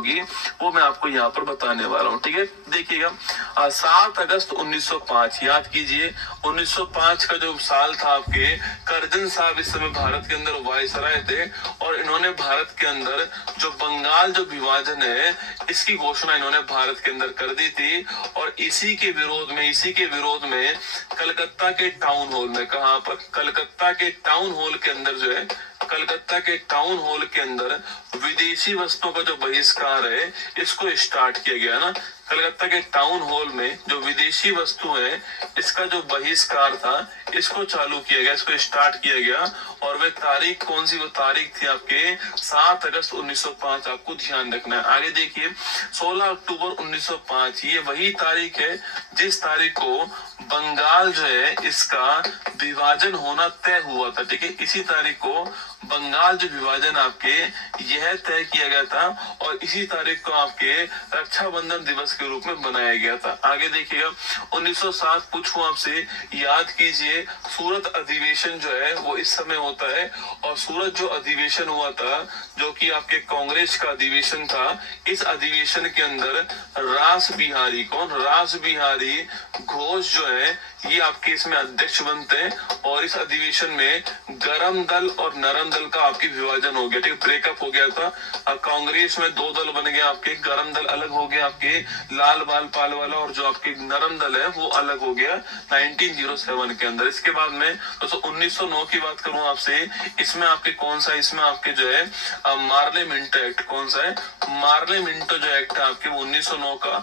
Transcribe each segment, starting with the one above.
होगी वो मैं आपको यहाँ पर बताने वाला हूँ। ठीक है, देखिएगा 7 अगस्त 1905, याद कीजिए 1905 का जो साल था आपके, करजन साहब इस समय भारत के अंदर वायसराय थे और इन्होंने भारत के अंदर जो बंगाल जो विभाजन है इसकी घोषणा इन्होंने भारत के अंदर कर दी थी। और इसी के विरोध में कलकत्ता के टाउन हॉल में, कहां पर, कलकत्ता के टाउन हॉल के अंदर जो है, कलकत्ता के टाउन हॉल के अंदर विदेशी वस्तुओं का जो बहिष्कार है इसको स्टार्ट किया गया ना। कलकत्ता के टाउन हॉल में जो विदेशी वस्तु है इसका जो बहिष्कार था इसको चालू किया गया, इसको स्टार्ट किया गया। और वह तारीख कौन सी, वो तारीख थी आपके 7 अगस्त 1905, आपको ध्यान रखना है। आगे देखिए 16 अक्टूबर 1905, ये वही तारीख है जिस तारीख को बंगाल जो है इसका विभाजन होना तय हुआ था। ठीक है, इसी तारीख को बंगाल जो विभाजन आपके यह तय किया गया था और इसी तारीख को आपके रक्षाबंधन दिवस के रूप में बनाया गया था। आगे देखिएगा 1907 पूछूं आपसे, याद कीजिए सूरत अधिवेशन जो है वो इस समय होता है और सूरत जो अधिवेशन हुआ था जो कि आपके कांग्रेस का अधिवेशन था, इस अधिवेशन के अंदर रास बिहारी, कौन, रास बिहारी घोष जो है ये आपके इसमें अध्यक्ष बनते हैं। और इस अधिवेशन में गरम दल और नरम दल का आपकी विभाजन हो गया। ठीक, ब्रेकअप हो गया था। कांग्रेस में 2 दल बन गए आपके, गरम दल अलग हो गया आपके लाल बाल पाल वाला, और जो आपके नरम दल है वो अलग हो गया 1907 के अंदर। इसके बाद में दोस्तों 1909 की बात करूं आपसे, इसमें आपके कौन सा, इसमें आपके जो है मार्ले मिंटो एक्ट, कौन सा है, मार्ले मिंटो जो एक्ट है आपके 1909 का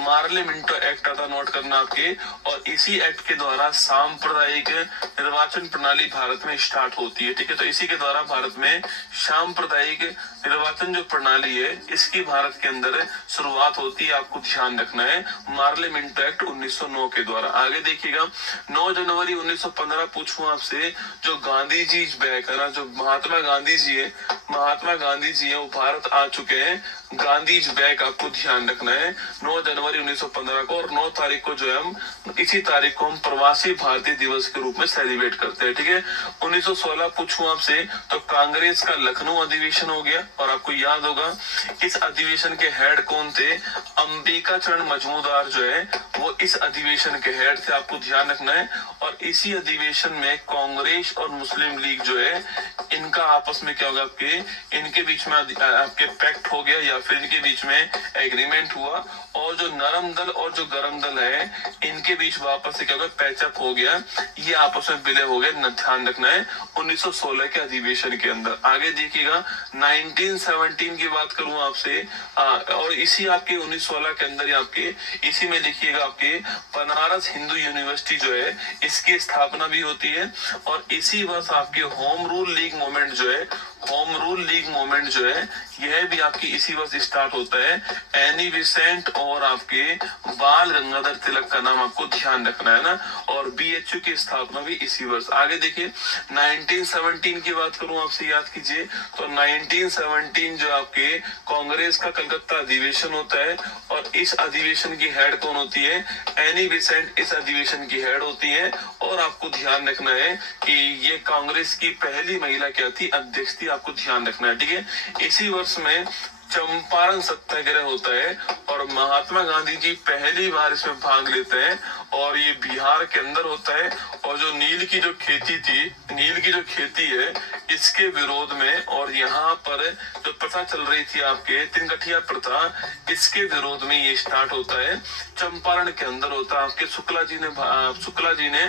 मार्ले मिंटो एक्ट आता, नोट करना आपके। और इसी एक्ट के द्वारा सांप्रदायिक निर्वाचन प्रणाली भारत में स्टार्ट होती है। ठीक है, तो इसी के द्वारा भारत में सांप्रदायिक निर्वाचन जो प्रणाली है इसकी भारत के अंदर शुरुआत होती है, आपको ध्यान रखना है, मार्ले मिंटो एक्ट 1909 के द्वारा। आगे देखिएगा 9 जनवरी 1915 पूछूं आपसे, जो गांधी जी बैक है ना, जो महात्मा गांधी जी है, महात्मा गांधी जी है वो भारत आ चुके हैं, गांधी जी बैक, आपको ध्यान रखना है 9 जनवरी 1915 को। और 9 तारीख को जो है हम, इसी तारीख को हम प्रवासी भारतीय दिवस के रूप में सेलिब्रेट करते हैं। ठीक है, 1916 पूछूं आपसे, तो कांग्रेस का लखनऊ अधिवेशन हो गया और आपको याद होगा इस अधिवेशन के हेड कौन थे, अंबिका चरण मजमूदार जो है वो इस अधिवेशन के हेड थे, आपको ध्यान रखना है। और इसी अधिवेशन में कांग्रेस और मुस्लिम लीग जो है इनका आपस में क्या होगा, आपके इनके बीच में आपके पैक्ट हो गया या फिर इनके बीच में एग्रीमेंट हुआ। और जो नरम दल और जो गरम दल है इनके बीच वापस से क्या होगा, पैचअप हो गया, ये आपस में विलय हो गए, ध्यान रखना है 1916 के अधिवेशन के अंदर। आगे देखिएगा 1917 की बात करूं आपसे, और इसी आपके 1916 के अंदर आपके इसी में देखिएगा आपके बनारस हिंदू यूनिवर्सिटी जो है इसकी स्थापना भी होती है। और इसी वर्ष आपके होम रूल लीग मूवमेंट जो है, होम रूल लीग मूवमेंट जो है यह भी आपकी इसी वर्ष स्टार्ट होता है। एनी बेसेंट और आपके बाल गंगाधर तिलक का नाम आपको ध्यान रखना है ना। और बीएचयू की स्थापना भी इसी वर्ष। आगे देखिए 1917 की बात करूं आपसे, याद कीजिए तो 1917 जो आपके कांग्रेस का कलकत्ता अधिवेशन होता है और इस अधिवेशन की हेड कौन होती है, एनी बेसेंट इस अधिवेशन की हेड होती है। और आपको ध्यान रखना है कि ये कांग्रेस की पहली महिला क्या थी, अध्यक्ष थी, आपको ध्यान रखना है। ठीक है, इसी वर्ष में चंपारण सत्याग्रह होता है और महात्मा गांधी जी पहली बार इसमें भाग लेते हैं और ये बिहार के अंदर होता है। और जो नील की जो खेती थी, नील की जो खेती है इसके विरोध में, और यहाँ पर जो प्रथा चल रही थी आपके तिनकठिया प्रथा, इसके विरोध में ये स्टार्ट होता है, चंपारण के अंदर होता है। आपके शुक्ला जी ने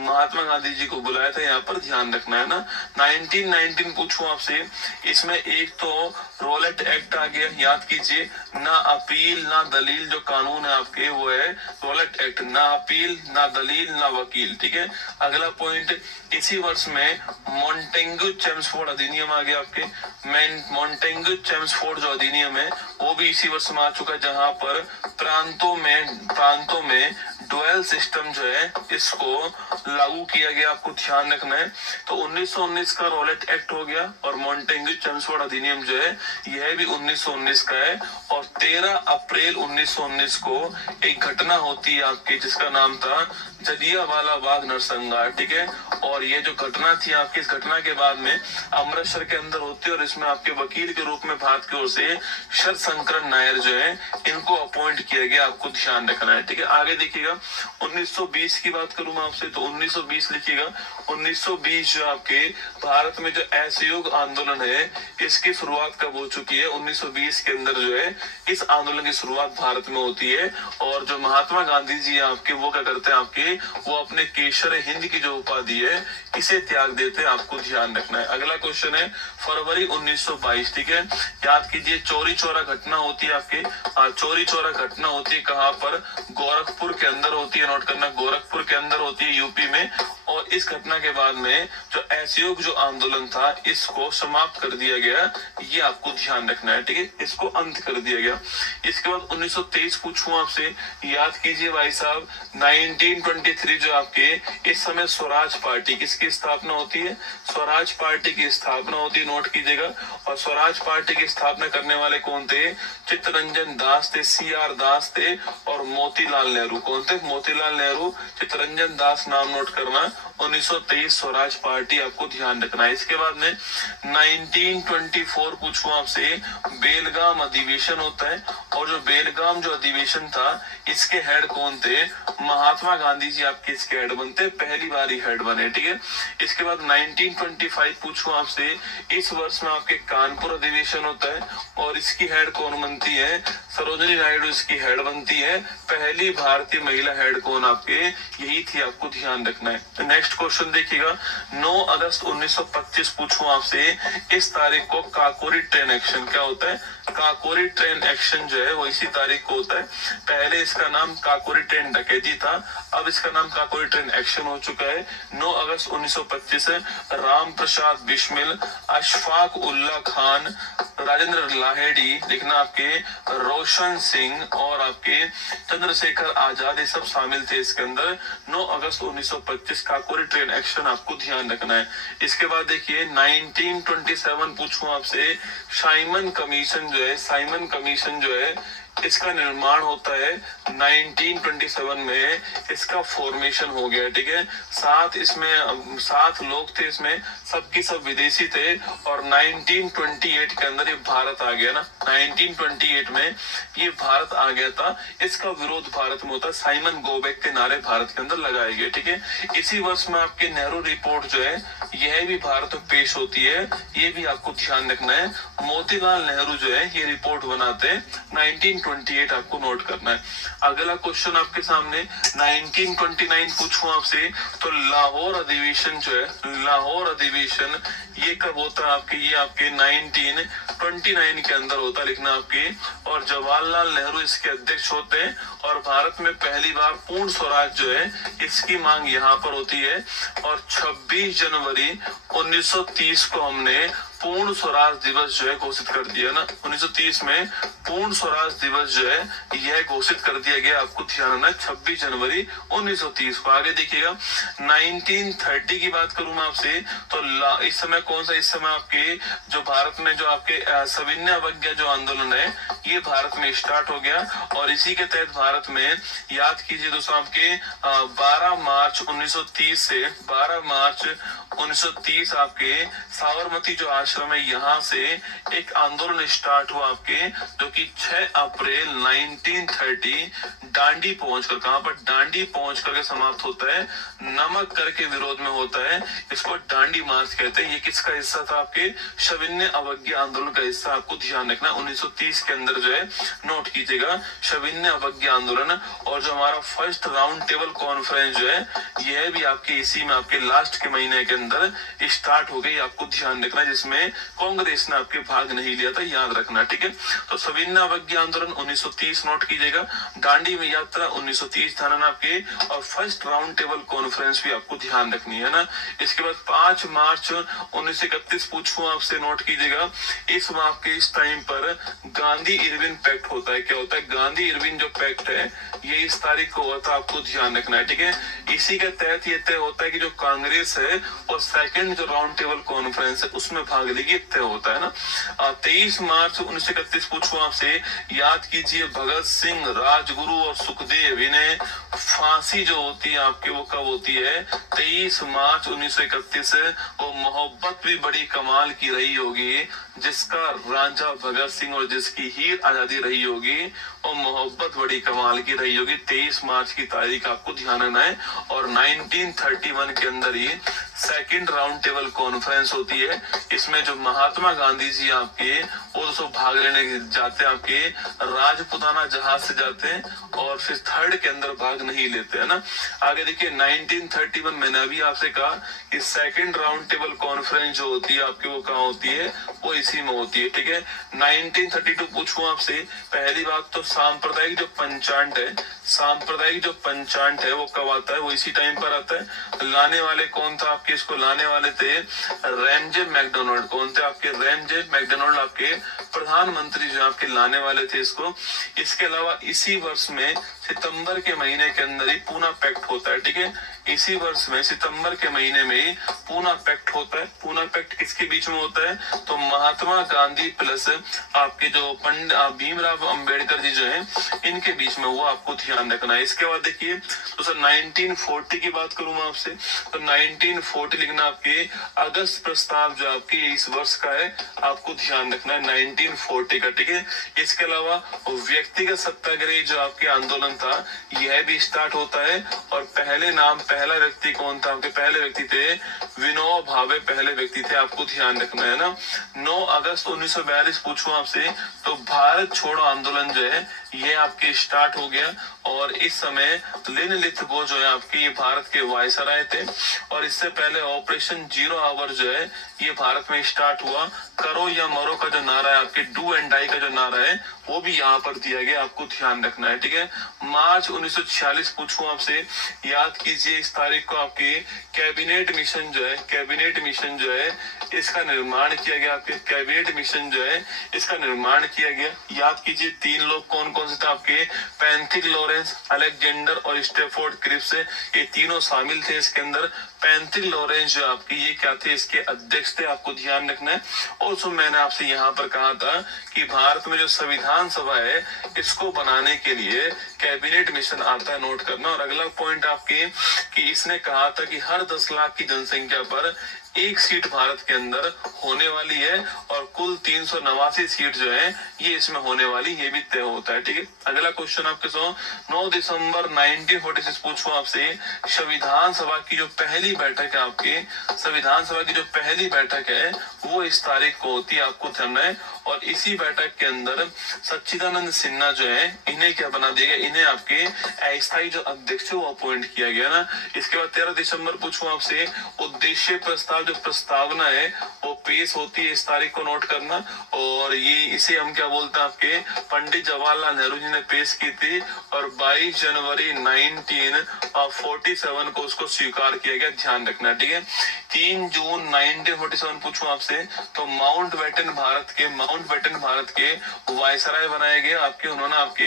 महात्मा गांधी जी को बुलाया था, यहाँ पर ध्यान रखना है ना। 1919 पूछूं आपसे, इसमें एक तो रोलेट एक्ट आ गया, याद कीजिए, ना अपील ना दलील जो कानून है आपके वो है रोलेट एक्ट, ना अपील ना दलील ना वकील। ठीक है, अगला पॉइंट, इसी वर्ष में मॉन्टेग्यू चेम्सफोर्ड अधिनियम आ गया आपके। मॉन्टेग्यू चेम्सफोर्ड जो अधिनियम है वो भी इसी वर्ष में आ चुका है, जहां पर प्रांतों में डुअल सिस्टम जो है इसको लागू किया गया, आपको ध्यान रखना है। तो 1919 का रॉलेट एक्ट हो गया और मॉन्टेग्यू चेम्सफोर्ड अधिनियम जो है यह भी 1919 का है। और 13 अप्रैल 1919 को एक घटना होती है आपकी जिसका नाम था जलियांवाला बाग नरसंहार, ठीक है। और ये जो घटना थी आपकी, इस घटना के बाद में अमृतसर के अंदर होती है और इसमें आपके वकील के रूप में भारत की ओर से शरशंकर नायर जो है इनको अपॉइंट किया गया, आपको ध्यान रखना है, ठीक है। आगे देखिएगा 1920 की बात करूं मैं आपसे तो 1920 लिखिएगा। 1920 जो आपके भारत में जो असहयोग आंदोलन है इसकी शुरुआत कब हो चुकी है? 1920 के अंदर जो है इस आंदोलन की शुरुआत भारत में होती है। और जो महात्मा गांधी जी आपके वो क्या करते हैं आपके, वो अपने केसर हिंद की जो उपाधि है इसे त्याग देते हैं, आपको ध्यान रखना है। अगला क्वेश्चन है फरवरी 1922, ठीक है। याद कीजिए चौरी चौरा घटना होती है आपके, चौरी चौरा घटना होती है कहाँ पर? गोरखपुर के अंदर होती है, नोट करना, गोरखपुर के अंदर होती है यूपी में। और इस घटना के बाद में जो असहयोग जो आंदोलन था इसको समाप्त कर दिया गया, ये आपको ध्यान रखना है, ठीक है। इसको अंत कर दिया गया। इसके बाद 1923 पूछूं आपसे, याद कीजिए भाई साहब 1923 जो आपके इस समय स्वराज पार्टी किसकी स्थापना होती है? स्वराज पार्टी की स्थापना होती है, नोट कीजिएगा। और स्वराज पार्टी की स्थापना करने वाले कौन थे? चित्तरंजन दास थे, CR दास थे और मोतीलाल नेहरू। कौन थे? मोतीलाल नेहरू, चित्तरंजन दास, नाम नोट करना। 1923 स्वराज पार्टी, आपको ध्यान रखना है। इसके बाद में 1924 पूछूं आपसे, बेलगाम अधिवेशन होता है। और जो बेलगाम जो अधिवेशन था इसके हेड कौन थे? महात्मा गांधी जी आपके इसके हेड बनते, पहली बार ही हेड बने, ठीक है। इसके बाद 1925 पूछूं आपसे, इस वर्ष में आपके कानपुर अधिवेशन होता है और इसकी हेड कौन बनती है? सरोजिनी नायडू इसकी हेड बनती है। पहली भारतीय महिला हेड कौन आपके? यही थी, आपको ध्यान रखना है। नेक्स्ट क्वेश्चन देखिएगा 9 अगस्त 1925 पूछूं आपसे, इस तारीख को काकोरी ट्रेन एक्शन क्या होता है? काकोरी ट्रेन एक्शन जो है वो इसी तारीख को होता है। पहले इसका नाम काकोरी ट्रेन डकैती था, अब इसका नाम काकोरी ट्रेन एक्शन हो चुका है। 9 अगस्त 1925 राम प्रसाद बिस्मिल, अशफाक उल्ला खान, राजेंद्र लाहेड़ी, लिखना आपके रोशन सिंह और आपके चंद्रशेखर आजाद, ये सब शामिल थे इसके अंदर। 9 अगस्त 1925 काकोरी ट्रेन एक्शन, आपको ध्यान रखना है। इसके बाद देखिए 1927 पूछूं आपसे, साइमन कमीशन जो है, साइमन कमीशन जो है इसका निर्माण होता है 1927 में, इसका फॉर्मेशन हो गया, ठीक है। 7 लोग थे इसमें, सबके सब विदेशी थे। और 1928 के अंदर ये भारत आ गया ना, 1928 में ये भारत आ गया था। इसका विरोध भारत में होता, साइमन गो बैक के नारे भारत के अंदर लगाए गए, ठीक है। इसी वर्ष में आपके नेहरू रिपोर्ट जो है यह भी भारत में पेश होती है, ये भी आपको ध्यान रखना है। मोतीलाल नेहरू जो है ये रिपोर्ट बनाते हैं 1928, आपको नोट करना है। अगला क्वेश्चन आपके सामने 1929 पूछूं आपसे, तो लाहौर अधिवेशन जो है, लाहौर अधिवेशन ये कब होता है आपके? ये आपके 1929 के अंदर होता है, लिखना आपके। और जवाहरलाल नेहरू इसके अध्यक्ष होते हैं और भारत में पहली बार पूर्ण स्वराज जो है इसकी मांग यहाँ पर होती है। और 26 जनवरी 1930 को हमने पूर्ण स्वराज दिवस जो है घोषित कर दिया ना, 1930 में पूर्ण स्वराज दिवस जो है यह घोषित कर दिया गया, आपको ध्यान रखना 26 जनवरी 1930 को। आगे देखिएगा 1930 की बात करूं मैं आपसे, तो इस समय कौन सा, इस समय आपके जो भारत में जो आपके सविनय अवज्ञा जो आंदोलन है ये भारत में स्टार्ट हो गया। और इसी के तहत भारत में याद कीजिए दोस्तों आपके 12 मार्च 1930 से 12 मार्च 1930 आपके साबरमती जो आश्रम है यहाँ से एक आंदोलन स्टार्ट हुआ आपके, जो कि 6 अप्रैल 1930 डांडी पहुंचकर, कहां पर? डांडी पहुंच करके समाप्त होता है। नमक कर के विरोध में होता है, इसको डांडी मार्च कहते हैं। ये किसका हिस्सा था? आपके सविनय अवज्ञा आंदोलन का हिस्सा, आपको ध्यान रखना 1930 के अंदर जो है, नोट कीजिएगा सविनय अवज्ञा आंदोलन। और जो हमारा फर्स्ट राउंड टेबल कॉन्फ्रेंस जो है यह भी आपके इसी में आपके लास्ट के महीने के अंदर स्टार्ट हो गई, आपको ध्यान रखना, जिसमें इसमें कांग्रेस ने आपके भाग नहीं लिया था, याद रखना, ठीक है। तो सविनय अवज्ञा आंदोलन 1930 नोट कीजिएगा, दांडी में यात्रा 1930 ध्यान आपके, और फर्स्ट राउंड टेबल कॉन्फ्रेंस भी आपको ध्यान रखनी है ना। इसके बाद 5 मार्च 1931 पूछूं आपसे, नोट कीजिएगा, इस आपके इस टाइम पर गांधी इरविन पैक्ट होता है। क्या होता है? गांधी इरविन जो पैक्ट है ये इस तारीख को होता है, आपको ध्यान रखना है, ठीक है। इसी के तहत ये तय होता है कि जो कांग्रेस है और सेकंड जो राउंड टेबल कॉन्फ्रेंस है उसमें भाग लेगी, तय होता है ना। 23 मार्च 1931 पूछूं आपसे, याद कीजिए, भगत सिंह, राजगुरु और सुखदेव, इन्हें फांसी जो होती है आपके वो कब होती है? 23 मार्च 1931। वो मोहब्बत भी बड़ी कमाल की रही होगी, जिसका रांझा भगत सिंह और जिसकी हीर आजादी रही होगी, और मोहब्बत बड़ी कमाल की रही होगी। 23 मार्च की तारीख आपको ध्यान रखना है। और 1931 के अंदर ही सेकंड राउंड टेबल कॉन्फ्रेंस होती है। इसमें जो महात्मा गांधी जी आपके वो दोस्तों भाग लेने जाते हैं, आपके राजपुताना जहाज से जाते हैं, और फिर थर्ड के अंदर भाग नहीं लेते है ना। आगे देखिए 1931, मैंने अभी आपसे कहा कि सेकंड राउंड टेबल कॉन्फ्रेंस जो होती है आपकी वो कहाँ होती है? वो इसी में होती है, ठीक है। 1932 पूछूं आपसे, पहली बात तो सांप्रदायिक जो पंचांग है, सांप्रदायिक जो पंचांग है वो कब आता है? वो इसी टाइम पर आता है। लाने वाले कौन था आपके? इसको लाने वाले थे रैमजे मैकडोनाल्ड। कौन थे आपके? रैमजे मैकडोनाल्ड आपके प्रधानमंत्री जो आपके लाने वाले थे इसको। इसके अलावा इसी वर्ष में सितंबर के महीने के अंदर ही पूना पैक्ट होता है, ठीक है। इसी वर्ष में सितंबर के महीने में ही पूना पैक्ट होता है। पूना पैक्ट किसके बीच में होता है? तो महात्मा गांधी प्लस आपके जो पंडित भीमराव अंबेडकर जी जो है इनके बीच में, वो आपको ध्यान रखना है। इसके बाद देखिए तो सर 1940 की बात करूं मैं आपसे, तो 1940 लिखना, आपके अगस्त प्रस्ताव जो आपके इस वर्ष का है, आपको ध्यान रखना है 1940 का, ठीक है। इसके अलावा व्यक्तिगत सत्याग्रह जो आपके आंदोलन था यह भी स्टार्ट होता है, और पहला व्यक्ति कौन था? आपके पहले व्यक्ति थे विनोबा भावे, पहले व्यक्ति थे, आपको ध्यान रखना है ना। 9 अगस्त 1942 पूछूं आपसे, तो भारत छोड़ो आंदोलन जो है ये आपके स्टार्ट हो गया, और इस समय लिन लिथगो जो है आपके ये भारत के वायसराय थे, और इससे पहले ऑपरेशन जीरो आवर जो है ये भारत में स्टार्ट हुआ। करो या मरो का जो नारा है आपके, डू एंड डाई का जो नारा है वो भी यहाँ पर दिया गया, आपको ध्यान रखना है, ठीक है। मार्च 1946 पूछूं आपसे, याद कीजिए इस तारीख को आपके कैबिनेट मिशन जो है, कैबिनेट मिशन जो है इसका निर्माण किया गया। आपके कैबिनेट मिशन जो है इसका निर्माण किया गया, याद कीजिए 3 लोग कौन कौन से थे आपके? पैंथिक लॉरेंस, अलेक्जेंडर और स्टेफोर्ड क्रिप्स, ये तीनों शामिल थे इसके अंदर। पैंथिक लॉरेंस जो आपकी ये क्या थे? इसके अध्यक्ष थे, आपको ध्यान रखना है। और सो मैंने आपसे यहाँ पर कहा था कि भारत में जो संविधान सभा है इसको बनाने के लिए कैबिनेट मिशन आता है, नोट करना। और अगला पॉइंट आपके कि इसने कहा था कि हर 10 लाख की जनसंख्या पर एक सीट भारत के अंदर होने वाली है, और कुल 389 सीट जो है ये इसमें होने वाली, ये भी तय होता है, ठीक है। अगला क्वेश्चन आपके 9 दिसंबर 1946 पूछूं आपसे, संविधान सभा की जो पहली बैठक है आपके, संविधान सभा की जो पहली बैठक है वो इस तारीख को होती है, आपको ध्यान है। और इसी बैठक के अंदर सच्चिदानंद सिन्हा जो है इन्हें क्या बना दिया गया? इन्हें आपके अस्थायी जो अध्यक्ष है वो अपॉइंट किया गया ना। इसके बाद 13 दिसंबर पूछूं आपसे, उद्देश्य प्रस्ताव जो प्रस्तावना है वो पेश होती है, इस तारीख को नोट करना। और ये इसे हम क्या बोलते हैं? आपके पंडित जवाहरलाल नेहरू जी ने पेश की थी, और 22 जनवरी 1947 को उसको स्वीकार किया गया, ध्यान रखना, ठीक है। 3 जून 1947 पूछूं आपसे, तो माउंटबेटन भारत के वायसराय बनाए गए आपके। उन्होंने आपके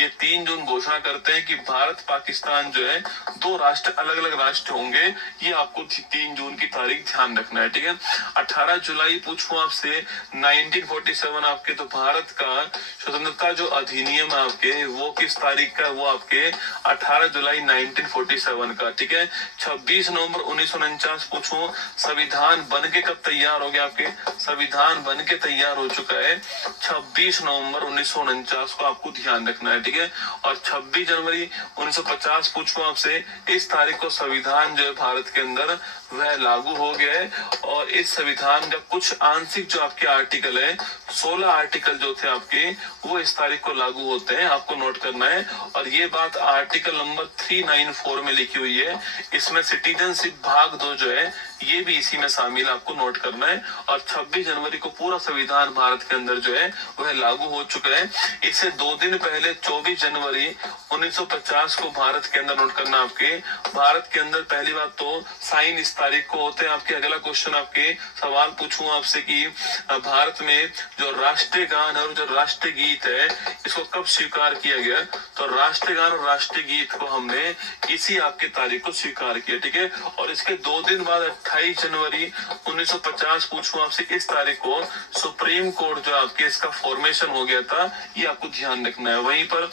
ये 3 जून घोषणा करते हैं कि भारत पाकिस्तान जो है 2 राष्ट्र, अलग अलग राष्ट्र होंगे, ये आपको 3 जून की तारीख ध्यान रखना है, ठीक है। 18 जुलाई पूछूं आपसे 1947 आपके, तो भारत का स्वतंत्रता जो अधिनियम है आपके वो किस तारीख का? वो आपके 18 जुलाई 1947 का, ठीक है। 26 नवंबर 1949 पूछूं, संविधान बन के कब तैयार हो गया? आपके संविधान बन के तैयार हो चुका है 26 नवंबर 1949 को, आपको ध्यान रखना है, ठीक है। और 26 जनवरी 1950 पूछूं आपसे, इस तारीख को संविधान जो है भारत के अंदर वह लागू हो गया है। और इस संविधान का कुछ आंशिक जो आपके आर्टिकल है, 16 आर्टिकल जो थे आपके वो इस तारीख को लागू होते हैं, आपको नोट करना है। और ये बात आर्टिकल नंबर 394 में लिखी हुई है। इसमें सिटीजनशिप भाग 2 जो है ये भी इसी में शामिल आपको नोट करना है। और 26 जनवरी को पूरा संविधान भारत के अंदर जो है वह लागू हो चुका है। इससे 2 दिन पहले 24 जनवरी 1950 को भारत के अंदर नोट करना आपके, भारत के अंदर पहली बात तो साइन इस तारीख को होते हैं आपके। अगला क्वेश्चन आपके सवाल पूछूं आपसे कि भारत में जो राष्ट्रीय गान और जो राष्ट्रीय गीत है इसको कब स्वीकार किया गया? तो राष्ट्रीय गान और राष्ट्रीय गीत को हमने इसी आपके तारीख को स्वीकार किया, ठीक है। और इसके 2 दिन बाद 28 जनवरी 1950 पूछूं आपसे, इस तारीख को सुप्रीम कोर्ट जो आपके इसका फॉर्मेशन हो गया था, ये आपको ध्यान रखना है। वहीं पर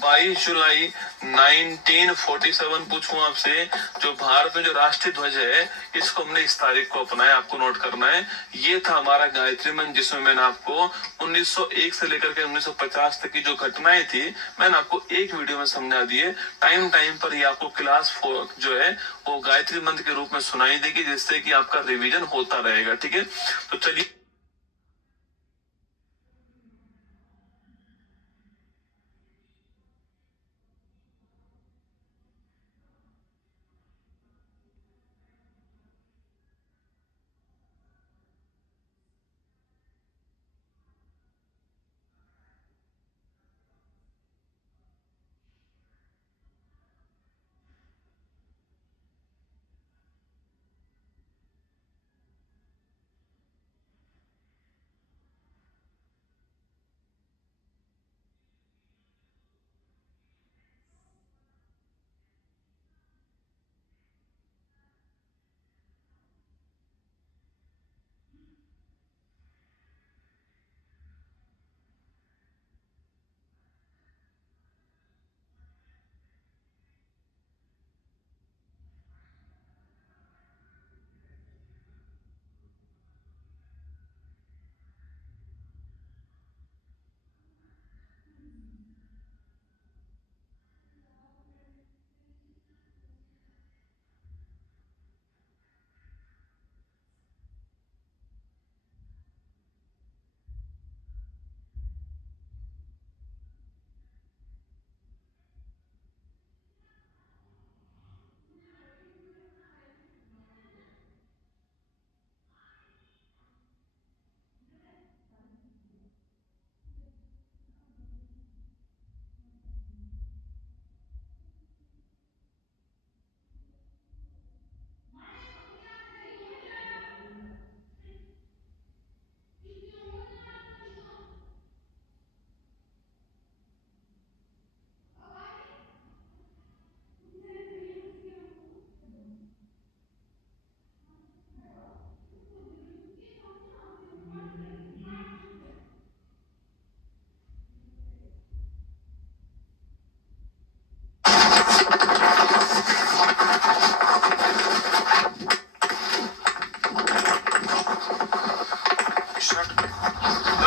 22 जुलाई 1947 पूछूं आपसे, जो भारत में जो राष्ट्रीय ध्वज है इसको हमने इस तारीख को अपनाया, आपको नोट करना है। ये था हमारा गायत्री मंत्र, जिसमें मैंने आपको 1901 से लेकर के 1950 तक की जो घटनाएं थी मैंने आपको एक वीडियो में समझा दिए। टाइम टाइम पर ये आपको क्लास 4 जो है वो गायत्री मंत्र के रूप में सुनाई देगी, जिससे कि आपका रिवीजन होता रहेगा, ठीक है। तो चलिए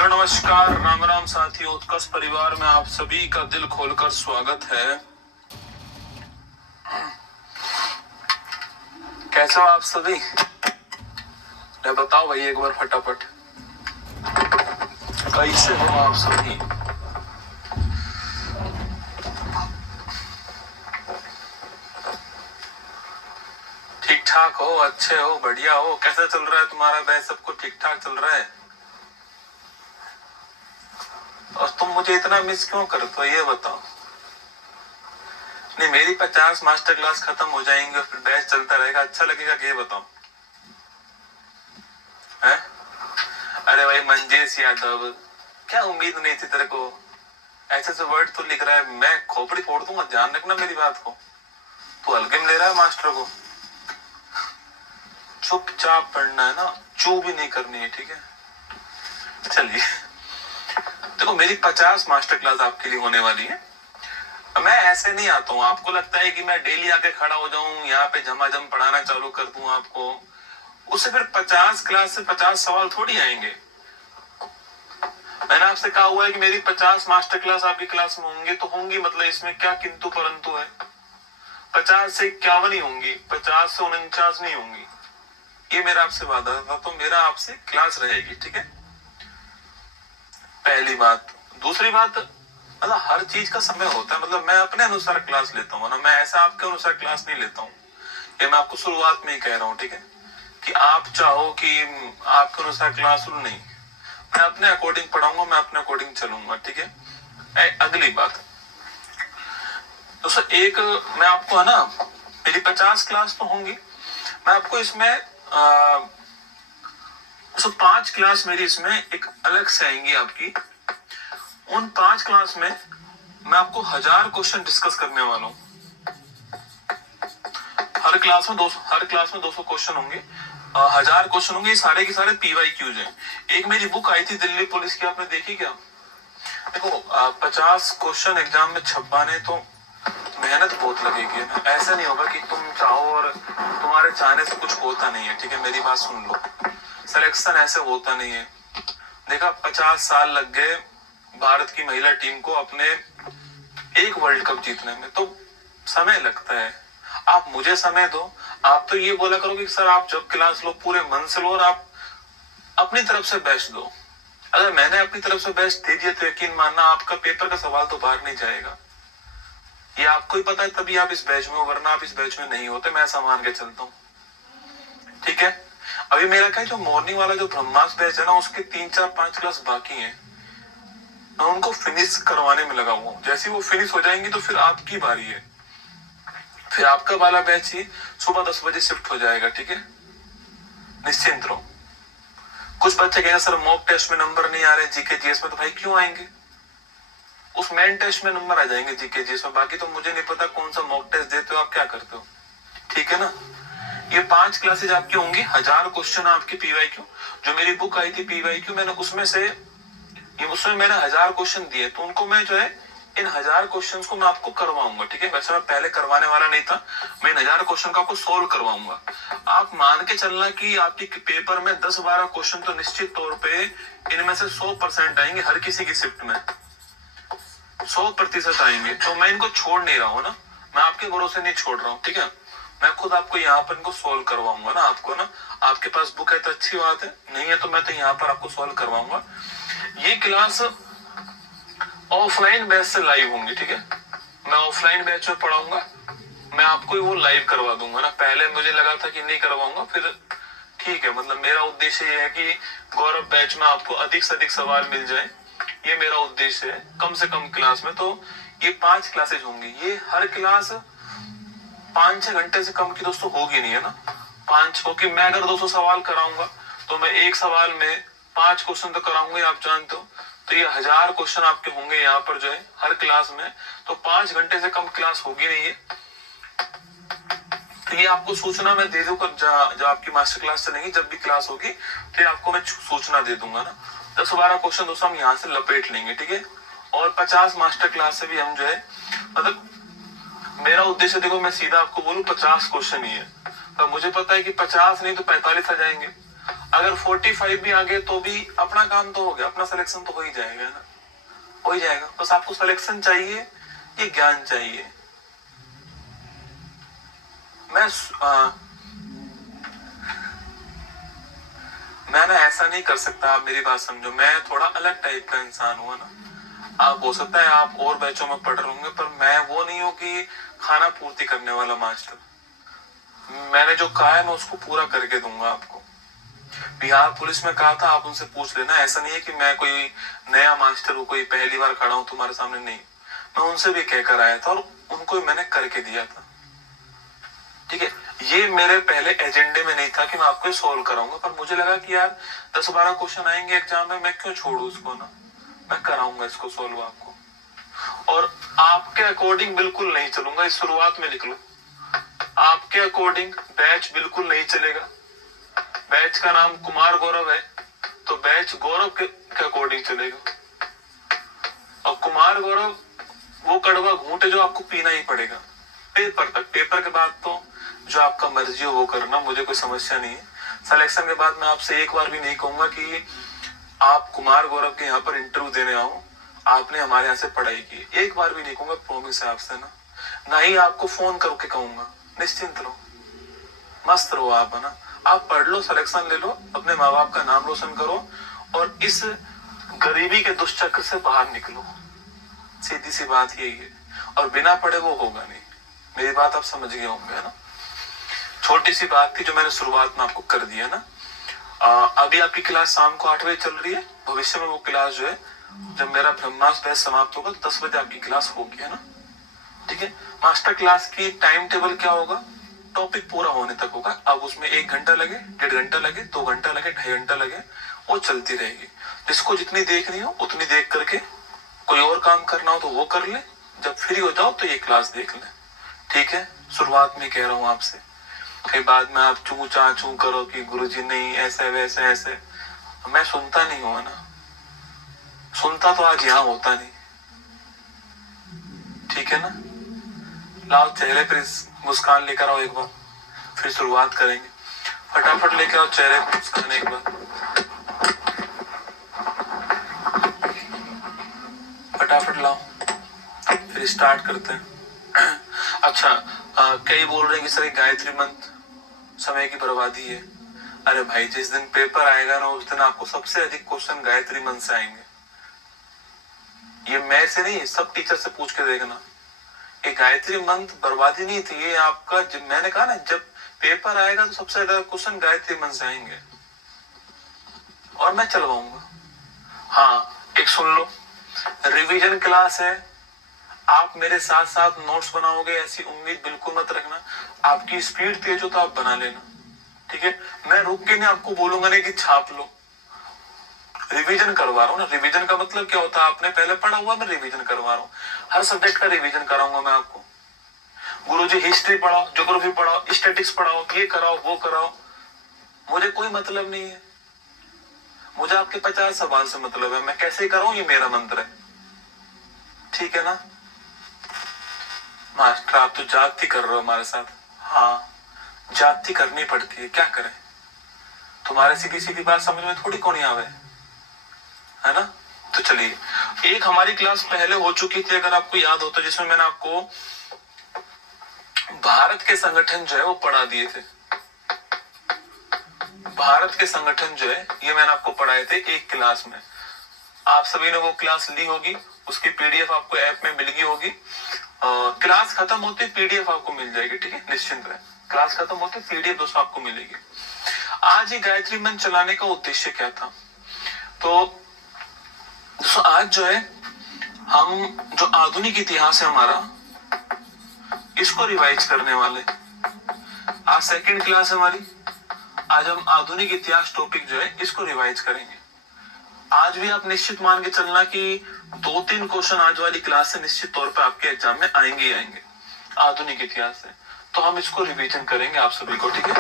नमस्कार, राम राम साथियों, उत्कर्ष परिवार में आप सभी का दिल खोलकर स्वागत है। कैसे हो आप सभी? बताओ भाई एक बार फटाफट, कैसे हो आप सभी? ठीक ठाक हो, अच्छे हो, बढ़िया हो? कैसा चल रहा है तुम्हारा बैच? सबको ठीक ठाक चल रहा है? और तुम मुझे इतना मिस क्यों करते हो ये बताओ। नहीं, मेरी 50 मास्टर क्लास खत्म हो जाएंगे और फिर बैच चलता रहेगा, अच्छा लगेगा कि ये बताओ? है? अरे भाई मंजेश यादव, क्या उम्मीद नहीं थी तेरे को? ऐसे से वर्ड तो लिख रहा है, मैं खोपड़ी फोड़ दूंगा, ध्यान रखना मेरी बात को। तू हल्के में ले रहा है मास्टर को। चुपचाप पढ़ना है ना, चू भी नहीं करनी है, ठीक है। चलिए देखो, मेरी 50 मास्टर क्लास आपके लिए होने वाली है। मैं ऐसे नहीं आता हूँ, आपको लगता है कि मैं डेली आके खड़ा हो जाऊं यहाँ पे झमाझम पढ़ाना चालू कर दूं आपको, उससे फिर 50 क्लास से 50 सवाल थोड़ी आएंगे। मैंने आपसे कहा हुआ है कि मेरी 50 मास्टर क्लास आपकी क्लास में होंगे तो होंगी, मतलब इसमें क्या किंतु परंतु है। 50 से 51 ही होंगी, 50 से 49 नहीं होंगी। ये मेरा आपसे वादा था, तो मेरा आपसे क्लास रहेगी, ठीक है। पहली बात। दूसरी बात, मतलब हर चीज का समय होता है, मतलब मैं अपने अनुसार क्लास लेता हूँ ना, मैं ऐसा आपके अनुसार क्लास नहीं लेता हूँ। ये मैं आपको शुरुआत में ही कह रहा हूँ, ठीक है, कि आप चाहो कि आपके अनुसार क्लासरूम नहीं, मैं अपने अकॉर्डिंग पढ़ाऊंगा, मैं अपने अकॉर्डिंग चलूंगा, ठीक है। अगली बात दोस्तों, एक मैं आपको है ना, मेरी 50 क्लास तो होंगी, मैं आपको इसमें 5 क्लास मेरी इसमें एक अलग से आएंगी आपकी। उन 5 क्लास में मैं आपको 1000 क्वेश्चन डिस्कस करने वाला हूँ। हर क्लास में 200 क्वेश्चन होंगे, 1000 क्वेश्चन होंगे, सारे के सारे PYQs हैं। एक मेरी बुक आई थी दिल्ली पुलिस की, आपने देखी क्या? देखो 50 क्वेश्चन एग्जाम में छपाने तो मेहनत बहुत लगेगी ना, ऐसा नहीं होगा कि तुम चाहो और तुम्हारे चाहने से कुछ होता नहीं है, ठीक है, मेरी बात सुन लो। सिलेक्शन ऐसे होता नहीं है। देखा 50 साल लग गए भारत की महिला टीम को अपने एक वर्ल्ड कप जीतने में, तो समय लगता है। आप मुझे समय दो, आप तो ये बोला करो कि सर आप जब क्लास लो पूरे मन से लो और आप अपनी तरफ से बेस्ट दो। अगर मैंने अपनी तरफ से बेस्ट दे दिया तो यकीन मानना आपका पेपर का सवाल तो बाहर नहीं जाएगा। ये आपको ही पता है, तभी आप इस बैच में हो, वरना आप इस बैच में नहीं होते, मैं ऐसा मान के चलता हूँ, ठीक है। अभी मेरा क्या है, जो मॉर्निंग वाला जो ब्रह्मास्त्र बैच है ना, उसके 3 4 5 क्लास बाकी हैं, मैं उनको फिनिश करवाने में लगा हुआ हूँ। जैसे वो फिनिश हो जाएंगी तो फिर आपकी बारी है, फिर आपका वाला बैच ही सुबह 10 बजे शिफ्ट हो जाएगा, ठीक है, निश्चिंत रहो। कुछ बच्चे कहेंगे सर मॉक टेस्ट में नंबर नहीं आ रहे जीके जीएस में, तो भाई क्यों आएंगे, उस मेन टेस्ट में नंबर आ जाएंगे जीके जीएस में। बाकी तो मुझे नहीं पता कौन सा मॉक टेस्ट देते हो आप, क्या करते हो, ठीक है ना। ये 5 क्लासेज आपकी होंगी, 1000 क्वेश्चन आपकी PYQ। जो मेरी बुक आई थी PYQ, मैंने उसमें मैंने 1000 क्वेश्चन दिए, तो उनको मैं जो है इन 1000 क्वेश्चन को मैं आपको करवाऊंगा, ठीक है। वैसे मैं पहले करवाने वाला नहीं था, मैं इन 1000 क्वेश्चन को आपको सोल्व करवाऊंगा। आप मान के चलना कि आपकी पेपर में 10-12 क्वेश्चन तो निश्चित तौर पे इनमें से 100% आएंगे, हर किसी की शिफ्ट में 100% आएंगे। तो मैं इनको छोड़ नहीं रहा हूँ ना, मैं आपके भरोसे नहीं छोड़ रहा हूँ, ठीक है। मैं खुद आपको यहाँ पर इनको सोल्व करवाऊंगा ना, आपको ना, आपके पास बुक है तो अच्छी बात है, नहीं है तो मैं तो यहाँ पर आपको सोल्व करवाऊंगा। ये क्लास ऑफलाइन बैच से लाइव होंगी, ठीक है। मैं ऑफलाइन बैच में पढ़ाऊंगा, मैं आपको वो लाइव करवा दूंगा ना। पहले मुझे लगा था कि नहीं करवाऊंगा, फिर ठीक है, मतलब मेरा उद्देश्य ये है कि गौरव बैच में आपको अधिक से अधिक सवाल मिल जाए, ये मेरा उद्देश्य है, कम से कम क्लास में। तो ये 5 क्लासेज होंगी, ये हर क्लास 5-6 घंटे से कम की दोस्तों होगी नहीं, है ना। 5, क्योंकि मैं अगर 200 सवाल कराऊंगा तो मैं एक सवाल में 5 क्वेश्चन तो कराऊंगा, आप जानते हो। तो ये 1000 क्वेश्चन आपके होंगे यहाँ पर जो है हर क्लास में, तो 5 घंटे से कम क्लास होगी नहीं है। तो ये आपको सूचना मैं दे दूंगा, जब आपकी मास्टर क्लास चलेगी, जब भी क्लास होगी तो आपको मैं सूचना दे दूंगा ना। 10-12 क्वेश्चन दोस्तों हम यहाँ से लपेट लेंगे, ठीक है। और 50 मास्टर क्लास से भी हम जो है, मतलब मेरा उद्देश्य देखो, मैं सीधा आपको बोलूं 50 क्वेश्चन ही है, तो मुझे पता है कि 50 नहीं तो 45 आ जाएंगे। अगर 45 भी आ गए तो भी अपना काम तो हो गया, अपना सिलेक्शन तो हो ही जाएगा ना, हो ही जाएगा। बस आपको सिलेक्शन चाहिए, ये ज्ञान चाहिए। मैं ना ऐसा नहीं कर सकता, आप मेरी बात समझो, मैं थोड़ा अलग टाइप का इंसान हुआ ना। आप हो सकता है आप और बैचों में पढ़ रहे होंगे, पर मैं वो नहीं हूँ कि खाना पूर्ति करने वाला मास्टर। मैंने जो कहा है मैं उसको पूरा करके दूंगा आपको। बिहार पुलिस में कहा था, आप उनसे पूछ लेना। ऐसा नहीं है कि मैं कोई नया मास्टर हूँ, कोई पहली बार खड़ा हूँ तुम्हारे सामने, नहीं, मैं उनसे भी कहकर आया था और उनको मैंने करके दिया था, ठीक है। ये मेरे पहले एजेंडे में नहीं था कि मैं आपको सोल्व कराऊंगा, पर मुझे लगा कि यार 10-12 क्वेश्चन आएंगे एग्जाम में, मैं क्यों छोड़ू उसको ना, मैं कराऊंगा इसको सोल्व आपको। और आपके अकॉर्डिंग बिल्कुल नहीं चलूंगा, इस शुरुआत में लिख लो, आपके अकॉर्डिंग बैच बिल्कुल नहीं चलेगा। बैच का नाम कुमार गौरव है, तो बैच गौरव के अकॉर्डिंग चलेगा। और कुमार गौरव वो कड़वा घूंट है जो आपको पीना ही पड़ेगा पेपर तक। पेपर के बाद तो जो आपका मर्जी हो वो करना, मुझे कोई समस्या नहीं है। सिलेक्शन के बाद मैं आपसे एक बार भी नहीं कहूंगा कि आप कुमार गौरव के यहाँ पर इंटरव्यू देने आओ, आपने हमारे यहाँ से पढ़ाई की, एक बार भी नहीं कहूंगा, प्रॉमिस है आपसे ना ही आपको फोन करके कहूंगा। निश्चिंत रहो, मस्त रहो आप, है ना। आप पढ़ लो, सिलेक्शन ले लो, अपने माँ बाप का नाम रोशन करो और इस गरीबी के दुष्चक्र से बाहर निकलो, सीधी सी बात यही है। और बिना पढ़े वो होगा नहीं, मेरी बात आप समझ गए होंगे, है ना। छोटी सी बात थी जो मैंने शुरुआत में आपको कर दी है ना। अभी आपकी क्लास शाम को 8 बजे चल रही है। भविष्य में वो क्लास जो है, जब मेरा ब्रह्मास्त्र बैच समाप्त होगा तो 10 बजे आपकी क्लास होगी, है ना। ठीक है। मास्टर क्लास की टाइम टेबल क्या होगा, टॉपिक पूरा होने तक होगा। अब उसमें 1 घंटा लगे, 1.5 घंटा लगे, 2 घंटा लगे, 2.5 घंटा लगे, वो चलती रहेगी। जिसको जितनी देखनी हो उतनी देख करके, कोई और काम करना हो तो वो कर ले, जब फ्री हो जाओ तो ये क्लास देख ले। ठीक है। शुरुआत में कह रहा हूं आपसे, कई बाद में आप चू चा चू करो कि गुरुजी नहीं ऐसे वैसे ऐसे। मैं सुनता नहीं हूं ना, सुनता तो आज यहां होता नहीं। ठीक है ना। लाओ चेहरे पर मुस्कान लेकर आओ एक बार, फिर शुरुआत करेंगे। फटाफट लेकर आओ चेहरे पर मुस्कान एक बार, फटाफट लाओ, फिर स्टार्ट करते हैं। अच्छा, कई बोल रहे हैं कि सर गायत्री मंत्र समय की बर्बादी है। अरे भाई, जिस दिन पेपर आएगा ना उस दिन आपको सबसे अधिक क्वेश्चन गायत्री मंत्र से आएंगे। ये मैं से नहीं, सब टीचर से पूछ के देखना। ये गायत्री मंत्र बर्बादी नहीं थी, ये आपका, जब मैंने कहा ना जब पेपर आएगा तो सबसे ज्यादा क्वेश्चन गायत्री मंत्र से आएंगे और मैं चलवाऊंगा। हाँ, एक सुन लो, रिवीजन क्लास है, आप मेरे साथ साथ नोट्स बनाओगे ऐसी उम्मीद बिल्कुल मत रखना। आपकी स्पीड तेज हो तो आप बना लेना। ठीक है। मैं रुक के नहीं आपको बोलूंगा नहीं कि छाप लो, रिवीजन करवा रहा हूँ ना। रिवीजन का मतलब क्या होता है, आपने पहले पढ़ा हुआ, मैं रिवीजन करवा रहा हूँ। हर सब्जेक्ट का रिवीजन कराऊंगा मैं आपको। गुरुजी हिस्ट्री पढ़ाओ, ज्योग्राफी पढ़ाओ, स्टैटिक्स पढ़ाओ, ये कराओ वो कराओ, मुझे कोई मतलब नहीं है। मुझे आपके 50 सवाल से मतलब है, मैं कैसे कराऊं ये मेरा मंत्र है। ठीक है ना। मास्टर आप तो जाति कर रहे हो हमारे साथ। हाँ, जाति करनी पड़ती है, क्या करें। तुम्हारे सीधी सीधी बात समझ में थोड़ी कौन आवे, है ना। तो चलिए, एक हमारी क्लास पहले हो चुकी थी अगर आपको याद हो तो, जिसमें मैंने आपको भारत के संगठन जो है वो पढ़ा दिए थे। भारत के संगठन जो है ये मैंने आपको पढ़ाए थे एक क्लास में। आप सभी ने वो क्लास ली होगी, उसकी पीडीएफ आपको ऐप में मिल गई होगी। क्लास खत्म होते पीडीएफ आपको मिल जाएगी। ठीक है, निश्चिंत रहे, क्लास खत्म होते पीडीएफ दोस्तों आपको मिलेगी। आज ये गायत्री मंत्र चलाने का उद्देश्य क्या था, तो दोस्तों आज जो है हम जो आधुनिक इतिहास है हमारा, इसको रिवाइज करने वाले। आज सेकंड क्लास है हमारी। आज हम आधुनिक इतिहास टॉपिक जो है इसको रिवाइज करेंगे। आज भी आप निश्चित मान के चलना कि 2-3 क्वेश्चन आज वाली क्लास से निश्चित तौर पे आपके एग्जाम में आएंगे ही आएंगे, आधुनिक इतिहास से। तो हम इसको रिवीजन करेंगे आप सभी को। ठीक है,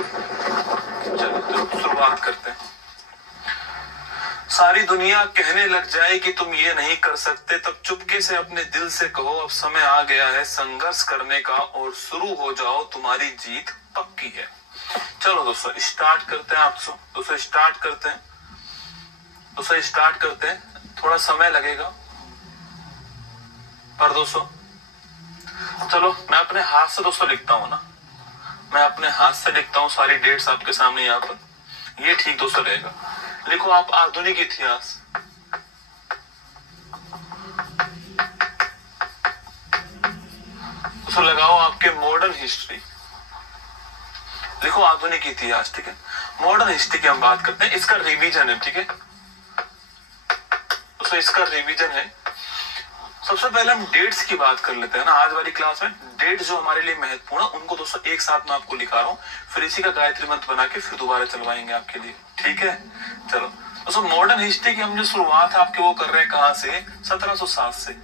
चलिए तो शुरुआत करते हैं। सारी दुनिया कहने लग जाए कि तुम ये नहीं कर सकते, तब चुपके से अपने दिल से कहो अब समय आ गया है संघर्ष करने का, और शुरू हो जाओ तुम्हारी जीत पक्की है। चलो दोस्तों स्टार्ट करते हैं। आप दोस्तों स्टार्ट करते हैं, दोस्तों स्टार्ट करते हैं। थोड़ा समय लगेगा पर दोस्तों चलो मैं अपने हाथ से दोस्तों लिखता हूं ना, मैं अपने हाथ से लिखता हूं सारी डेट्स आपके सामने यहाँ पर, ये ठीक दोस्तों रहेगा। लिखो आप आधुनिक इतिहास, दोस्तों लगाओ आपके मॉडर्न हिस्ट्री, लिखो आधुनिक इतिहास। ठीक है, मॉडर्न हिस्ट्री की हम बात करते हैं, इसका रिवीजन है। ठीक है दोस्तों, इसका रिवीजन है। सबसे पहले हम डेट्स की बात कर लेते हैं ना। आज वाली क्लास में डेट जो हमारे लिए महत्वपूर्ण है उनको दोस्तों एक साथ में आपको लिखा रहा हूँ, फिर इसी का गायत्री मंत्र बना के फिर दोबारा चलवाएंगे आपके लिए। ठीक है, चलो दोस्तों मॉडर्न हिस्ट्री की हम जो शुरुआत है आपके वो कर रहे हैं कहाँ से, 1707 से।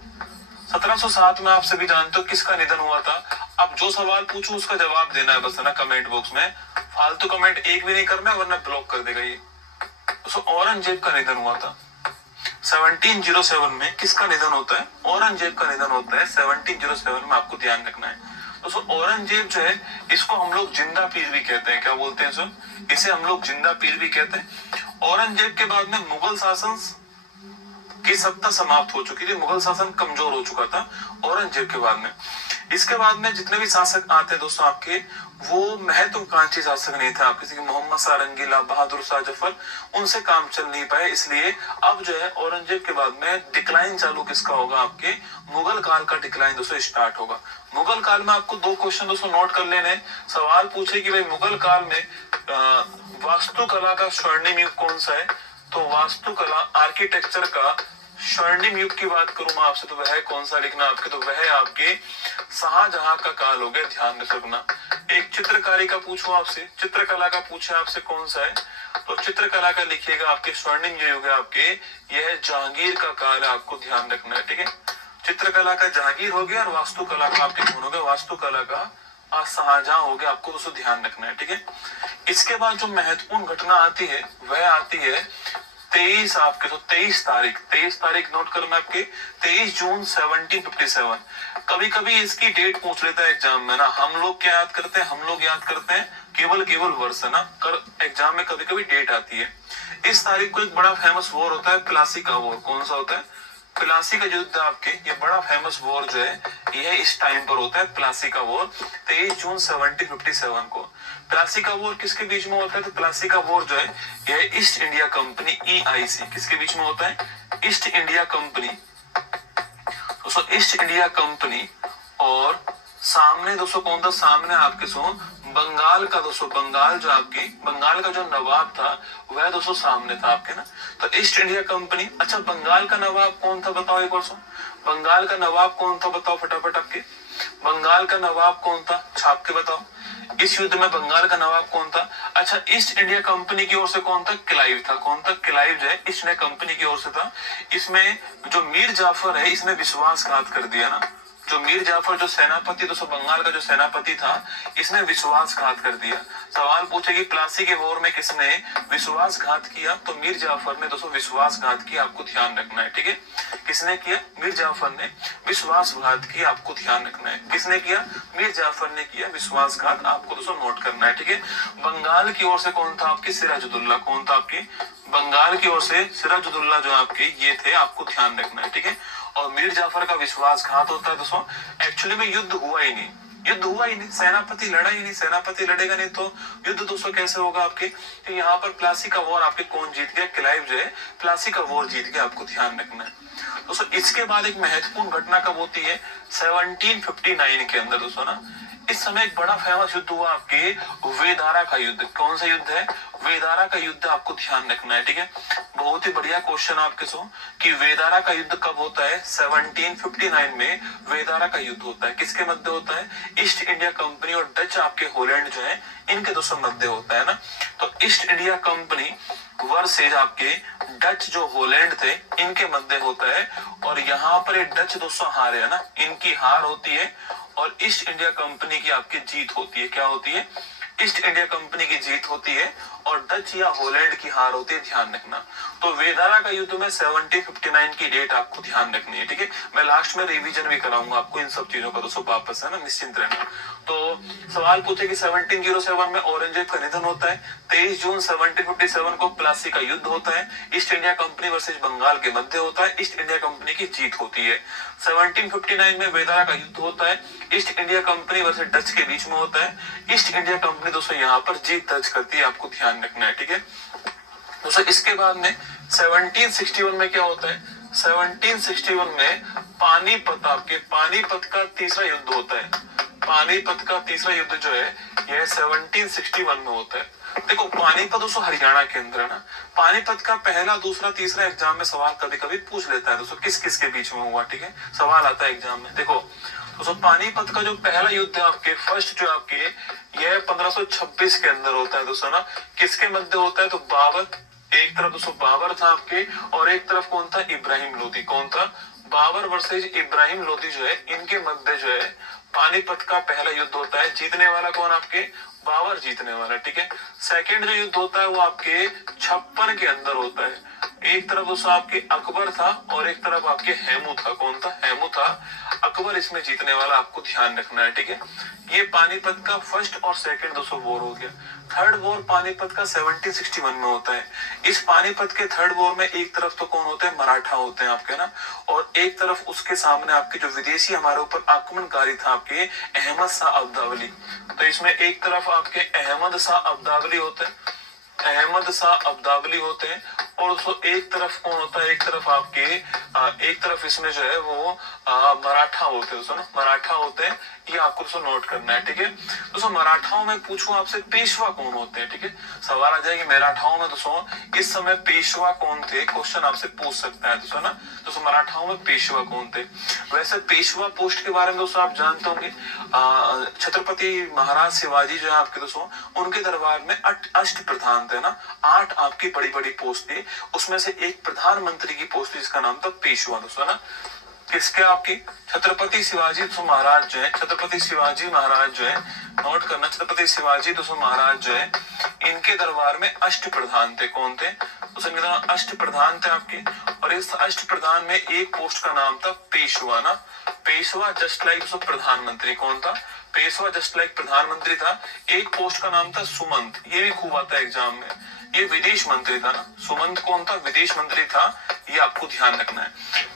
1707 में आप सभी जानते हो किसका निधन हुआ था। अब जो सवाल पूछूं उसका जवाब देना है बस, है ना। कमेंट बॉक्स में फालतू कमेंट एक भी नहीं करना वरना ब्लॉक कर देगा ये। दोस्तों औरंगजेब का निधन हुआ था 1707 में। किसका निधन होता है, औरंगजेब का निधन होता है 1707 में, आपको ध्यान रखना है दोस्तों। औरंगजेब जो है इसको हम लोग जिंदा पीर भी कहते हैं, क्या बोलते हैं सर, इसे हम लोग जिंदा पीर भी कहते हैं। औरंगजेब के बाद में मुगल शासन की सत्ता समाप्त हो चुकी थी, मुगल शासन कमजोर हो चुका था औरंगजेब के बाद में। इसके बाद में जितने भी शासक आते हैं दोस्तों आपके, वो महत्वाकांक्षी शासक नहीं थे आपके, जैसे कि मोहम्मद शाह रंगीला, बहादुर शाह जफर, उनसे काम चल नहीं पाए। इसलिए अब जो है औरंगजेब के बाद में डिक्लाइन चालू किसका होगा, आपके मुगल काल का डिक्लाइन दोस्तों स्टार्ट होगा। मुगल काल में आपको दो क्वेश्चन दोस्तों नोट कर लेने। सवाल पूछे कि भाई मुगल काल में वास्तुकला का स्वर्णिम युग कौन सा है, तो वास्तुकला आर्किटेक्चर का स्वर्णिम युग की बात करूं मैं आपसे तो वह कौन सा लिखना आपके, तो वह आपके शाहजहां का काल हो गया, ध्यान रखना। एक चित्रकारी का पूछूं आपसे, चित्रकला का पूछे आपसे कौन सा है, तो चित्रकला का लिखिएगा आपके स्वर्णिम जो युग है आपके, यह जहांगीर का काल है, आपको ध्यान रखना है, ठीक है। चित्रकला का जहांगीर हो गया और वास्तुकला का आपके कौन हो गया, वास्तुकला का शाहजहां हो गया, आपको उसको ध्यान रखना है, ठीक है। इसके बाद जो महत्वपूर्ण घटना आती है वह आती है 23 आपके, तो 23 तारीख नोट करो मैं आपके, 23 जून 1757। कभी कभी इसकी डेट पूछ लेता है एग्जाम में ना, हम लोग क्या याद करते हैं, हम लोग याद करते हैं केवल वर्ष है ना, कर एग्जाम में कभी कभी डेट आती है। इस तारीख को एक बड़ा फेमस वॉर होता है, प्लासी का वॉर। कौन सा होता है, प्लासी का युद्ध आपके, ये बड़ा फेमस वॉर जो है यह इस टाइम पर होता है, प्लासी का वॉर 23 जून 1757 को। प्लासी का वॉर किसके बीच में होता है, तो प्लासी का वॉर जो है यह ईस्ट इंडिया कंपनी EIC किसके बीच में होता है, ईस्ट इंडिया कंपनी, दोस्तों ईस्ट इंडिया कंपनी और सामने दोस्तों कौन था, सामने आपके सो बंगाल का, दोस्तों बंगाल जो आपके, बंगाल का जो नवाब था वह दोस्तों सामने था आपके ना, तो ईस्ट इंडिया कंपनी। अच्छा बंगाल का नवाब कौन था बताओ एक बार सो, बंगाल का नवाब कौन था बताओ फटाफट आपके, बंगाल का नवाब कौन था, छाप के बताओ इस युद्ध में बंगाल का नवाब कौन था। अच्छा ईस्ट इंडिया कंपनी की ओर से कौन था, क्लाइव था। कौन था, क्लाइव जो है ईस्ट इंडिया कंपनी की ओर से था। इसमें जो मीर जाफर है इसने विश्वासघात कर दिया ना, जो मीर जाफर जो सेनापति, दोस्तों बंगाल का जो सेनापति था, इसने विश्वासघात कर दिया। सवाल पूछे कि प्लासी के वॉर में किसने विश्वासघात किया, तो मीर जाफर ने दोस्तों विश्वासघात किया, आपको ध्यान रखना है, ठीक है। किसने किया, मीर जाफर ने विश्वासघात किया, आपको ध्यान रखना है। किसने किया, मीर जाफर ने किया विश्वासघात, आपको दोस्तों नोट करना है, ठीक है। बंगाल की ओर से कौन था आपके, सिराजुद्दौला। कौन था आपके, बंगाल की ओर से सिराजुद्दौला जो आपके ये थे, आपको ध्यान रखना है, ठीक है। और मीर जाफर का विश्वासघात होता है दोस्तों, एक्चुअली में युद्ध हुआ ही नहीं, युद्ध हुआ ही नहीं, सेनापति लड़ा ही नहीं, सेनापति लड़ेगा नहीं तो युद्ध दोस्तों कैसे होगा आपके। तो यहाँ पर प्लासी का वॉर आपके कौन जीत गया, क्लाइव जो है प्लासी का वॉर जीत गया, आपको ध्यान रखना है दोस्तों। इसके बाद एक महत्वपूर्ण घटना कब होती है, 1759 के अंदर दोस्तों ना, इस समय एक बड़ा फेमस युद्ध हुआ आपके, वेदारा का युद्ध। कौन सा युद्ध है, वेदारा का युद्ध, आपको ध्यान रखना है, ठीक है। बहुत ही बढ़िया क्वेश्चन आपके सो कि वेदारा का युद्ध कब होता है, 1759 में वेदारा का युद्ध होता है। किसके मध्य होता है, ईस्ट इंडिया कंपनी और डच आपके होलैंड जो है इनके दोस्तों मध्य होता है ना। तो ईस्ट इंडिया कंपनी वर्सेज आपके डच जो होलैंड थे इनके मध्य होता है, और यहाँ पर ये डच दोस्तों हारे है ना, इनकी हार होती है और ईस्ट इंडिया कंपनी की आपकी जीत होती है। क्या होती है, ईस्ट इंडिया कंपनी की जीत होती है और डच या होलैंड की हार होती है, ध्यान रखना। तो वेदारा का युद्ध में 1759 की डेट आपको ध्यान रखनी है, ठीक है। मैं लास्ट में रिवीजन भी कराऊंगा आपको इन सब चीजों का, दोस्तों वापस है ना, निश्चिंत रहना। तो सवाल पूछे कि 1707 में औरंगजेब का निधन होता है, 23 जून 1757 को प्लासी का युद्ध होता है, east India company versus Bengal के मध्य होता है, ईस्ट इंडिया कंपनी की जीत होती है। 1759 में वेदारा का युद्ध होता है, east India company versus Dutch के बीच में होता है, ईस्ट इंडिया कंपनी दोस्तों यहाँ पर जीत दर्ज करती है, आपको ध्यान रखना है, ठीक है दोस्तों। इसके बाद में 1761 में क्या होता है, 1761 में पानीपत, आपके पानीपत का तीसरा युद्ध होता है। पानीपत का तीसरा युद्ध जो है यह 1761 में होता है। देखो पानीपत दोस्तों हरियाणा के अंदर है ना, पानीपत का पहला दूसरा तीसरा एग्जाम में सवाल कभी कभी पूछ लेता है दोस्तों, किस किस के बीच में हुआ, ठीक है, सवाल आता है एग्जाम में। देखो दोस्तों पानीपत का जो पहला युद्ध है आपके, फर्स्ट जो आपके यह 1526 के अंदर होता है दोस्तों ना। किसके मध्य होता है, तो बाबर, एक तरफ दोस्तों बाबर था आपके और एक तरफ कौन था, इब्राहिम लोदी। कौन था, बाबर वर्सेज इब्राहिम लोदी जो है इनके मध्य जो है पानीपत का पहला युद्ध होता है। जीतने वाला कौन, आपके बाबर जीतने वाला, ठीक है। सेकंड जो युद्ध होता है वो आपके 56 के अंदर होता है। एक तरफ दोस्तों आपके अकबर था और एक तरफ आपके हेमू था। कौन था, हेमू था, अकबर इसमें जीतने वाला, आपको ध्यान रखना है, ठीक है। ये पानीपत का फर्स्ट और सेकंड दोस्तों वॉर हो गया। थर्ड वॉर पानीपत का 1761 में होता है। इस पानीपत के थर्ड वॉर में एक तरफ तो कौन होते हैं, मराठा होते हैं आपके ना, और एक तरफ उसके सामने आपके जो विदेशी हमारे ऊपर आक्रमणकारी था आपके अहमद शाह अब्दावली। तो इसमें एक तरफ आपके अहमद शाह अब्दावली होते हैं, अहमद शाह अब्दावली होते हैं, और दोस्तों एक तरफ कौन होता है, एक तरफ आपके एक तरफ इसमें जो है वो मराठा होते हैं दोस्तों ना, मराठा होते हैं। ये आपको दोस्तों नोट करना है, ठीक है। दोस्तों मराठाओं में पूछूं आपसे पेशवा कौन होते हैं, ठीक है, सवाल आ जाएगा मराठाओं में दोस्तों इस समय पेशवा कौन थे, क्वेश्चन आपसे पूछ सकता है दोस्तों ना। दोस्तों मराठाओं में पेशवा कौन थे। वैसे पेशवा पोस्ट के बारे में दोस्तों आप जानते होंगे, छत्रपति महाराज शिवाजी जो है आपके दोस्तों, उनके दरबार में अष्ट प्रधान थे ना, 8 आपकी बड़ी बड़ी पोस्ट थी, उसमें से एक प्रधानमंत्री की पोस्ट थी जिसका नाम था पेशवा दोस्तों ना। किसके, आपकी छत्रपति शिवाजी महाराज जो है, छत्रपति शिवाजी महाराज जो है, नोट करना, छत्रपति शिवाजी महाराज जो है, इनके दरबार में अष्ट प्रधान थे। कौन थे, अष्ट प्रधान थे आपके, और इस अष्ट प्रधान में एक पोस्ट का नाम था पेशवा ना। पेशवा जस्ट लाइक प्रधानमंत्री कौन था, पेशवा जस्ट लाइक प्रधानमंत्री था। एक पोस्ट का नाम था सुमंत, ये भी खूब आता है एग्जाम में, ये विदेश मंत्री था ना। सुमंत कौन था, विदेश मंत्री था, ये आपको ध्यान रखना है,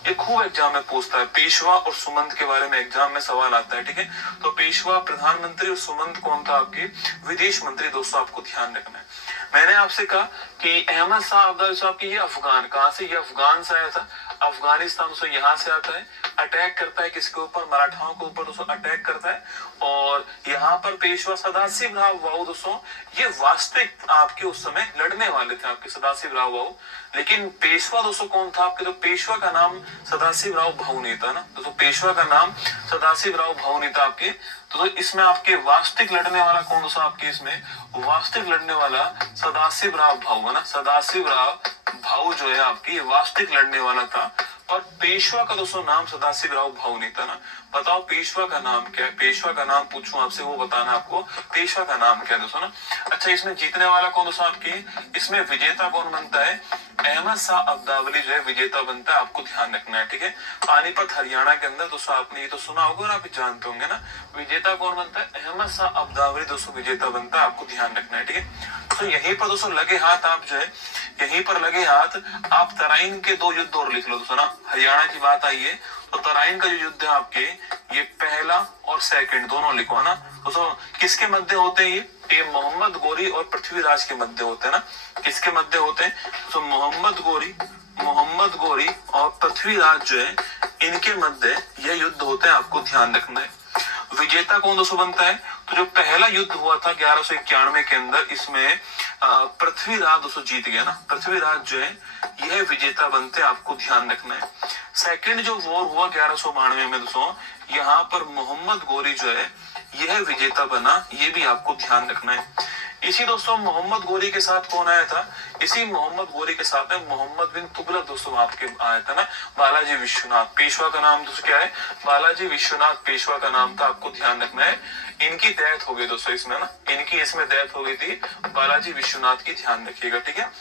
ये खूब एग्जाम में पूछता है। पेशवा और सुमंत के बारे में एग्जाम में सवाल आता है, ठीक है। तो पेशवा प्रधानमंत्री और सुमंत कौन था, आपके विदेश मंत्री, दोस्तों आपको ध्यान रखना है। मैंने आपसे कहा कि अहमद शाह अब्दाली साहब की ये अफगान, कहां से, ये अफगान से आया था, अफगानिस्तान से यहाँ से आता है, अटैक करता है किसके ऊपर, मराठाओं के ऊपर दोस्तों अटैक करता है। और यहाँ पर पेशवा सदाशिव राव भाऊ दोस्तों, ये वास्तविक आपके उस समय लड़ने वाले थे आपके सदाशिव राव भाऊ, लेकिन पेशवा दोस्तों कौन था आपके, तो पेशवा का नाम सदाशिव राव भाऊ नहीं था ना दोस्तों, पेशवा का नाम सदाशिव राव भाऊ नहीं था आपके। तो इसमें आपके वास्तविक लड़ने वाला कौन दोस्तों, आपके इसमें वास्तविक लड़ने वाला सदाशिव राव भाऊ है ना, सदाशिव राव भाऊ जो है आपकी वास्तविक लड़ने वाला था। और पेशवा का दोस्तों नाम सदाशिव राव भाऊ नहीं था ना। बताओ पेशवा का नाम क्या है, पेशवा का नाम पूछूं आपसे, वो बताना आपको पेशवा का नाम क्या है दोस्तों ना। अच्छा, इसमें जीतने वाला कौन दोस्तों आपकी, इसमें विजेता कौन बनता है, अहमद शाह अब्दावली जो है विजेता बनता है, आपको ध्यान रखना है, ठीक है। पानीपत हरियाणा के अंदर दोस्तों आपने ये तो सुना होगा ना, आप जानते होंगे ना, विजेता कौन बनता है, अहमद शाह अब्दावली दोस्तों विजेता बनता है, आपको ध्यान रखना है, ठीक है। तो यहीं पर दोस्तों लगे हाथ आप जो है, यहीं पर लगे हाथ आप तराइन के 2 युद्ध और लिख लो दोस्तों ना। हरियाणा की बात आई है तो तराइन का जो युद्ध है आपके, ये पहला और सेकंड दोनों लिखो ना दोस्तों। किसके मध्य होते हैं ये मोहम्मद गोरी और पृथ्वीराज के मध्य होते हैं ना। किसके मध्य होते हैं तो मोहम्मद गोरी और पृथ्वीराज जो है, इनके मध्य यह युद्ध होते हैं, आपको ध्यान रखना है। विजेता कौन दोस्तों बनता है, तो जो पहला युद्ध हुआ था 1191 के अंदर, इसमें पृथ्वीराज दोस्तों जीत गया ना, पृथ्वीराज जो है यह विजेता बनते, आपको ध्यान रखना है। सेकंड जो वॉर हुआ 1192 में दोस्तों, यहाँ पर मोहम्मद गोरी जो है यह विजेता बना, ये भी आपको ध्यान रखना है। इसी दोस्तों मोहम्मद गोरी के साथ कौन आया था, इसी मोहम्मद गोरी के साथ में मोहम्मद बिन तुगलक दोस्तों आपके आया था ना, बालाजी विश्वनाथ। पेशवा का नाम दोस्तों क्या है, बालाजी विश्वनाथ पेशवा का नाम था, आपको ध्यान रखना है। इनकी डेथ हो गई दोस्तों इसमें ना, इनकी इसमें डेथ हो गई थी बालाजी विश्वनाथ की, ध्यान रखिएगा, ठीक है।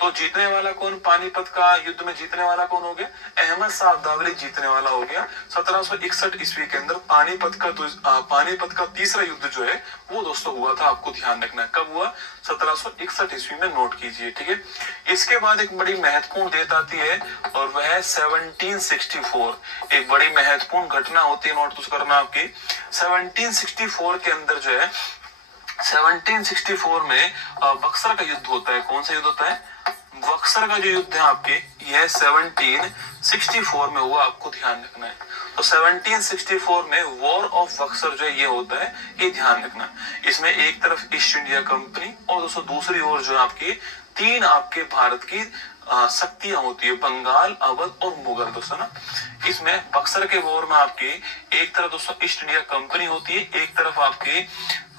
तो जीतने वाला कौन, पानीपत का युद्ध में जीतने वाला कौन हो गया, अहमद शाह अब्दावली जीतने वाला हो गया 1761 ईस्वी के अंदर। पानीपत का तीसरा युद्ध जो है वो दोस्तों हुआ था, आपको ध्यान रखना है। कब हुआ, 1761 ईस्वी में, नोट कीजिए, ठीक है। इसके बाद एक बड़ी महत्वपूर्ण डेट आती है और वह है 1764। एक बड़ी महत्वपूर्ण घटना होती है, नोट करना आपकी। 1764 के अंदर जो है, 1764 में बक्सर का युद्ध होता है। कौन सा युद्ध होता है, बक्सर का जो युद्ध है आपके, यह 1764 में हुआ, आपको ध्यान रखना है। तो 1764 में वॉर ऑफ बक्सर जो है ये होता है, ये ध्यान रखना। इसमें एक तरफ ईस्ट इंडिया कंपनी और दोस्तों दूसरी ओर जो है आपकी 3 आपके भारत की शक्तियां होती है, बंगाल, अवध और मुगल दोस्तों ना। इसमें बक्सर के वॉर में आपकी एक तरफ दोस्तों ईस्ट इंडिया कंपनी होती है, एक तरफ आपकी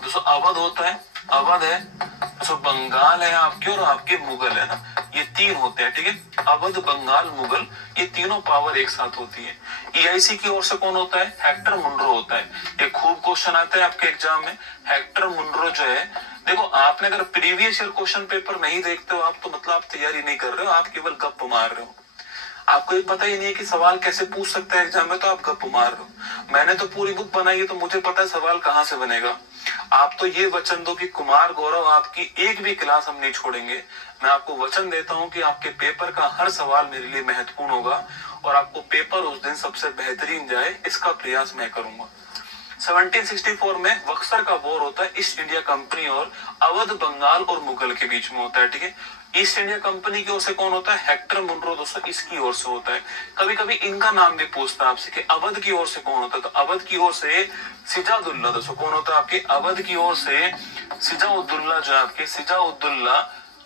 दोस्तों अवध होता है, अवध है दोस्तों, बंगाल है आपके, और आपके मुगल है ना, ये 3 होते हैं, ठीक है। अवध, बंगाल, मुगल, ये तीनों पावर एक साथ होती है। EIC की ओर से कौन होता है, हेक्टर मुनरो होता है। ये खूब क्वेश्चन आता है आपके एग्जाम में। हेक्टर मुनरो जो है, देखो आपने अगर प्रीवियस ईयर क्वेश्चन पेपर नहीं देखते हो आप, तो मतलब आप तैयारी नहीं कर रहे हो, आप केवल गप मार रहे हो। आपको ये पता ही नहीं है कि सवाल कैसे पूछ सकता है एग्जाम में, तो आप गप मार रहे हो। मैंने तो पूरी बुक बनाई है तो मुझे पता है सवाल कहाँ से बनेगा। आप तो ये वचन दो कि कुमार गौरव आपकी एक भी क्लास हम नहीं छोड़ेंगे। मैं आपको वचन देता हूँ कि आपके पेपर का हर सवाल मेरे लिए महत्वपूर्ण होगा और आपको पेपर उस दिन सबसे बेहतरीन जाए, इसका प्रयास मैं करूंगा। 1764 में बक्सर का वॉर होता है ईस्ट इंडिया कंपनी और अवध, बंगाल और मुगल के बीच में होता है, ठीक है। ईस्ट इंडिया कंपनी की ओर से कौन होता है? हेक्टर मुनरो दोस्तों, इसकी ओर से होता है। कभी कभी इनका नाम भी पूछता है आपसे कि अवध की ओर से कौन होता है, तो अवध की ओर से सिजाउद्दौला दोस्तों। कौन होता है आपके? अवध की ओर से सिजाउद्दौला, जो आपके सिजाउद्दौला,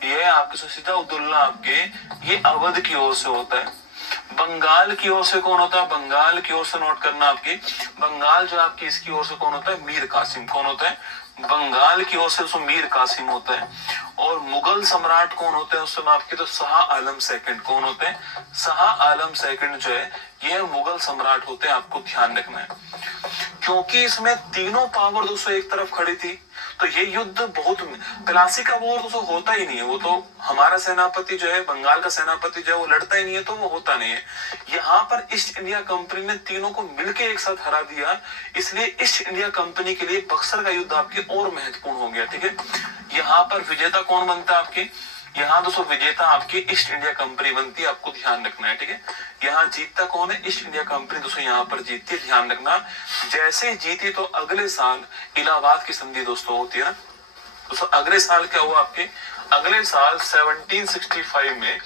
ये आपके सिजाउद्दौला आपके ये अवध की ओर से होता है। बंगाल की ओर से कौन होता है? बंगाल की ओर से नोट करना आपकी, बंगाल जो आपकी इसकी ओर से कौन होता है? मीर कासिम। कौन होता है? बंगाल की ओर से उसमें मीर कासिम होता है। और मुगल सम्राट कौन होते हैं उस समय आपके? तो शाह आलम सेकंड। कौन होते हैं? शाह आलम सेकंड जो है ये मुगल सम्राट होते हैं, आपको ध्यान रखना है। क्योंकि इसमें तीनों पावर दोस्तों एक तरफ खड़ी थी, तो ये युद्ध बहुत, प्लासी का वॉर दोस्तों होता ही नहीं है। वो तो हमारा सेनापति जो है, बंगाल का सेनापति जो है, वो लड़ता ही नहीं है, तो वो होता नहीं है। यहाँ पर ईस्ट इंडिया कंपनी ने तीनों को मिलकर एक साथ हरा दिया, इसलिए ईस्ट इंडिया कंपनी के लिए बक्सर का युद्ध आपके और महत्वपूर्ण हो गया, ठीक है। यहाँ पर विजेता कौन बनता है आपके? यहाँ दोस्तों विजेता आपकी ईस्ट इंडिया कंपनी बनती है, आपको ध्यान रखना है, ठीक है। यहाँ जीतता कौन है? ईस्ट इंडिया कंपनी दोस्तों यहाँ पर जीतती है, ध्यान रखना। जैसे जीती तो अगले साल इलाहाबाद की संधि दोस्तों होती है ना दोस्तों। अगले साल क्या हुआ आपके? अगले साल 1765 में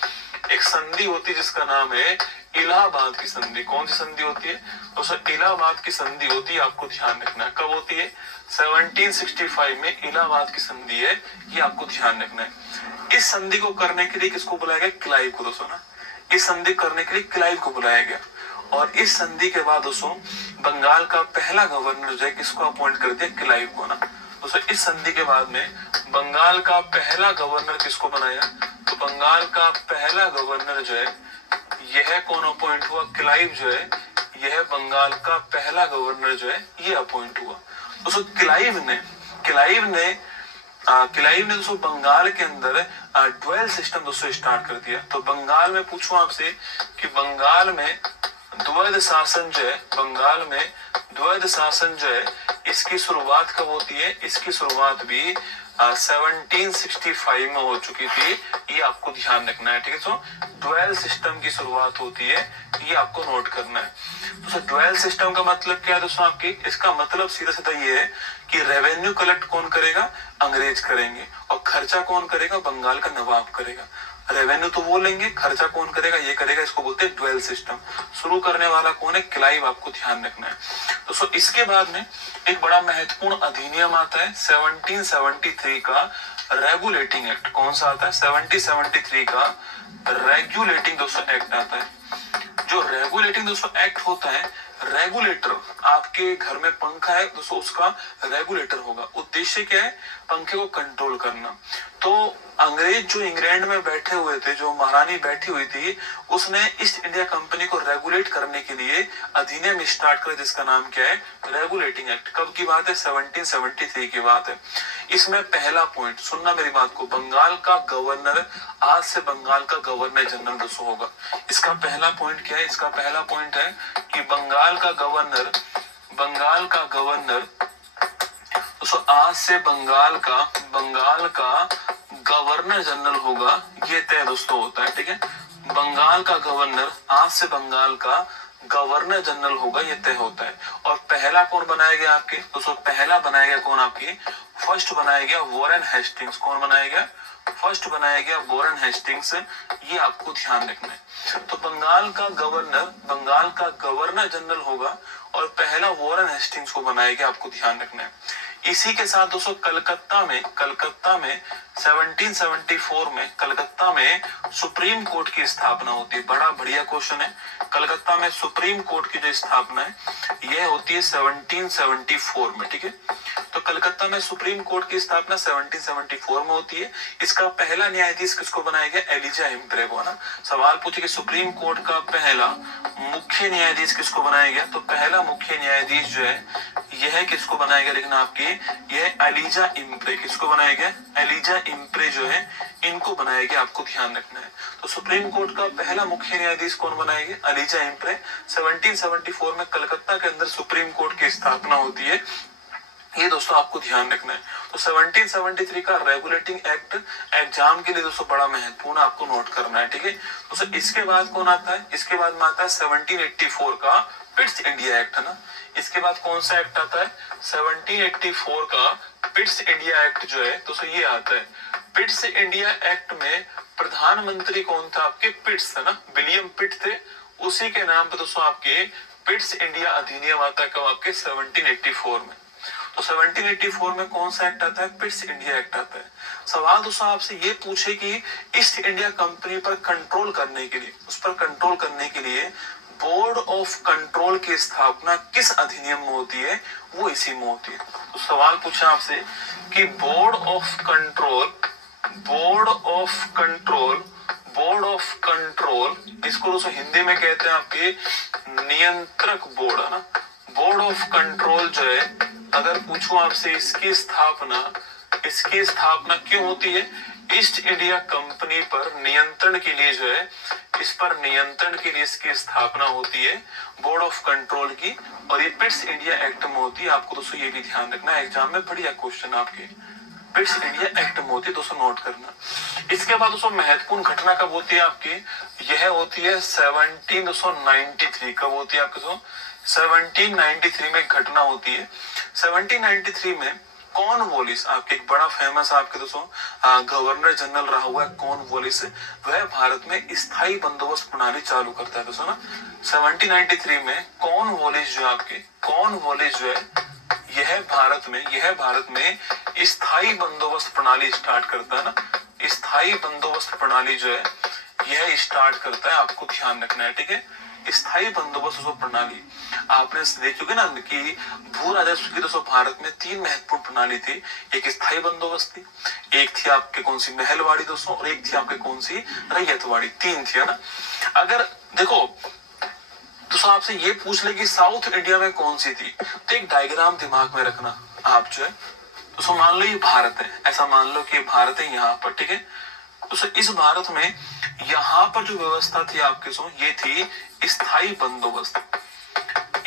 एक संधि होती है जिसका नाम है इलाहाबाद की संधि। कौन सी संधि होती है दोस्तों? इलाहाबाद की संधि होती है, आपको ध्यान रखना है। कब होती है? 1765 में इलाहाबाद की संधि है, ये आपको ध्यान रखना है। इस संधि को करने के लिए किसको बुलाया गया? क्लाइव को दोस्तों ना। इस संधि करने के लिए क्लाइव को बुलाया गया। और इस संधि के बाद दोस्तों बंगाल का पहला गवर्नर जो है किसको अपॉइंट कर दिया? क्लाइव को ना दोस्तों। इस संधि के बाद में बंगाल का पहला गवर्नर किसको बनाया? तो बंगाल का पहला गवर्नर जो है यह कौन अपॉइंट हुआ? क्लाइव जो है, यह बंगाल का पहला गवर्नर जो है ये अपॉइंट हुआ दोस्तों। क्लाइव ने दोस्तों बंगाल के अंदर ड्वेल सिस्टम दोस्तों स्टार्ट कर दिया। तो बंगाल में पूछूं आपसे कि बंगाल में द्वैध शासन जो है, बंगाल में द्वैध शासन जो है इसकी शुरुआत कब होती है? इसकी शुरुआत भी 1765 में हो चुकी थी, ये आपको ध्यान रखना है, ठीक है। तो ड्वेल सिस्टम की शुरुआत होती है, ये आपको नोट करना है। तो ड्वेल सिस्टम का मतलब क्या है दोस्तों आपकी? इसका मतलब सीधा सीधा ये है कि रेवेन्यू कलेक्ट कौन करेगा? अंग्रेज करेंगे, और खर्चा कौन करेगा? बंगाल का नवाब करेगा। रेवेन्यू तो वो लेंगे, खर्चा कौन करेगा? ये करेगा। इसको बोलते हैं ड्वेल सिस्टम। शुरू करने वाला कौन है? क्लाइव, आपको ध्यान रखना है दोस्तों। इसके बाद में एक बड़ा महत्वपूर्ण अधिनियम आता है 1773 का रेगुलेटिंग एक्ट। कौन सा आता है? 1773 का रेगुलेटिंग दोस्तों एक्ट आता है। जो रेगुलेटिंग दोस्तों एक्ट होता है, रेगुलेटर, आपके घर में पंखा है दोस्तों, उसका रेगुलेटर होगा। उद्देश्य क्या है? पंखे को कंट्रोल करना। तो अंग्रेज जो इंग्लैंड में बैठे हुए थे, जो महारानी बैठी हुई थी, उसने ईस्ट इंडिया कंपनी को रेगुलेट करने के लिए अधिनियम स्टार्ट कर, जिसका नाम क्या है? Regulating act. कब की बात है? 1773 की बात है। इसमें पहला पॉइंट सुनना मेरी बात को, बंगाल का गवर्नर आज से बंगाल का गवर्नर जनरल दोस्तों होगा। इसका पहला पॉइंट क्या है? इसका पहला पॉइंट है कि बंगाल का गवर्नर दोस्तों आज से बंगाल का गवर्नर जनरल होगा, ये तय दोस्तों होता है, ठीक है। बंगाल का गवर्नर आज से बंगाल का गवर्नर जनरल होगा, ये तय होता है। और पहला कौन बनाया गया आपके दोस्तों? पहला बनाया गया कौन आपके? फर्स्ट बनाया गया वॉरेन हेस्टिंग्स। कौन बनाया गया? फर्स्ट बनाया गया वॉरेन हेस्टिंग्स, ये आपको ध्यान रखना है। तो बंगाल का गवर्नर जनरल होगा और पहला वॉरेन हेस्टिंग्स को बनाया गया, आपको ध्यान रखना है। इसी के साथ दोस्तों कलकत्ता में 1774 में कलकत्ता में सुप्रीम कोर्ट की स्थापना होती है। बड़ा बढ़िया क्वेश्चन है। कलकत्ता में सुप्रीम कोर्ट की जो स्थापना है यह होती है 1774 में, ठीक है। तो कलकत्ता में सुप्रीम कोर्ट की स्थापना 1774 में होती है। इसका पहला न्यायाधीश किसको बनाया गया? एलिजा इम्प्रे को ना। सवाल पूछे कि सुप्रीम कोर्ट का पहला मुख्य न्यायाधीश किसको बनाया गया? तो पहला मुख्य न्यायाधीश जो है यह किसको बनाया गया? लेकिन आपकी यह एलिजा इम्प्रे। किसको बनाया गया? एलिजा इम्प्रे जो है इनको बनाया गया, आपको ध्यान रखना है। तो सुप्रीम कोर्ट का पहला मुख्य न्यायाधीश कौन बनाया गया? एलिजा इम्प्रे। 1774 में कलकत्ता के अंदर सुप्रीम कोर्ट की स्थापना होती है, ये दोस्तों आपको ध्यान रखना है। तो 1773 का रेगुलेटिंग एक्ट एग्जाम के लिए दोस्तों बड़ा महत्वपूर्ण, आपको नोट करना है, ठीक है। दोस्तों इसके बाद कौन आता है? इसके बाद में आता है 1784 का पिट्स इंडिया एक्ट, है ना। इसके बाद कौन सा एक्ट आता है? 1784 का पिट्स इंडिया एक्ट जो है दोस्तों ये आता है। पिट्स इंडिया एक्ट में प्रधानमंत्री कौन था? आपके पिट्स, है ना, विलियम पिट थे, उसी के नाम पे दोस्तों आपके पिट्स इंडिया अधिनियम आता है, कब? आपके 1784 में। तो 1784 में कौन सा एक्ट आता है? पिट्स इंडिया एक्ट आता है। सवाल दोस्तों आपसे ये पूछे कि ईस्ट इंडिया कंपनी पर कंट्रोल करने के लिए, उस पर कंट्रोल करने के लिए बोर्ड ऑफ कंट्रोल की स्थापना किस अधिनियम में होती है? वो इसी में होती है। तो सवाल पूछा आपसे कि board of control, board of control, board of control, इसको दोस्तों हिंदी में कहते हैं आपके नियंत्रक बोर्ड, है ना। बोर्ड ऑफ कंट्रोल जो है, अगर पूछूं आपसे इसकी स्थापना क्यों होती है? ईस्ट इंडिया कंपनी पर नियंत्रण के लिए जो है, इस पर नियंत्रण के लिए इसकी स्थापना होती है बोर्ड ऑफ कंट्रोल की, और ये पिट्स इंडिया एक्ट में होती है। आपको दोस्तों ये भी ध्यान रखना है, एग्जाम में बढ़िया क्वेश्चन आपके पिट्स इंडिया एक्ट में होती है, दोस्तों नोट करना। इसके बाद दोस्तों महत्वपूर्ण घटना कब होती है आपकी? यह होती है 1793। कब होती है आपके दोस्तों? 1793 में घटना होती है। 1793 में कॉर्नवालिस, आपके एक बड़ा फेमस आपके दोस्तों गवर्नर जनरल रहा हुआ है कॉर्नवालिस, वह भारत में स्थायी बंदोबस्त प्रणाली चालू करता है दोस्तों ना। 1793 में कॉर्नवालिस जो आपके, कॉर्नवालिस जो है, यह भारत में स्थायी बंदोबस्त प्रणाली स्टार्ट करता है ना। स्थायी बंदोबस्त प्रणाली जो है यह स्टार्ट करता है, आपको ध्यान रखना है, ठीक है। स्थायी बंदोबस्त प्रणाली आपने देखी होगी ना कि भू राजस्व की दोस्तों भारत में 3 महत्वपूर्ण प्रणाली थी। एक स्थायी बंदोबस्त थी, एक थी आपके कौन सी? महलवाड़ी दोस्तों, और एक थी आपके कौन सी? रैयतवाड़ी। 3 थी, है ना। अगर देखो दोस्तों आपसे ये पूछ ले कि साउथ इंडिया में कौन सी थी, तो एक डायग्राम दिमाग में रखना आप जो है। दोस्तों मान लो ये भारत है, ऐसा मान लो कि भारत है यहाँ पर, ठीक है। दोस्तों इस भारत में यहाँ पर जो व्यवस्था थी आपके सो, ये थी स्थायी बंदोबस्त।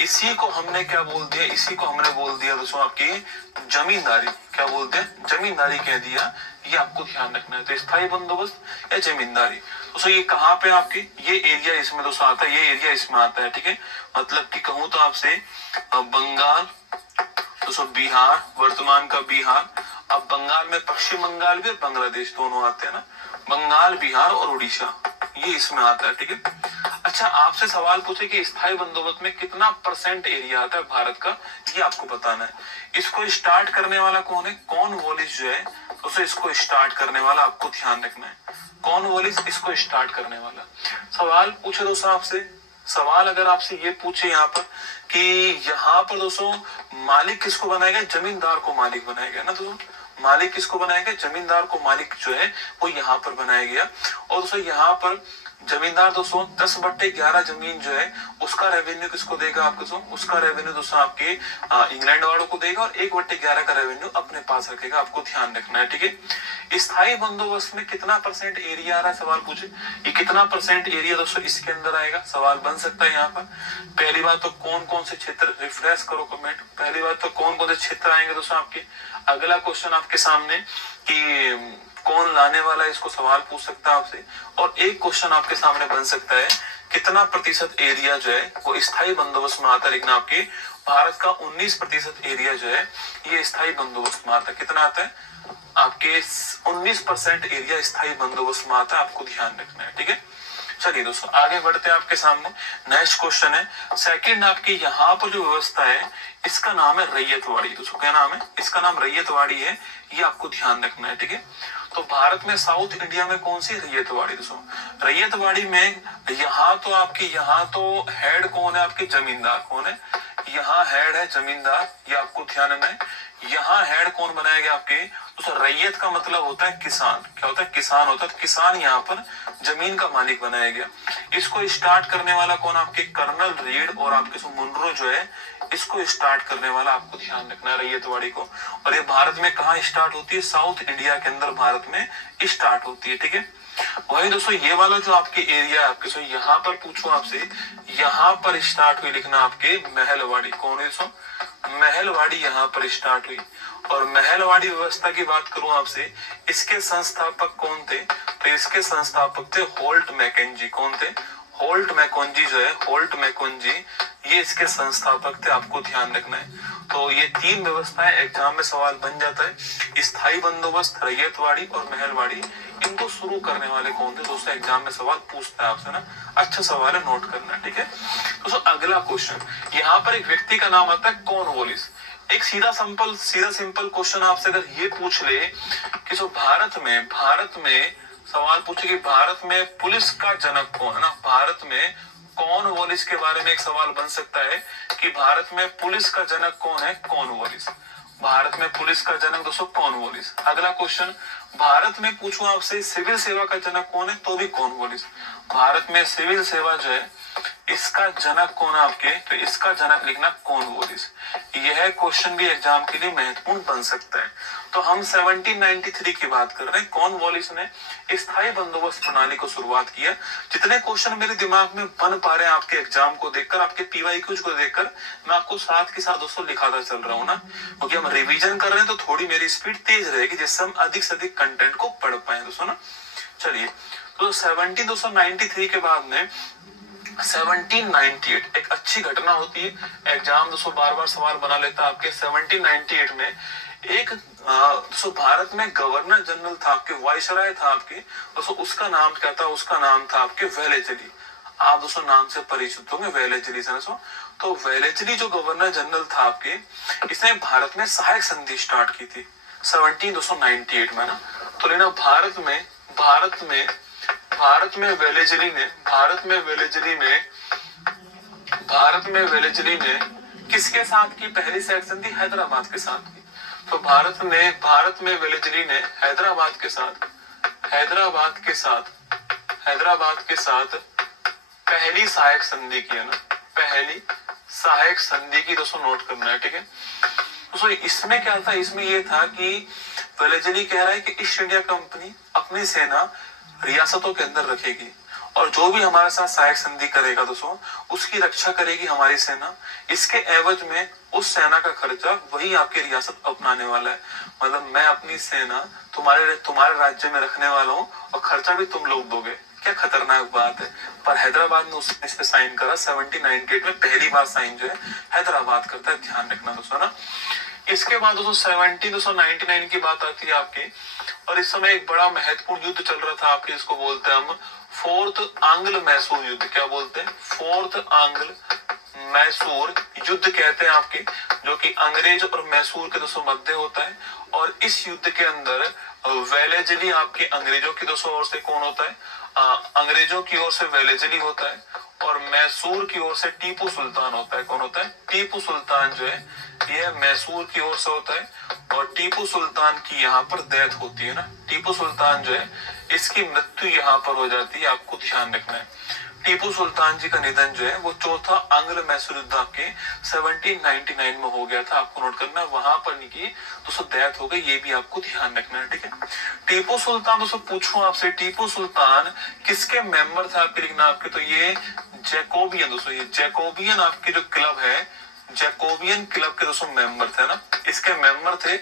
इसी को हमने क्या बोल दिया? इसी को हमने बोल दिया दोस्तों आपकी जमींदारी। क्या बोलते हैं? जमींदारी कह दिया। ये आपको ध्यान रखना है। तो स्थायी बंदोबस्त या जमींदारी दोस्तों ये कहाँ पे आपके? ये एरिया इसमें दोस्तों आता है, ये एरिया इसमें आता है, ठीक है। मतलब कि कहूं तो आपसे बंगाल दोस्तों, बिहार, वर्तमान का बिहार, अब बंगाल में पश्चिम बंगाल भी और बांग्लादेश दोनों आते हैं ना। बंगाल, बिहार और उड़ीसा, ये इसमें आता है, ठीक है। अच्छा आपसे सवाल पूछे कि स्थायी बंदोबस्त में कितना % एरिया आता है भारत का, ये आपको बताना है। इसको स्टार्ट करने वाला कौन है? कॉर्नवालिस जो है उसे इसको स्टार्ट करने वाला, आपको ध्यान रखना है। कॉर्नवालिस इसको स्टार्ट करने वाला। सवाल पूछे दोस्तों आपसे, सवाल अगर आपसे ये पूछे यहाँ पर कि यहाँ पर दोस्तों मालिक किसको बनाएगा? जमींदार को मालिक बनाएगा ना दोस्तों। मालिक किसको बनाएगा? जमींदार को मालिक जो है वो यहाँ पर बनाया गया। और दोस्तों यहाँ पर जमींदार दोस्तों 10/11 जमीन जो है उसका रेवेन्यू किसको देगा? आपको दोस्तों उसका रेवेन्यू दोस्तों आपके इंग्लैंड वालों को देगा, और 1/11 का रेवेन्यू अपने पास रखेगा। आपको ध्यान रखना है, ठीक है। स्थायी बंदोबस्त में कितना % एरिया आ रहा है? सवाल पूछे ये कितना % एरिया दोस्तों इसके अंदर आएगा? सवाल बन सकता है यहाँ पर। पहली बात तो कौन कौन से क्षेत्र, रिफ्रेश करो कमेंट, पहली बात तो कौन कौन से क्षेत्र आएंगे दोस्तों आपके। अगला क्वेश्चन आपके सामने कि कौन लाने वाला है, इसको सवाल पूछ सकता है आपसे। और एक क्वेश्चन आपके सामने बन सकता है कितना % एरिया जो है वो स्थायी बंदोबस्त में आता है। लेकिन आपके भारत का 19% एरिया जो है ये स्थायी बंदोबस्त में आता है। कितना आता है? आपके 19% एरिया स्थायी बंदोबस्त में आता है। आपको ध्यान रखना है, ठीक है। चलिए दोस्तों आगे बढ़ते हैं आपके सामने। नेक्स्ट क्वेश्चन है सेकंड, आपके यहाँ पर जो व्यवस्था है इसका नाम है रैयतवाड़ी। दोस्तों क्या नाम है? इसका नाम रैयतवाड़ी है, ये आपको ध्यान रखना है, ठीक है। तो भारत में साउथ इंडिया में कौन सी रैयतवाड़ी? दोस्तों रैयतवाड़ी में यहाँ तो आपके, यहाँ तो हेड कौन है? आपके जमींदार कौन है? यहाँ हेड है जमींदार, ये आपको ध्यान रखना है। यहाँ हेड कौन बनाया गया आपके? तो रैयत का मतलब होता है किसान। क्या होता है? किसान होता है। तो किसान यहाँ पर जमीन का मालिक बनाया गया। इसको स्टार्ट करने वाला कौन? आपके कर्नल रीड और आपके मुनरो जो है इसको स्टार्ट करने वाला आपको ध्यान रखना है, रैयतवाड़ी को। और ये भारत में कहाँ स्टार्ट होती है? साउथ इंडिया के अंदर भारत में स्टार्ट होती है, ठीक है। वही दोस्तों ये वाला जो आपके एरिया है आपके, यहाँ पर पूछूं आपसे, यहाँ पर स्टार्ट हुई लिखना आपके महलवाड़ी। कौन है दोस्तों? महलवाड़ी यहाँ पर स्टार्ट हुई। और महलवाड़ी व्यवस्था की बात करूं आपसे, इसके संस्थापक कौन थे? तो इसके संस्थापक थे होल्ट मैकेंजी। कौन थे? होल्ट मैकेंजी जो है, होल्ट मैकेंजी, ये इसके संस्थापक थे, आपको ध्यान रखना है। तो ये तीन व्यवस्थाएं एग्जाम में सवाल बन जाता है, स्थायी बंदोबस्त, रैयतवाड़ी और महलवाड़ी। इनको शुरू करने वाले कौन थे दोस्तों? एग्जाम में सवाल पूछता है आपसे ना, अच्छा सवाल है, नोट करना है, ठीक है। दोस्तों अगला क्वेश्चन, यहाँ पर एक व्यक्ति का नाम आता है कॉर्नवालिस। एक सीधा सिंपल क्वेश्चन आपसे अगर ये पूछ ले कि जो भारत में सवाल पूछे कि भारत में पुलिस का जनक कौन है ना, भारत में कॉर्नवालिस के बारे में एक सवाल बन सकता है कि भारत में पुलिस का जनक कौन है? कॉर्नवालिस। भारत में पुलिस का जनक दोस्तों कॉर्नवालिस। अगला क्वेश्चन, भारत में पूछूं आपसे सिविल सेवा का जनक कौन है? तो भी कॉर्नवालिस। भारत में सिविल सेवा जो है इसका जनक कौन है आपके? तो इसका जनक लिखना कॉर्नवालिस। यह क्वेश्चन भी एग्जाम के लिए महत्वपूर्ण बन सकता है। तो हम 1793 की बात कर रहे हैं, कॉर्नवालिस ने स्थायी बंदोबस्त प्रणाली को शुरुआत किया। जितने क्वेश्चन मेरे दिमाग में बन पा रहे हैं आपके एग्जाम को देखकर, आपके पीवाईक्यूज को देखकर, मैं आपको साथ के साथ दोस्तों लिखाता चल रहा हूँ ना, क्योंकि हम रिवीजन कर रहे हैं तो थोड़ी मेरी स्पीड तेज रहेगी, जिससे हम अधिक से अधिक कंटेंट को पढ़ पाए दोस्तों ना। चलिए, तो 1793 के बाद में 1798 एक अच्छी घटना होती है, एग्जाम दोस्तों बार बार सवाल बना लेता है आपके। 1798 में एक दोस्तों भारत में गवर्नर जनरल था आपके, वाइसराय था आपके दोस्तों, उसका नाम क्या था? उसका नाम था आपके वेलेजली। आप दोस्तों नाम से परिचित होंगे वेलेजली से दोस्तों। तो वेलेजली जो गवर्नर जनरल था आपके, इसने भारत में सहायक संधि स्टार्ट की थी 1798 में ना। तो लेना भारत में वेलेजली ने किसके साथ की पहली सहायक संधि? हैदराबाद के साथ की। तो भारत में वेलेजली ने हैदराबाद के साथ पहली सहायक संधि की है ना, पहली सहायक संधि की दोस्तों नोट करना है, ठीक है। दोस्तों इसमें क्या था? इसमें ये था कि वेलेजली कह रहा है कि ईस्ट इंडिया कंपनी अपनी सेना रियासतों के अंदर रखेगी और जो भी हमारे साथ सहायक संधि करेगा दोस्तों, उसकी रक्षा करेगी हमारी सेना। इसके एवज में उस सेना का खर्चा वही आपकी रियासत अपनाने वाला है। मतलब मैं अपनी सेना तुम्हारे राज्य में रखने वाला हूँ और खर्चा भी तुम लोग दोगे। क्या खतरनाक बात है। पर हैदराबाद ने उसने इस पे साइन करा। 1798 में पहली बार साइन जो है हैदराबाद करता है, ध्यान रखना दोस्तों ना। इसके बाद दोस्तों 1799 की बात आती है आपके, और इस समय एक बड़ा महत्वपूर्ण युद्ध चल रहा था आपके, इसको बोलते हैं हम फोर्थ आंग्ल मैसूर युद्ध। क्या बोलते हैं? फोर्थ आंग्ल मैसूर युद्ध कहते हैं आपके, जो कि अंग्रेज और मैसूर के दोस्तों मध्य होता है। और इस युद्ध के अंदर वेलेजली आपके अंग्रेजों की दोस्तों ओर से कौन होता है? अंग्रेजों की ओर से वेलेजली होता है और मैसूर की ओर से टीपू सुल्तान होता है। कौन होता है? टीपू सुल्तान जो है यह मैसूर की ओर से होता है और टीपू सुल्तान की यहाँ पर डेथ होती है ना। टीपू सुल्तान जो है इसकी मृत्यु यहाँ पर हो जाती है, आपको ध्यान रखना है। टीपू सुल्तान जी का निधन जो है वो चौथा आंग्ल मैसूर युद्ध आपके 1799 में हो गया था, आपको नोट करना है। वहां पर इनकी दोस्तों डेथ हो गई, ये भी आपको ध्यान रखना है, ठीक है। टीपू सुल्तान दोस्तों पूछूं आपसे, टीपू सुल्तान किसके मेंबर थे आपके लिखना आपके? तो ये जैकोबियन दोस्तों, ये जैकोबियन आपके जो क्लब है, जैकोबियन क्लब के दोस्तों मेंबर थे ना, इसके मेंबर थे।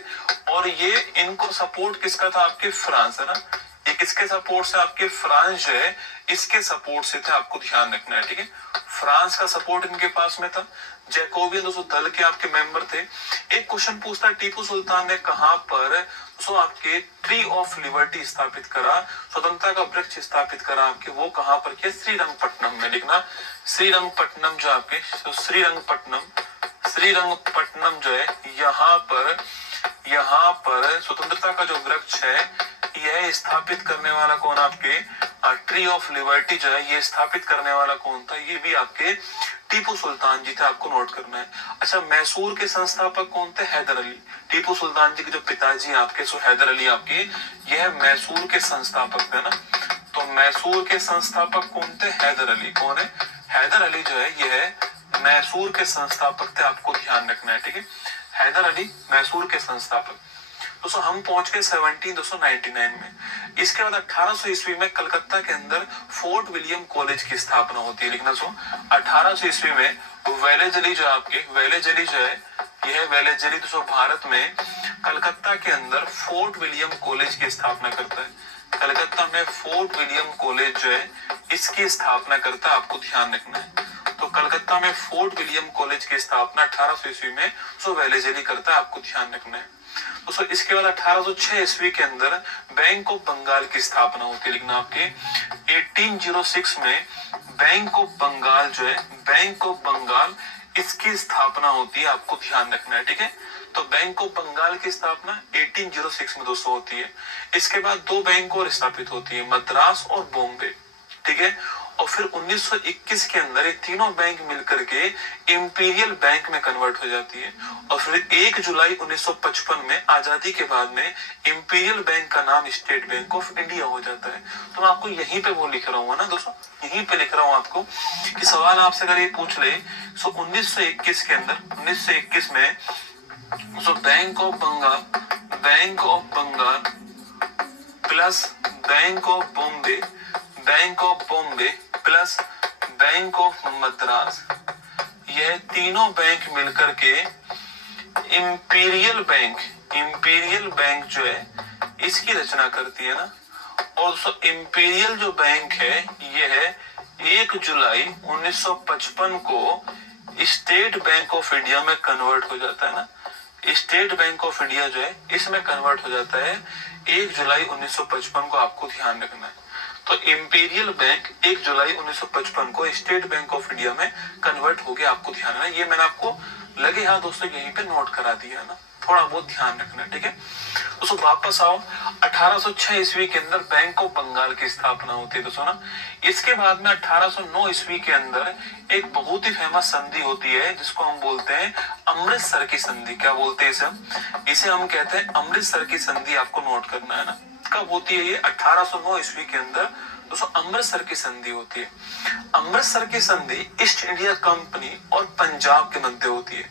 और ये इनको सपोर्ट किसका था आपके? फ्रांस है ना। ये किसके सपोर्ट से? आपके फ्रांस जो है इसके सपोर्ट से थे, आपको ध्यान रखना है, ठीक है। फ्रांस का सपोर्ट इनके पास में था। जैकोबियन दोस्तों दल के आपके मेंबर थे। एक क्वेश्चन पूछता है टीपू सुल्तान ने कहां पर दोस्तों आपके ट्री ऑफ लिबर्टी स्थापित करा, स्वतंत्रता का वृक्ष स्थापित करा आपके, वो कहां पर किया? श्रीरंगपट्टनम में लिखना। श्रीरंगपट्टनम जो आपके, तो श्रीरंगपट्टनम जो है यहाँ पर स्वतंत्रता का जो वृक्ष है यह स्थापित करने वाला कौन? आपके ट्री ऑफ लिबर्टी जो है ये स्थापित करने वाला कौन था? ये भी आपके टीपू सुल्तान जी थे, आपको नोट करना है। अच्छा, मैसूर के संस्थापक कौन थे? हैदर अली। टीपू सुल्तान जी के जो पिताजी आपके सो हैदर अली आपके, यह मैसूर के संस्थापक थे ना। तो मैसूर के संस्थापक कौन थे? हैदर अली। कौन है? हैदर अली जो है यह मैसूर के संस्थापक थे, आपको ध्यान रखना है, ठीक है। हैदर अली मैसूर के संस्थापक। दोस्तों हम पहुंच गए 1799 में। इसके बाद 1800 ईस्वी में कलकत्ता के अंदर फोर्ट विलियम कॉलेज की स्थापना होती है। लिखना सो 1800 ईस्वी में वेलेजली जो आपके वेलेजली जो है, यह वेलेजली दोस्तों भारत में कलकत्ता के अंदर फोर्ट विलियम कॉलेज की स्थापना करता है। कलकत्ता में फोर्ट विलियम कॉलेज जो है इसकी स्थापना करता है, आपको ध्यान रखना है। तो कलकत्ता में फोर्ट विलियम कॉलेज की स्थापना 1800 ईस्वी में वेलेजली करता है, आपको ध्यान रखना है। दोस्तों इसके बाद 1806 ईस्वी के अंदर बैंक ऑफ बंगाल की स्थापना होती है। लिखना आपके 1806 में बैंक ऑफ बंगाल जो है, बैंक ऑफ बंगाल इसकी स्थापना होती है, आपको ध्यान रखना है, ठीक है। तो बैंक ऑफ बंगाल की स्थापना 1806 में दोस्तों होती है। इसके बाद दो बैंक और स्थापित होती है, मद्रास और बॉम्बे, ठीक है। और फिर 1921 के अंदर ये तीनों बैंक मिलकर के इंपीरियल बैंक में कन्वर्ट हो जाती है। और फिर 1 जुलाई 1955 में आजादी के बाद में इंपीरियल बैंक का नाम स्टेट बैंक ऑफ इंडिया हो जाता है। तो मैं आपको यहीं पे वो लिख रहा हूँ ना दोस्तों, यहीं पे लिख रहा हूँ आपको कि सवाल आपसे अगर ये पूछ ले, सो 1921 के अंदर 1921 में bank of Bengal plus bank of Bombay plus bank of Madras, यह तीनों बैंक मिलकर के इंपीरियल बैंक जो है इसकी रचना करती है ना। और दोस्तों इंपीरियल जो बैंक है यह 1 जुलाई 1955 को स्टेट बैंक ऑफ इंडिया में कन्वर्ट हो जाता है ना। स्टेट बैंक ऑफ इंडिया जो है इसमें कन्वर्ट हो जाता है 1 जुलाई 1955 को, आपको ध्यान रखना है। तो इंपीरियल बैंक 1 जुलाई 1955 को स्टेट बैंक ऑफ इंडिया में कन्वर्ट हो गया, आपको ध्यान रखना है। ये मैंने आपको लगे हाँ दोस्तों यहीं पे नोट करा दिया है ना, थोड़ा बहुत ध्यान रखना है, ठीक है। दोस्तों वापस आओ, 1806 ईस्वी के अंदर बैंक ऑफ बंगाल की स्थापना होती है दोस्तों ना। इसके बाद में 1809 ईस्वी के अंदर एक बहुत ही फेमस संधि होती है जिसको हम बोलते हैं अमृतसर की संधि। क्या बोलते हैं इसे हम कहते हैं अमृतसर की संधि, आपको नोट करना है ना। कब होती है ये? 1809 ईस्वी के अंदर दोस्तों अमृतसर की संधि होती है। अमृतसर की संधि ईस्ट इंडिया कंपनी और पंजाब के मध्य होती है।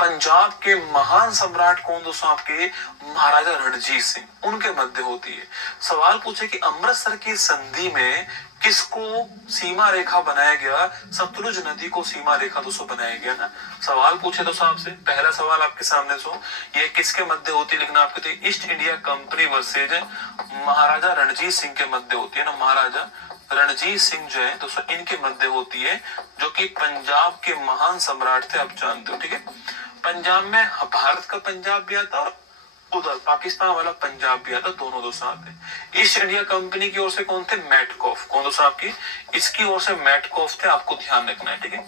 पंजाब के महान सम्राट कौन दोस्तों? आपके महाराजा रणजीत सिंह, उनके मध्य होती है। सवाल पूछे कि अमृतसर की संधि में किसको सीमा रेखा बनाया गया? सतलुज नदी को सीमा रेखा दोस्तों बनाया गया ना। सवाल पूछे दोस्तों आपसे, पहला सवाल आपके सामने सो ये किसके मध्य होती है? लिखना आपके ईस्ट इंडिया कंपनी वर्सेज महाराजा रणजीत सिंह के मध्य होती है ना। महाराजा रणजीत सिंह जो है दोस्तों इनके मध्य होती है, जो कि पंजाब के महान सम्राट थे, आप जानते हो, ठीक है। पंजाब में भारत का पंजाब भी आता और उधर पाकिस्तान वाला पंजाब भी आता, दोनों दोस्तों आते। ईस्ट इंडिया कंपनी की ओर से कौन थे? मेटकॉफ। कौन दोस्तों? आपकी इसकी ओर से मेटकॉफ थे, आपको ध्यान रखना है, ठीक है।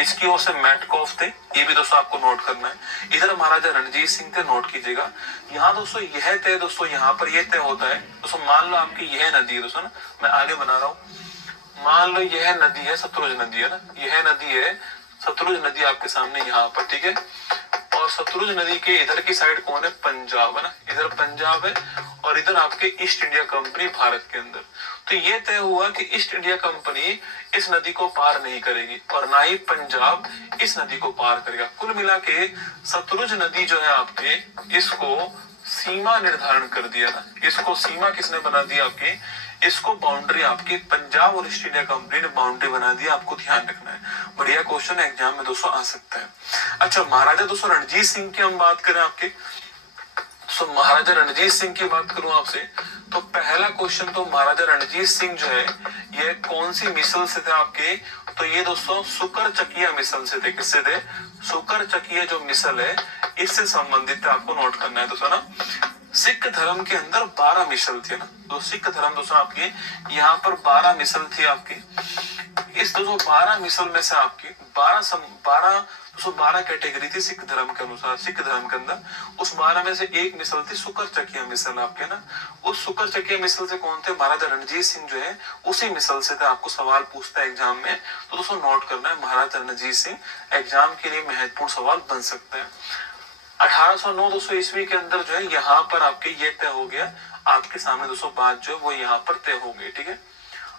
इसकी ओर से मेटकॉफ थे, ये भी दोस्तों आपको नोट करना है। इधर महाराजा रणजीत सिंह थे, नोट कीजिएगा। यहाँ दोस्तों यह तय दोस्तों यहाँ पर यह तय होता है दोस्तों। मान लो आपकी यह नदी है दोस्तों ना, मैं आगे बना रहा हूँ। मान लो यह नदी है, सतलुज नदी है ना, यह नदी है सतलुज नदी आपके सामने यहाँ पर, ठीक है। और सतलुज नदी के इधर की साइड कौन है? पंजाब है ना, इधर पंजाब है और इधर आपके ईस्ट इंडिया कंपनी भारत के अंदर। तो ये तय हुआ कि ईस्ट इंडिया कंपनी इस नदी को पार नहीं करेगी और ना ही पंजाब इस नदी को पार करेगा। कुल मिला के सतलुज नदी जो है आपके, इसको सीमा निर्धारण कर दिया ना। इसको सीमा किसने बना दिया? आपके इसको बाउंड्री आपके पंजाब और ईस्ट इंडिया कंपनी ने बाउंड्री बना दी, आपको ध्यान रखना है। बढ़िया क्वेश्चन एग्जाम में दोस्तों आ सकता है। अच्छा, महाराजा दोस्तों रणजीत सिंह की हम बात करें आपके, तो महाराजा रणजीत सिंह की बात करूं आपसे तो पहला क्वेश्चन तो महाराजा रणजीत सिंह जो है ये कौन सी मिसल से थे आपके? तो ये दोस्तों सुकर चकिया मिसल से थे। किससे थे? सुकर चकिया जो मिसल है इससे संबंधित आपको नोट करना है दोस्तों ना। सिख धर्म के अंदर 12 मिसल थे ना, तो सिख धर्म दोस्तों आपके यहाँ पर 12 मिसल थी आपकी। इस दोस्तों 12 मिसल में से आपकी 12 कैटेगरी थी सिख धर्म के अनुसार। सिख धर्म के अंदर उस 12 में से एक मिसल थी सुकर चकिया मिसल आपके ना। उस सुकर चकिया मिसल से कौन थे? महाराजा रणजीत सिंह जो है उसी मिसल से थे। आपको सवाल पूछता है एग्जाम में, तो दोस्तों नोट करना है महाराजा रणजीत सिंह, एग्जाम के लिए महत्वपूर्ण सवाल बन सकता है। 1809 दोस्तों ईस्वी के अंदर जो है यहाँ पर आपके ये तय हो गया, आपके सामने दोस्तों बात जो है वो यहाँ पर तय हो गई, ठीक है।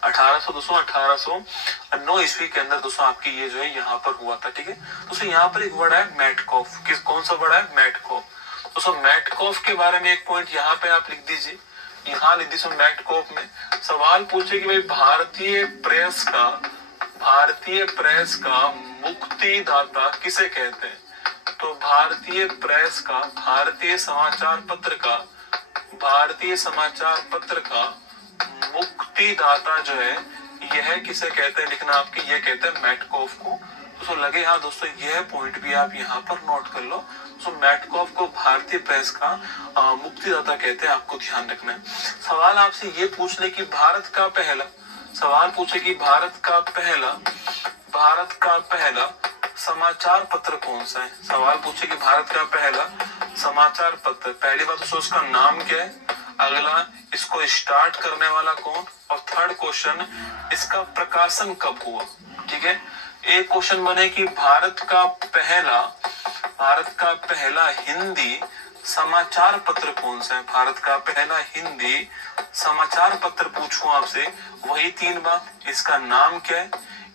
1809 ईस्वी के अंदर दोस्तों आपकी ये जो है यहाँ पर हुआ था। ठीक है दोस्तों, यहाँ पर एक वर्ड है मैटकॉफ। कौन सा वर्ड है? मैटकॉफ। दोस्तों मैटकॉफ के बारे में एक पॉइंट यहाँ पे आप लिख दीजिए, यहाँ लिख दीजिए मैटकॉफ में। सवाल पूछे कि भाई भारतीय प्रेस का मुक्तिदाता किसे कहते हैं? तो भारतीय समाचार पत्र का मुक्तिदाता जो है यह किसे कहते हैं? लिखना आपके, ये कहते हैं मैटकॉफ को। तो लगे हाँ दोस्तों, यह पॉइंट भी आप यहाँ पर नोट कर लो। तो मैटकॉफ को भारतीय प्रेस का मुक्तिदाता कहते हैं, आपको ध्यान रखना है। सवाल आपसे ये पूछने की भारत का पहला समाचार पत्र कौन सा है? सवाल पूछे कि भारत का पहला समाचार पत्र, पहली बात तो उसका नाम क्या है, अगला इसको स्टार्ट करने वाला कौन, और थर्ड क्वेश्चन इसका प्रकाशन कब हुआ। ठीक है, एक क्वेश्चन बने कि भारत का पहला हिंदी समाचार पत्र कौन सा है? भारत का पहला हिंदी समाचार पत्र पूछूं आपसे, वही 3 बात, इसका नाम क्या है,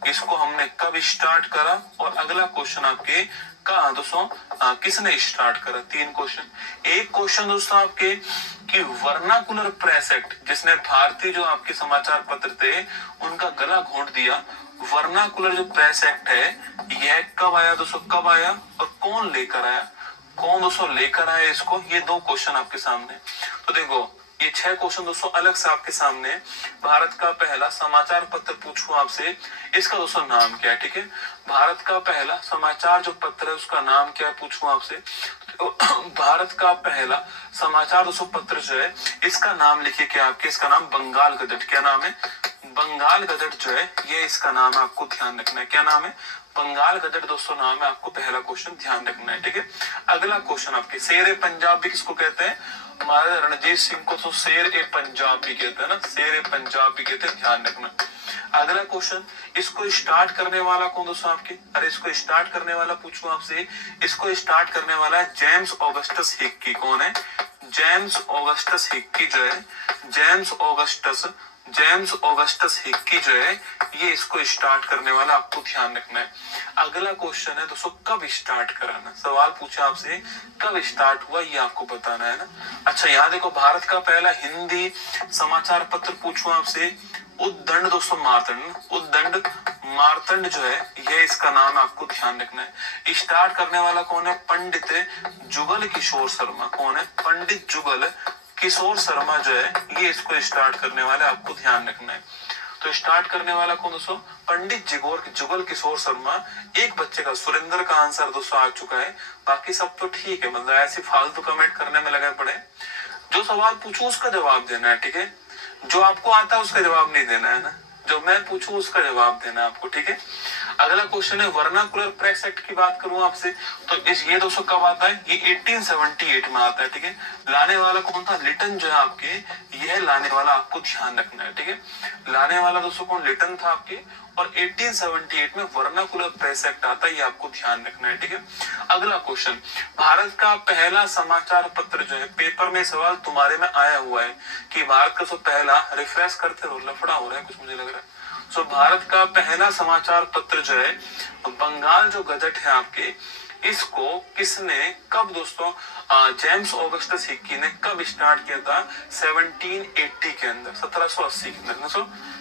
इसको हमने कब स्टार्ट करा, और अगला क्वेश्चन आपके कहा दोस्तों किसने स्टार्ट करा। 3 क्वेश्चन। एक क्वेश्चन दोस्तों आपके कि वर्नाकुलर प्रेस एक्ट, जिसने भारतीय जो आपके समाचार पत्र थे उनका गला घोंट दिया, वर्नाकुलर जो प्रेस एक्ट है यह कब आया दोस्तों, कब आया और कौन लेकर आया, कौन दोस्तों लेकर आया इसको, ये 2 क्वेश्चन आपके सामने। तो देखो ये 6 क्वेश्चन दोस्तों अलग से आपके सामने। भारत का पहला समाचार पत्र पूछूं आपसे, इसका दोस्तों नाम क्या है? ठीक है, भारत का पहला समाचार जो पत्र है उसका नाम क्या है पूछूं आपसे, तो भारत का पहला समाचार दोस्तों पत्र जो है इसका नाम लिखिए क्या आपके, इसका नाम बंगाल गजट। क्या नाम है? बंगाल गजट जो है ये इसका नाम है, आपको ध्यान रखना है। क्या नाम है? बंगाल गजट दोस्तों नाम है, आपको पहला क्वेश्चन ध्यान रखना है। ठीक है, अगला क्वेश्चन आपके शेर ए पंजाब भी किसको कहते हैं? महाराजा रणजीत सिंह को तो शेर ए पंजाब भी कहते हैं ना, शेर ए पंजाब भी कहते हैं, ध्यान रखना। अगला क्वेश्चन, इसको स्टार्ट करने वाला कौन दोस्तों आपके, अरे इसको स्टार्ट करने वाला पूछूं आपसे, इसको स्टार्ट करने वाला है जेम्स ऑगस्टस हिक्की। कौन है? जेम्स ऑगस्टस हिक्की जो है, जेम्स ऑगस्टस हिक्की जो है ये इसको स्टार्ट करने वाला, आपको ध्यान रखना है। अगला क्वेश्चन है दोस्तों कब स्टार्ट कराना, सवाल पूछा आपसे कब स्टार्ट हुआ ये आपको बताना है ना। अच्छा यहाँ देखो, भारत का पहला हिंदी समाचार पत्र पूछूं आपसे, उद्दंड दोस्तों मार्तंड जो है ये इसका नाम है, आपको ध्यान रखना है। स्टार्ट करने वाला कौन है? पंडित जुगल किशोर शर्मा। कौन है? पंडित जुगल किशोर शर्मा जो है ये इसको स्टार्ट करने वाला है, आपको ध्यान रखना है। तो स्टार्ट करने वाला कौन दोस्तों? पंडित जुगल किशोर शर्मा। एक बच्चे का, सुरेंद्र का आंसर दोस्तों आ चुका है, बाकी सब तो ठीक है, मतलब ऐसे फालतू कमेंट करने में लगे पड़े। जो सवाल पूछूं उसका जवाब देना है। ठीक है, जो आपको आता है उसका जवाब नहीं देना है ना, जो मैं पूछूं उसका जवाब देना है आपको। ठीक है, अगला क्वेश्चन है वर्नाकुलर प्रेस एक्ट की बात करूं आपसे, तो ये दोस्तों कब आता है? ये 1878 में आता है। ठीक है, लाने वाला कौन था? लिटन जो है आपके, यह लाने वाला आपको ध्यान रखना है। ठीक है, लाने वाला दोस्तों कौन? लिटन था आपके, और 1878 में वर्नाकुलर प्रेस एक्ट आता है, ये आपको ध्यान रखना है। ठीक है, अगला क्वेश्चन, भारत का पहला समाचार पत्र जो है, पेपर में सवाल तुम्हारे में आया हुआ है कि भारत का जो पहला, रिफ्रेश करते रहो, लफड़ा हो रहा है कुछ मुझे लग रहा है। सो भारत का पहला समाचार पत्र जो है बंगाल जो गजट है आपके, इसको किसने कब दोस्तों, जेम्स ऑगस्टस हिक्की ने कब स्टार्ट किया था? 1780 के अंदर, 1780 के अंदर।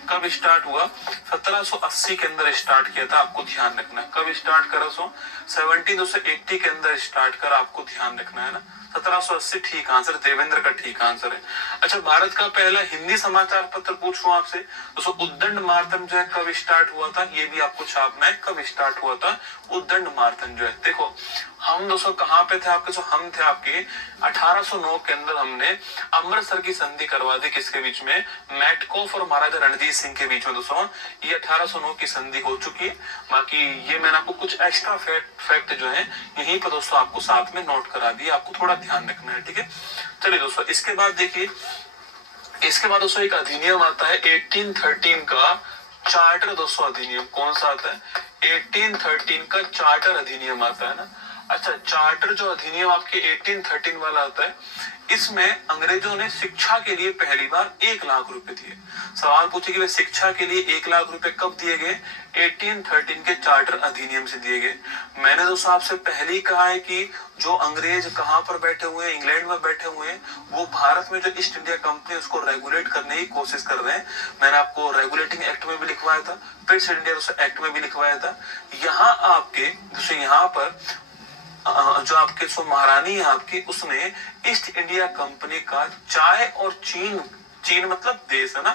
कब स्टार्ट हुआ? 1780 के अंदर स्टार्ट किया था, आपको ध्यान रखना है। कब स्टार्ट करा? 1780 के अंदर स्टार्ट करा, आपको ध्यान रखना है ना। 1780 ठीक आंसर, देवेंद्र का ठीक आंसर है। अच्छा, भारत का पहला हिंदी समाचार पत्र पूछूं आपसे, दोस्तों उद्दंड मार्तंड जो है कब स्टार्ट हुआ था, ये भी आपको छापना है, कब स्टार्ट हुआ था उद्दंड मार्तंड जो है। देखो हम दोस्तों कहाँ पे थे आपके, हम थे आपके 1809 के अंदर, हमने अमृतसर की संधि करवा दी, किसके बीच में? मैटकॉफ और महाराजा रणजीत सिंह के बीच में। दोस्तों ये 1809 की संधि हो चुकी है। बाकी ये मैंने आपको कुछ एक्स्ट्रा फैक्ट जो है यहीं पर दोस्तों आपको साथ में नोट करा दिया, आपको थोड़ा ध्यान रखना है। ठीक है, चलिए दोस्तों इसके बाद देखिए, इसके बाद दोस्तों एक अधिनियम आता है 1813 का चार्टर दोस्तों अधिनियम। कौन सा आता है? 1813 का चार्टर अधिनियम आता है ना। अच्छा, चार्टर जो अधिनियम आपके 1813 वाला आता है, इसमें अंग्रेजों ने शिक्षा के लिए पहली बार 1 लाख रुपए दिए। सवाल पूछे कि वे शिक्षा के लिए 1 लाख रुपए कब दिए गए? 1813 के चार्टर अधिनियम से दिए गए। मैंने दोस्तों आपसे पहले ही कहा है कि जो अंग्रेज कहाँ पर बैठे हुए हैं, इंग्लैंड में बैठे हुए हैं, वो भारत में जो ईस्ट इंडिया कंपनी उसको रेगुलेट करने की कोशिश कर रहे हैं। मैंने आपको रेगुलेटिंग एक्ट में भी लिखवाया था, ब्रिटिश इंडिया एक्ट में भी लिखवाया था। यहाँ आपके जैसे यहाँ पर जो आपके सो महारानी है आपकी, उसने ईस्ट इंडिया कंपनी का चाय और चीन, चीन मतलब देश है ना,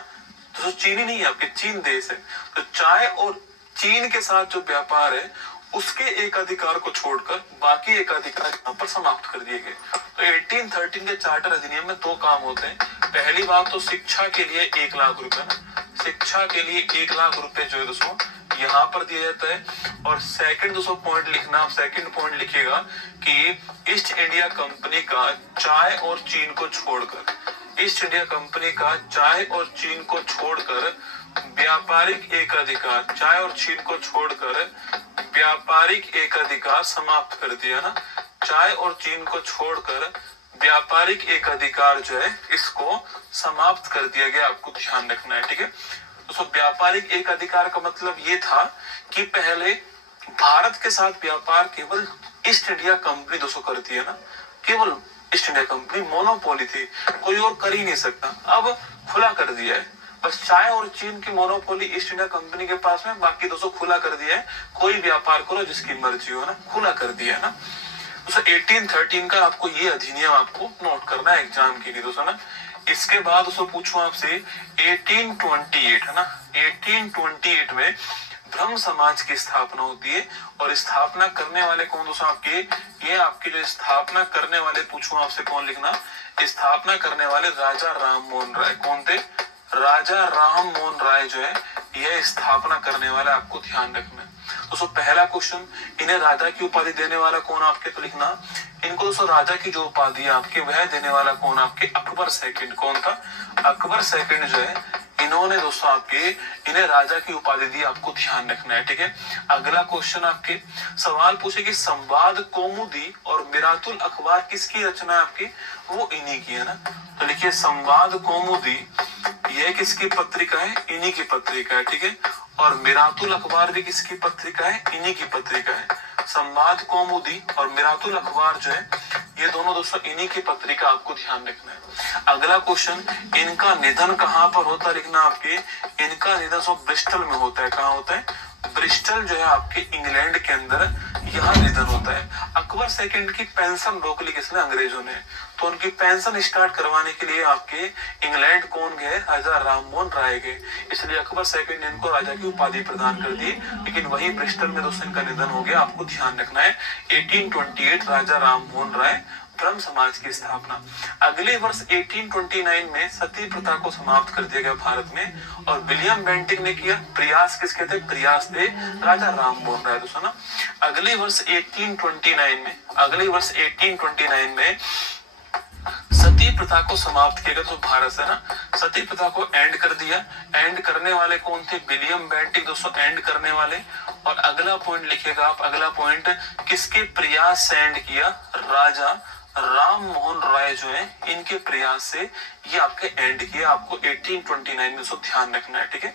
तो चीनी नहीं है आपके, चीन देश है, तो चाय और चीन के साथ जो व्यापार है उसके एक अधिकार को छोड़कर बाकी एक अधिकार यहाँ पर समाप्त कर दिए गए। तो 1813 के चार्टर अधिनियम में 2 काम होते हैं। पहली बात तो शिक्षा के लिए 1 लाख रुपए ना, शिक्षा के लिए 1 लाख रुपए जो है दोस्तों यहाँ पर दिया जाता है। और सेकंड दोस्तों पॉइंट लिखना, आप सेकंड पॉइंट लिखिएगा कि ईस्ट इंडिया कंपनी का चाय और चीन को छोड़कर, ईस्ट इंडिया कंपनी का चाय और चीन को छोड़कर व्यापारिक एकाधिकार, चाय और चीन को छोड़कर व्यापारिक एकाधिकार समाप्त कर दिया ना, चाय और चीन को छोड़कर व्यापारिक एकाधिकार जो है इसको समाप्त कर दिया गया। आपको ध्यान रखना है, ठीक है। तो व्यापारिक एकाधिकार का मतलब ये था कि पहले भारत के साथ व्यापार केवल ईस्ट इंडिया कंपनी दोस्तों करती है ना, केवल ईस्ट इंडिया कंपनी मोनोपोली थी, कोई और कर ही नहीं सकता। अब खुला कर दिया है, बस चाय और चीन की मोनोपोली ईस्ट इंडिया कंपनी के पास में, बाकी दोस्तों खुला कर दिया है, कोई व्यापार करो जिसकी मर्जी हो ना, खुला कर दिया है ना। दोस्तों 1813 का आपको ये अधिनियम आपको नोट करना है एग्जाम के लिए दोस्तों ना। इसके बाद दोस्तों पूछूं आपसे 1828 है ना, 1828 में ब्रह्म समाज की स्थापना होती है। और स्थापना करने वाले कौन दोस्तों आपके, ये आपके जो स्थापना करने वाले पूछूं आपसे कौन लिखना, स्थापना करने वाले राजा राम मोहन राय। कौन थे? राजा राम मोहन राय जो है यह स्थापना करने वाला, आपको ध्यान रखना है। दोस्तों पहला क्वेश्चन, इन्हें राजा की उपाधि देने वाला कौन आपके, तो लिखना इनको दोस्तों राजा की जो उपाधि है आपके वह देने वाला कौन आपके, अकबर सेकंड। कौन था? अकबर सेकंड जो है इन्होंने दोस्तों आपके इन्हें राजा की उपाधि दी, आपको ध्यान रखना है, ठीक है। अगला क्वेश्चन आपके सवाल पूछे कि संवाद कौमुदी और मिरातुल अखबार किसकी रचना है आपकी, वो इन्हीं की है ना। तो लिखिए संवाद कौमुदी यह किसकी पत्रिका है, इन्हीं की पत्रिका है, ठीक है। और मिरातुल अखबार भी किसकी पत्रिका है, इन्हीं की पत्रिका है। संवाद कौमुदी और मिरातुल अखबार जो है ये दोनों दोस्तों इन्हीं की पत्रिका, आपको ध्यान रखना है। अगला क्वेश्चन, इनका निधन कहाँ पर होता है, लिखना आपके इनका निधन सब ब्रिस्टल में होता है। कहाँ होता है? ब्रिस्टल जो है आपके इंग्लैंड के अंदर, यहाँ निधन होता है। अकबर सेकंड की पेंशन रोक ली किसने, अंग्रेजों ने। तो उनकी पेंशन स्टार्ट करवाने के लिए आपके इंग्लैंड कौन गए, राजा राम मोहन राय गए, इसलिए अकबर सेकंड ने इनको राजा की उपाधि प्रदान कर दी। लेकिन वही ब्रिस्टल में दोस्तों इनका निधन हो गया, आपको ध्यान रखना है। 1828 राजा राम मोहन राय, ब्रह्म समाज की स्थापना। अगले वर्ष 1829 में सती प्रथा को समाप्त कर दिया गया भारत में, और विलियम बेंटिक ने किया। प्रयास किसके थे? प्रयास थे राजा राम मोहन राय दोस्तों ना। अगले वर्ष 1829 में, अगले वर्ष 1829 में सती प्रथा को समाप्त किया गया, तो भारत से ना सती प्रथा को एंड कर दिया। एंड करने वाले कौन थे? विलियम बेंटिक दोस्तों एंड करने वाले। और अगला पॉइंट लिखिएगा आप, अगला पॉइंट किसके प्रयास से एंड किया? राजा राम मोहन राय जो है इनके प्रयास से ये आपके एंड किया, आपको 1829 में सब ध्यान रखना है, ठीक है।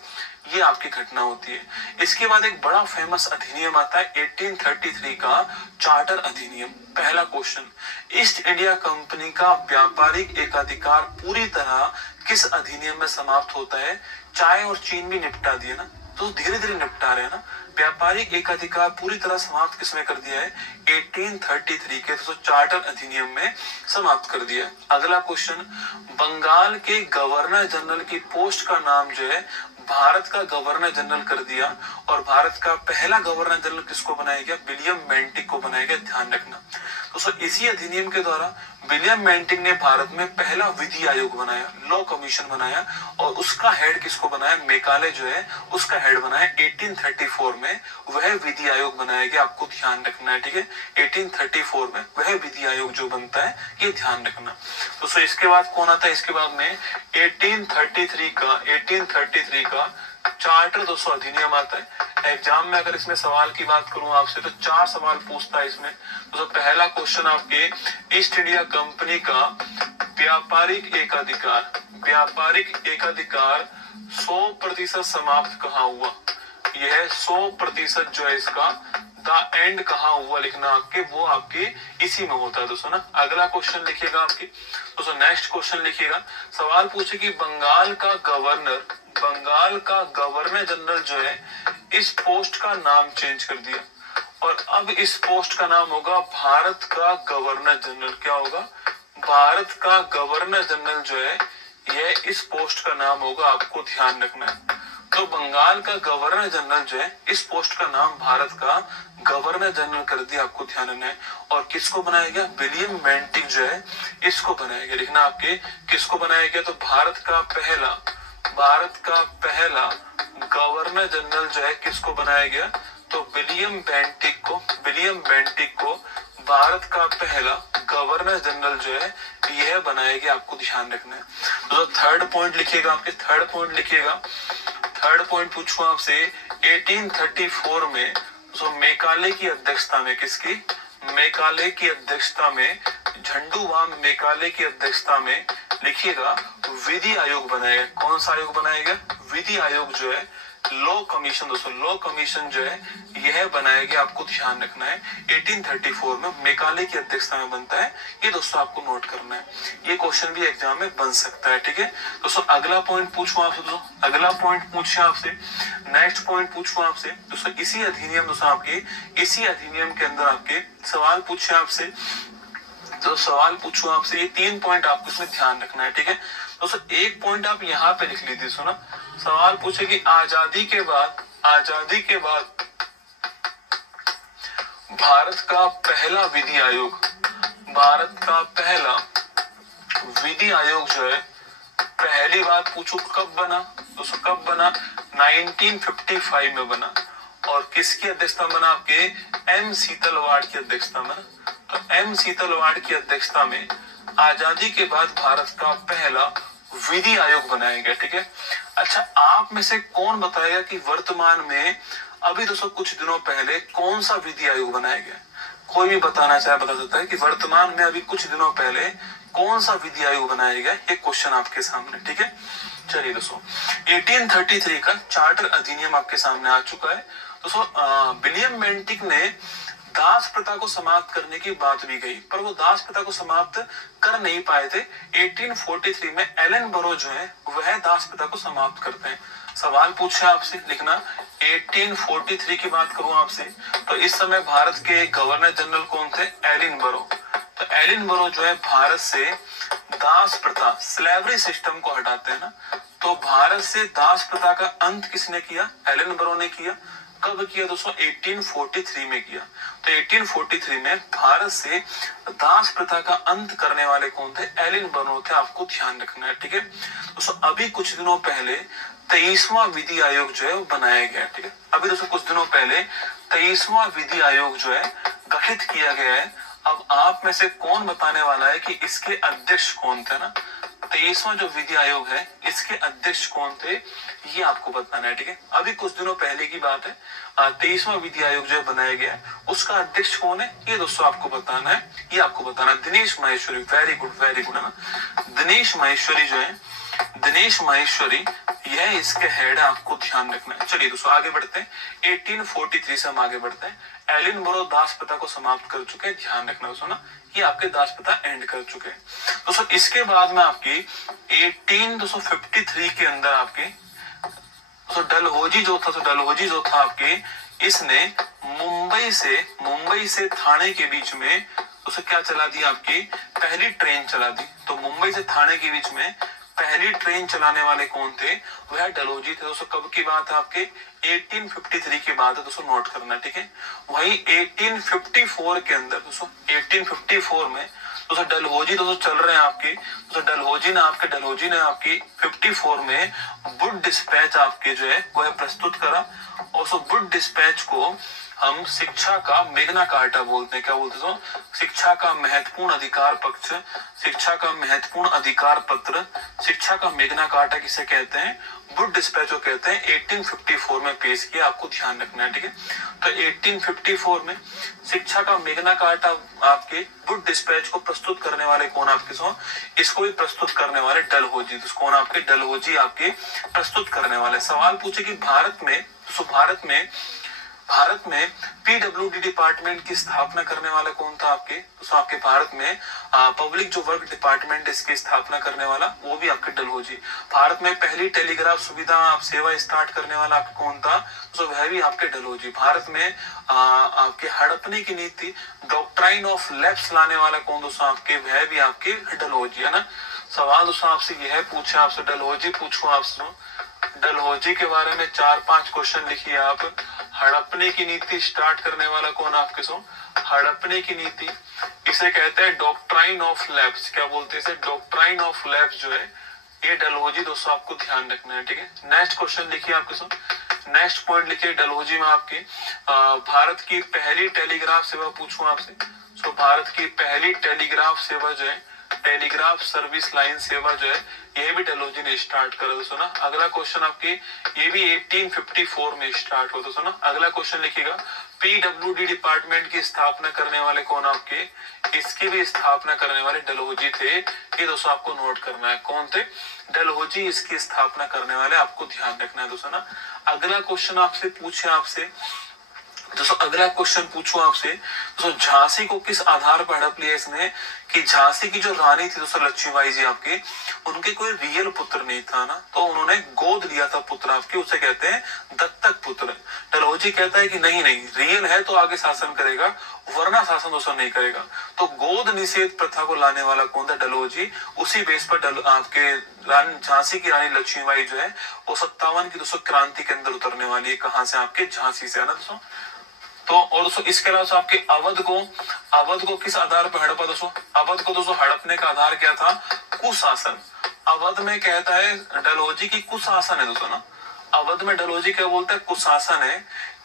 ये आपकी घटना होती है। इसके बाद एक बड़ा फेमस अधिनियम आता है 1833 का चार्टर अधिनियम। पहला क्वेश्चन, ईस्ट इंडिया कंपनी का व्यापारिक एकाधिकार पूरी तरह किस अधिनियम में समाप्त होता है? चाय और चीन भी निपटा दिया ना, तो धीरे धीरे निपटा रहे हैं ना। व्यापारिक एकाधिकार पूरी तरह समाप्त किसने कर दिया है? 1833 के तो चार्टर अधिनियम में समाप्त कर दिया। अगला क्वेश्चन, बंगाल के गवर्नर जनरल की पोस्ट का नाम जो है भारत का गवर्नर जनरल कर दिया। और भारत का पहला गवर्नर जनरल किसको बनाया गया? विलियम बेंटिक को बनाया गया, ध्यान रखना। दोस्तों इसी अधिनियम के द्वारा विलियम बेंटिक ने भारत में पहला विधि आयोग बनाया, लॉ कमीशन बनाया, और उसका हेड किसको बनाया? मेकाले जो है उसका हेड बनाया 1834 में। वह विधि आयोग बनाया गया, आपको ध्यान रखना है, ठीक है। 1834 में वह विधि आयोग जो बनता है, ये ध्यान रखना। दोस्तों इसके बाद कौन आता है? इसके बाद में 1833 का चार्टर दोस्तों अधिनियम आता है। एग्जाम में अगर इसमें सवाल की बात करूं आपसे तो 4 सवाल पूछता है इसमें। दोस्तों पहला क्वेश्चन आपके ईस्ट इंडिया कंपनी का व्यापारिक एकाधिकार 100% समाप्त कहाँ हुआ। यह 100% जो है इसका द एंड कहाँ हुआ लिखना आपके, वो आपके इसी में होता है दोस्तों ना। अगला क्वेश्चन लिखिएगा आपके दोस्तों, नेक्स्ट क्वेश्चन लिखिएगा। सवाल पूछे कि बंगाल का गवर्नर जनरल जो है इस पोस्ट का नाम चेंज कर दिया और अब इस पोस्ट का नाम होगा भारत का गवर्नर जनरल। क्या होगा? भारत का गवर्नर जनरल जो है यह इस पोस्ट का नाम होगा, आपको ध्यान रखना है। तो बंगाल का गवर्नर जनरल जो है इस पोस्ट का नाम भारत का गवर्नर जनरल कर दिया, आपको ध्यान रखना है। और किसको बनाया गया? विलियम बेंटिक जो है इसको बनाया गया। लिखना आपके किसको बनाया गया, तो भारत का पहला गवर्नर जनरल जो है किसको बनाया गया, तो विलियम बेंटिक को भारत का पहला गवर्नर जनरल जो है यह बनाया गया, आपको ध्यान रखना है। तो थर्ड पॉइंट लिखिएगा आपके, थर्ड पॉइंट पूछूं आपसे 1834 में तो मेकाले की अध्यक्षता में, किसकी? मेकाले की अध्यक्षता में, झंडूबाम मेकाले की अध्यक्षता में लिखिएगा विधि आयोग बनाया गया। कौन सा आयोग बनाया गया? विधि आयोग जो है, लॉ कमीशन दोस्तों, लॉ कमीशन जो है यह बनाया गया, आपको ध्यान रखना है। 1834 में मेकाले की अध्यक्षता में बनता है, ये दोस्तों आपको नोट करना है। ये क्वेश्चन भी एग्जाम में बन सकता है, ठीक है दोस्तों। अगला पॉइंट पूछूं आपसे दोस्तों, अगला पॉइंट पूछे आपसे, नेक्स्ट पॉइंट पूछूं आपसे दोस्तों, इसी अधिनियम दोस्तों आपके, इसी अधिनियम के अंदर आपके सवाल पूछे आपसे, तो सवाल पूछूं आपसे, ये 3 पॉइंट आपको इसमें ध्यान रखना है, ठीक है दोस्तों। एक पॉइंट आप यहाँ पे लिख लीजिए सुना। सवाल पूछे कि आजादी के बाद भारत का पहला विधि आयोग जो है, पहली बात पूछू कब बना दोस्तों, कब बना? 1955 में बना। और किसकी अध्यक्षता बना? आपके एम सीतलवाड़ की अध्यक्षता में। तो एम सीतलवाड़ की अध्यक्षता में आजादी के बाद भारत का पहला विधि आयोग बनाया गया, ठीक है। अच्छा, आप में से कौन बताएगा कि वर्तमान में अभी दोस्तों कुछ दिनों पहले कौन सा विधि आयोग बनाया गया? कोई भी बताना चाहे बता सकता है कि वर्तमान में अभी कुछ दिनों पहले कौन सा विधि आयोग बनाया गया, ये क्वेश्चन आपके सामने, ठीक है। चलिए दोस्तों, 1833 का चार्टर अधिनियम आपके सामने आ चुका है दोस्तों। विलियम बेंटिक ने दास प्रथा को समाप्त करने की बात भी कही, पर वो दास प्रथा को समाप्त कर नहीं पाए थे। 1843 में एलन बरो जो है वह दास प्रथा को समाप्त करते हैं। सवाल पूछे आपसे, लिखना 1843 की बात करूं आपसे, तो इस समय भारत के गवर्नर जनरल कौन थे? एलन बरो। तो एलन बरो जो है भारत से दास प्रथा, स्लेवरी सिस्टम को हटाते हैं ना। तो भारत से दास प्रथा का अंत किसने किया? एलन बरो ने किया। कब किया दोस्तों? 1843 में किया। तो 1843 में भारत से दास प्रथा का अंत करने वाले कौन थे? एलन बरो थे, आपको ध्यान रखना है, ठीक है दोस्तों। अभी कुछ दिनों पहले 23वां विधि आयोग जो है वो बनाया गया, ठीक है। अभी दोस्तों कुछ दिनों पहले 23वां विधि आयोग जो है गठित किया गया है। अब आप में से कौन बताने वाला है कि इसके अध्यक्ष कौन थे ना? 23वां जो विधि आयोग है इसके अध्यक्ष कौन थे, ये आपको बताना है, ठीक है। अभी कुछ दिनों पहले की बात है, 23वां विधि आयोग जो बनाया गया उसका अध्यक्ष कौन है, ये दोस्तों आपको बताना है, ये आपको बताना है। दिनेश माहेश्वरी, वेरी गुड है ना। दिनेश माहेश्वरी जो है, दिनेश माहेश्वरी यह इसके हेड है, आपको ध्यान रखना है। चलिए दोस्तों आगे बढ़ते हैं, 1843 से हम आगे बढ़ते हैं। एलन बरो दास प्रथा को समाप्त कर चुके हैं, ध्यान रखना दोस्तों ना, ये आपके दास प्रथा एंड कर चुके हैं दोस्तों। इसके बाद में आपकी 1853 के अंदर आपके डलहौजी जो था आपके, इसने मुंबई से थाने के बीच में उसे क्या चला दी? आपकी पहली ट्रेन चला दी। तो मुंबई से थाने के बीच में पहली ट्रेन चलाने वाले कौन थे? वह डलहौजी थे दोस्तों। कब की बात है? आपके 1853 की बात है दोस्तों, नोट करना, ठीक है। वही 1854 के अंदर दोस्तों, 1854 में दोस्तों डलहौजी दोस्तों चल रहे हैं आपके, तो डलहौजी ने आपकी 54 में वुड डिस्पैच आपके जो है वह प्रस्तुत करा। और वुड डिस्पैच को हम शिक्षा का मेग्ना कार्टा बोलते हैं। क्या बोलते हैं? शिक्षा का महत्वपूर्ण अधिकार पक्ष, शिक्षा का महत्वपूर्ण अधिकार पत्र, शिक्षा का मेग्ना कार्टा किसे कहते हैं? वुड डिस्पैचो कहते हैं। 1854 में पेश किया, आपको ध्यान रखना है, ठीक है। तो 1854 में शिक्षा का मेग्ना कार्टा आपके वुड डिस्पैच को प्रस्तुत करने वाले कौन आपके सो? इसको भी प्रस्तुत करने वाले डलहौजी। तो कौन आपके? डलहौजी आपके प्रस्तुत करने वाले। सवाल पूछे कि भारत में पीडब्ल्यूडी डिपार्टमेंट की स्थापना करने वाला कौन था आपके? तो आपके भारत में पब्लिक जो वर्क डिपार्टमेंट इसकी स्थापना करने वाला वो भी आपके डलहौजी। भारत में पहली टेलीग्राफ सुविधा सेवा स्टार्ट करने वाला आपका कौन था? तो वह भी आपके डलहौजी। भारत में आपके हड़पने की नीति, डॉक्ट्राइन ऑफ लैप्स लाने वाला कौन दोस्तों आपके? वह भी आपके डलहौजी, है ना। सवाल दोस्तों आपसे यह पूछा, आपसे डलहौजी पूछूं आपसे, डलहौजी के बारे में 4-5 क्वेश्चन लिखिए आप। हड़पने की नीति स्टार्ट करने वाला कौन आपके सो? हड़पने की नीति, इसे कहते हैं डॉक्ट्राइन ऑफ लैप्स। क्या बोलते हैं इसे? डॉक्ट्राइन ऑफ लैप्स जो है ये डलहौजी। दोस्तों आपको ध्यान रखना है, ठीक है। नेक्स्ट क्वेश्चन लिखिए आपके सो, नेक्स्ट पॉइंट लिखिए डलहौजी में आपके भारत की पहली टेलीग्राफ सेवा पूछूं आपसे। सो भारत की पहली टेलीग्राफ सेवा जो है, टेलीग्राफ सर्विस लाइन सेवा जो है, यह भी डलहौजी ने स्टार्ट करा दोस्तों ना। अगला क्वेश्चन आपके ये भी 1854 में स्टार्ट हुआ दोस्तों ना। अगला क्वेश्चन लिखिएगा, पीडब्ल्यूडी डिपार्टमेंट की स्थापना करने वाले कौन आपके? इसकी भी स्थापना करने वाले डलहौजी थे। ये दोस्तों आपको नोट करना है, कौन थे? डलहौजी इसकी स्थापना करने वाले, आपको ध्यान रखना है दोस्तों ना। अगला क्वेश्चन आपसे पूछे आपसे दोस्तों, अगला क्वेश्चन पूछूं आपसे दोस्तों, झांसी को किस आधार पर हड़प लिया इसने? कि झांसी की जो रानी थी दोस्तों लक्ष्मीबाई जी आपके, उनके कोई रियल पुत्र नहीं था ना, तो उन्होंने गोद लिया था पुत्र आपके, उसे कहते हैं दत्तक पुत्र। डलहौजी कहता है कि नहीं रियल है तो आगे शासन करेगा, वरना शासन दोस्तों नहीं करेगा। तो गोद निषेध प्रथा को लाने वाला कौन था? डलहौजी। उसी बेस पर आपके झांसी की रानी लक्ष्मीबाई जो है वो 57 की दोस्तों क्रांति के अंदर उतरने वाली है। कहां से? आपके झांसी से, है ना दोस्तों। तो और दोस्तों इसके अलावा आपके अवध को किस आधार पर हड़पा दोस्तों? अवध को दोस्तों हड़पने का आधार क्या था? कुशासन। अवध में कहता है डलहौजी की कुशासन है दोस्तों ना। अवध में डलहौजी क्या बोलता है? कुशासन है।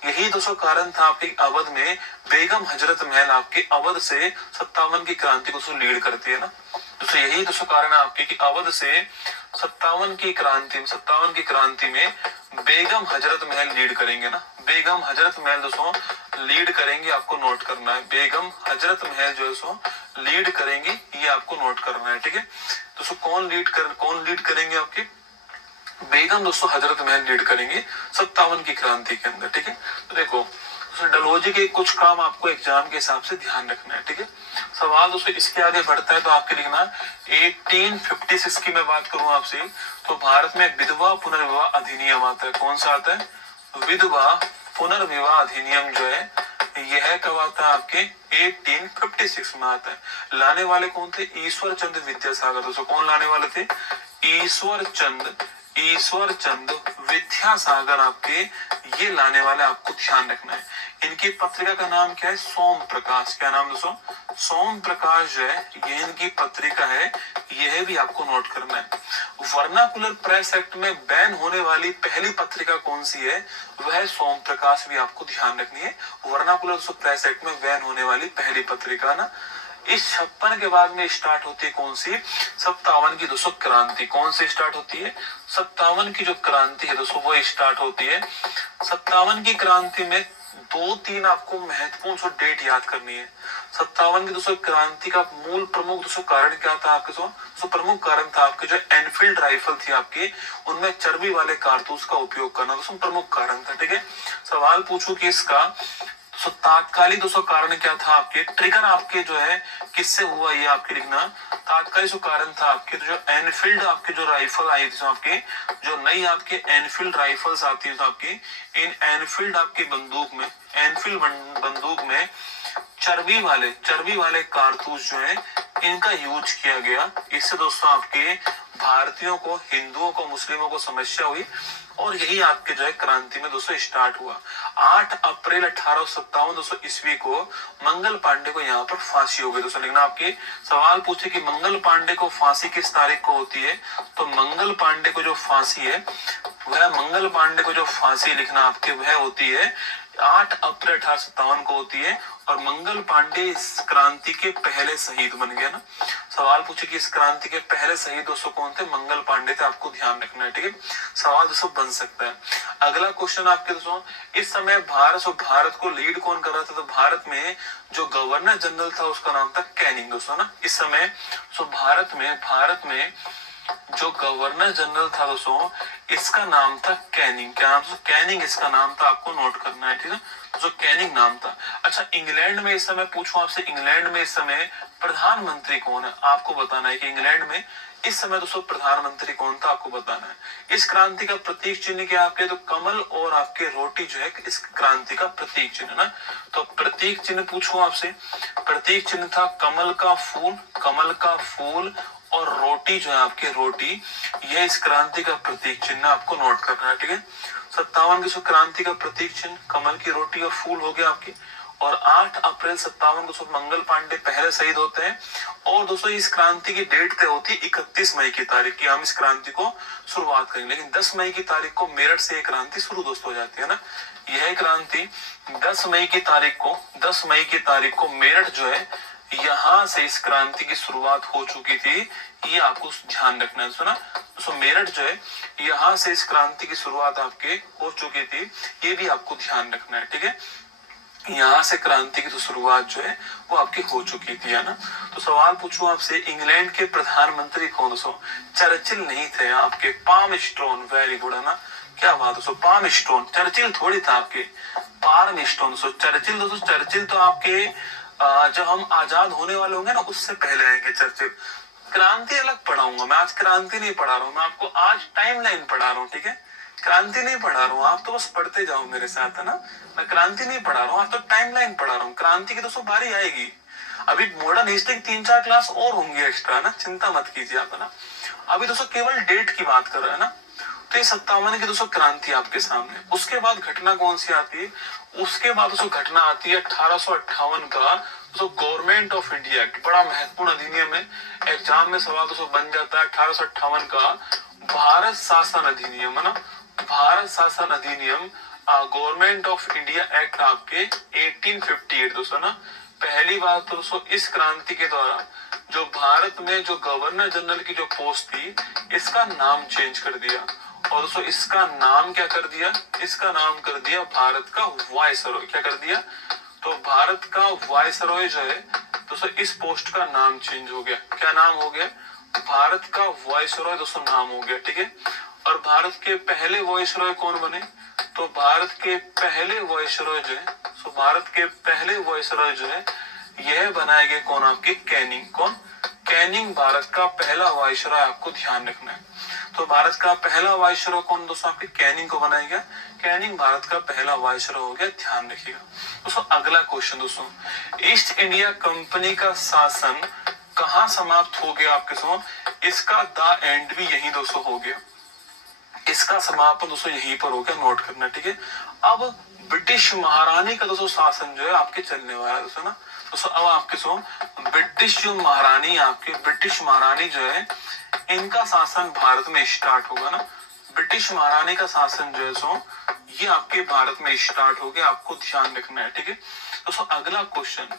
यही दोस्तों कारण था आपके अवध में बेगम हजरत महल आपके अवध से 57 की क्रांति को लीड करती है ना। दोस्तों यही दोस्तों कारण है आपके कि अवध से 57 की क्रांति में बेगम हजरत महल लीड करेंगे ना। बेगम हजरत महल दोस्तों लीड करेंगे, आपको नोट करना है। बेगम हजरत महल जो है सो लीड करेंगे, ये आपको नोट करना है, ठीक है। दोस्तों कौन लीड करेंगे आपके? बेगम दोस्तों हजरत महल लीड करेंगे 57 की क्रांति के अंदर, ठीक है। तो देखो डलहौजी के कुछ काम आपको एग्जाम के हिसाब से ध्यान रखना है, ठीक है। सवाल दोस्तों इसके आगे बढ़ता है तो आपके लिखना 1856 की मैं बात करूं आपसे, तो भारत में विधवा पुनर्विवाह अधिनियम आता है। कौन सा आता है? विधवा पुनर्विवाह अधिनियम जो है यह कब आता है? आपके 1856 में आता है। लाने वाले कौन थे? ईश्वर चंद विद्यासागर। दोस्तों कौन लाने वाले थे? ईश्वर चंद विद्यासागर आपके ये लाने वाले, आपको ध्यान रखना है। इनकी पत्रिका का नाम क्या है? सोम प्रकाश। क्या नाम दोस्तों? सोम प्रकाश जो है ये इनकी पत्रिका है, यह भी आपको नोट करना है। वर्नाकुलर प्रेस एक्ट में बैन होने वाली पहली पत्रिका कौन सी है? वह सोम प्रकाश, भी आपको ध्यान रखनी है। वर्नाकुलर प्रेस एक्ट में बैन होने वाली पहली पत्रिका ना। इस 56 के बाद में स्टार्ट होती है कौन सी? 57 की दोस्तों क्रांति। कौन सी स्टार्ट होती है? 57 की जो क्रांति है दोस्तों वो स्टार्ट होती है। 57 की क्रांति में 2-3 आपको महत्वपूर्ण डेट याद करनी है। 57 की दोस्तों क्रांति का मूल प्रमुख दोस्तों कारण क्या था आपके? सो प्रमुख कारण था आपके जो एनफील्ड राइफल थी आपके, उनमें चर्बी वाले कारतूस का उपयोग करना दोस्तों प्रमुख कारण था, ठीक है। सवाल पूछू कि इसका तात्कालिक दोस्तों कारण क्या था आपके? ट्रिगर आपके जो है किससे हुआ, ये आपके लिखना। तात्कालिक जो कारण था आपके तो जो एनफील्ड आपके जो राइफल आई थी आपके, जो नई आपके एनफील्ड राइफल्स आती है आपकी, इन एनफील्ड आपकी बंदूक में चर्बी वाले कारतूस जो है इनका यूज किया गया। इससे दोस्तों आपके भारतीयों को, हिंदुओं को, मुस्लिमों को समस्या हुई और यही आपके जो है क्रांति में दोस्तों स्टार्ट हुआ। 8 अप्रैल 1857 दोस्तों ईस्वी को मंगल पांडे को यहाँ पर फांसी हो गई। दोस्तों लिखना, आपके सवाल पूछे कि मंगल पांडे को फांसी किस तारीख को होती है, तो मंगल पांडे को जो फांसी है वह लिखना आपके वह होती है 8 अप्रैल 1857 को होती है और मंगल पांडे इस क्रांति के पहले शहीद बन गए ना। सवाल पूछे कि इस क्रांति के पहले शहीद दोस्तों कौन थे, मंगल पांडे थे, आपको ध्यान रखना है, ठीक है। सवाल दोस्तों बन सकता है। अगला क्वेश्चन आपके दोस्तों, इस समय भारत को लीड कौन कर रहा था, तो भारत में जो गवर्नर जनरल था उसका नाम था कैनिंग दोस्तों ना। इस समय भारत में जो गवर्नर जनरल था दोस्तों इसका नाम था कैनिंग। क्या नाम था, कैनिंग इसका नाम था, आपको नोट करना है, ठीक है। जो कैनिंग नाम था। अच्छा, इंग्लैंड में इस समय पूछूं आपसे, इंग्लैंड में इस समय प्रधानमंत्री कौन है, आपको बताना है कि इंग्लैंड में इस समय दोस्तों प्रधानमंत्री कौन था, आपको बताना है। इस क्रांति का प्रतीक चिन्ह क्या आपके, तो कमल और आपके रोटी जो है इस क्रांति का प्रतीक चिन्ह ना। तो प्रतीक चिन्ह पूछूं आपसे, प्रतीक चिन्ह था कमल का फूल और रोटी जो है आपकी रोटी, यह इस क्रांति का प्रतीक चिन्ह आपको नोट करना है, ठीक है। 57 की जो क्रांति का प्रतीक चिन्ह कमल की रोटी और फूल हो गया आपके। और 8 अप्रैल 57 को मंगल पांडे पहले शहीद होते हैं। और दोस्तों इस क्रांति की डेट तय होती है 31 मई की तारीख की, हम इस क्रांति को शुरुआत करेंगे। लेकिन 10 मई की तारीख को मेरठ से ये क्रांति शुरू दोस्तों हो जाती है ना। यह क्रांति 10 मई की तारीख को मेरठ जो है यहाँ से इस क्रांति की शुरुआत हो चुकी थी, ये आपको ध्यान रखना है सुना। तो मेरठ जो है यहाँ से इस क्रांति की शुरुआत आपके हो चुकी थी, ये भी आपको ध्यान रखना है, ठीक है। यहाँ से क्रांति की तो शुरुआत जो है वो आपकी हो चुकी थी, है ना। तो सवाल पूछूं आपसे, इंग्लैंड के प्रधानमंत्री कौन दोस्तों, चर्चिल नहीं थे आपके, पामस्ट्रोन, वेरी गुड है ना। क्या बात दोस्तों, पामस्ट्रोन, चर्चिल थोड़ी था आपके, पामस्ट्रोन दोस्तों। चर्चिल तो आपके जब हम आजाद होने वाले होंगे ना उससे पहले आएंगे चर्चिल। क्रांति अलग पढ़ाऊंगा मैं, आज क्रांति नहीं पढ़ा रहा हूँ मैं आपको, आज टाइमलाइन पढ़ा रहा हूँ, ठीक है। क्रांति नहीं पढ़ा रहा हूँ, आप तो बस पढ़ते जाओ मेरे साथ, है ना। मैं क्रांति नहीं पढ़ा रहा हूँ, आज तो टाइमलाइन पढ़ा रहा हूँ। क्रांति की दोस्तों बारी आएगी, अभी मॉडर्न हिस्ट्री 3-4 क्लास और होंगी एक्स्ट्रा ना, चिंता मत कीजिए आप, है ना। अभी दोस्तों केवल डेट की बात कर रहे हैं ना। तो ये 57 की दोस्तों क्रांति आपके सामने। उसके बाद घटना कौन सी आती है, उसके बाद दोस्तों घटना आती है 1858 का जो गवर्नमेंट ऑफ इंडिया एक्ट, बड़ा महत्वपूर्ण अधिनियम है, एग्जाम में सवाल दोस्तों बन जाता है। 1858 का भारत शासन अधिनियम, है ना, भारत शासन अधिनियम, गवर्नमेंट ऑफ इंडिया एक्ट आपके 1858 दोस्तों ना। पहली बात तो दोस्तों इस क्रांति के द्वारा जो भारत में जो गवर्नर जनरल की जो पोस्ट थी इसका नाम चेंज कर दिया। और दोस्तों इसका नाम क्या कर दिया, इसका नाम कर दिया भारत का वायसरॉय। क्या कर दिया, तो भारत का वायसरॉय जो है दोस्तों इस पोस्ट का नाम चेंज हो गया। क्या नाम हो गया, भारत का वायसरॉय दोस्तों नाम हो गया, ठीक है। और भारत के पहले वायसरॉय कौन बने, तो भारत के पहले वायसरॉय जो है, तो भारत के पहले वायसरॉय जो है यह बनाए गए कौन, आपके कैनिंग। कौन, कैनिंग भारत का पहला वायसरॉय, आपको ध्यान रखना है। तो भारत का पहला वायसरॉय कौन दोस्तों, आपके कैनिंग को बनाया गया। कैनिंग भारत का पहला वायसरॉय हो गया, ध्यान रखिएगा दोस्तों। अगला क्वेश्चन दोस्तों, ईस्ट इंडिया कंपनी का शासन कहाँ समाप्त हो गया आपके सो, इसका द एंड भी यही दोस्तों हो गया, इसका समापन दोस्तों यहीं पर हो गया, नोट करना, ठीक है। अब ब्रिटिश महारानी का दोस्तों शासन जो है आपके चलने वाला है दोस्तों ना। दोस्तों अब आपके सो ब्रिटिश जो महारानी, आपके ब्रिटिश महारानी जो है इनका शासन भारत में स्टार्ट होगा ना। ब्रिटिश महारानी का शासन जो है सो ये आपके भारत में स्टार्ट हो गया, आपको ध्यान रखना है, ठीक है। दोस्तों अगला क्वेश्चन,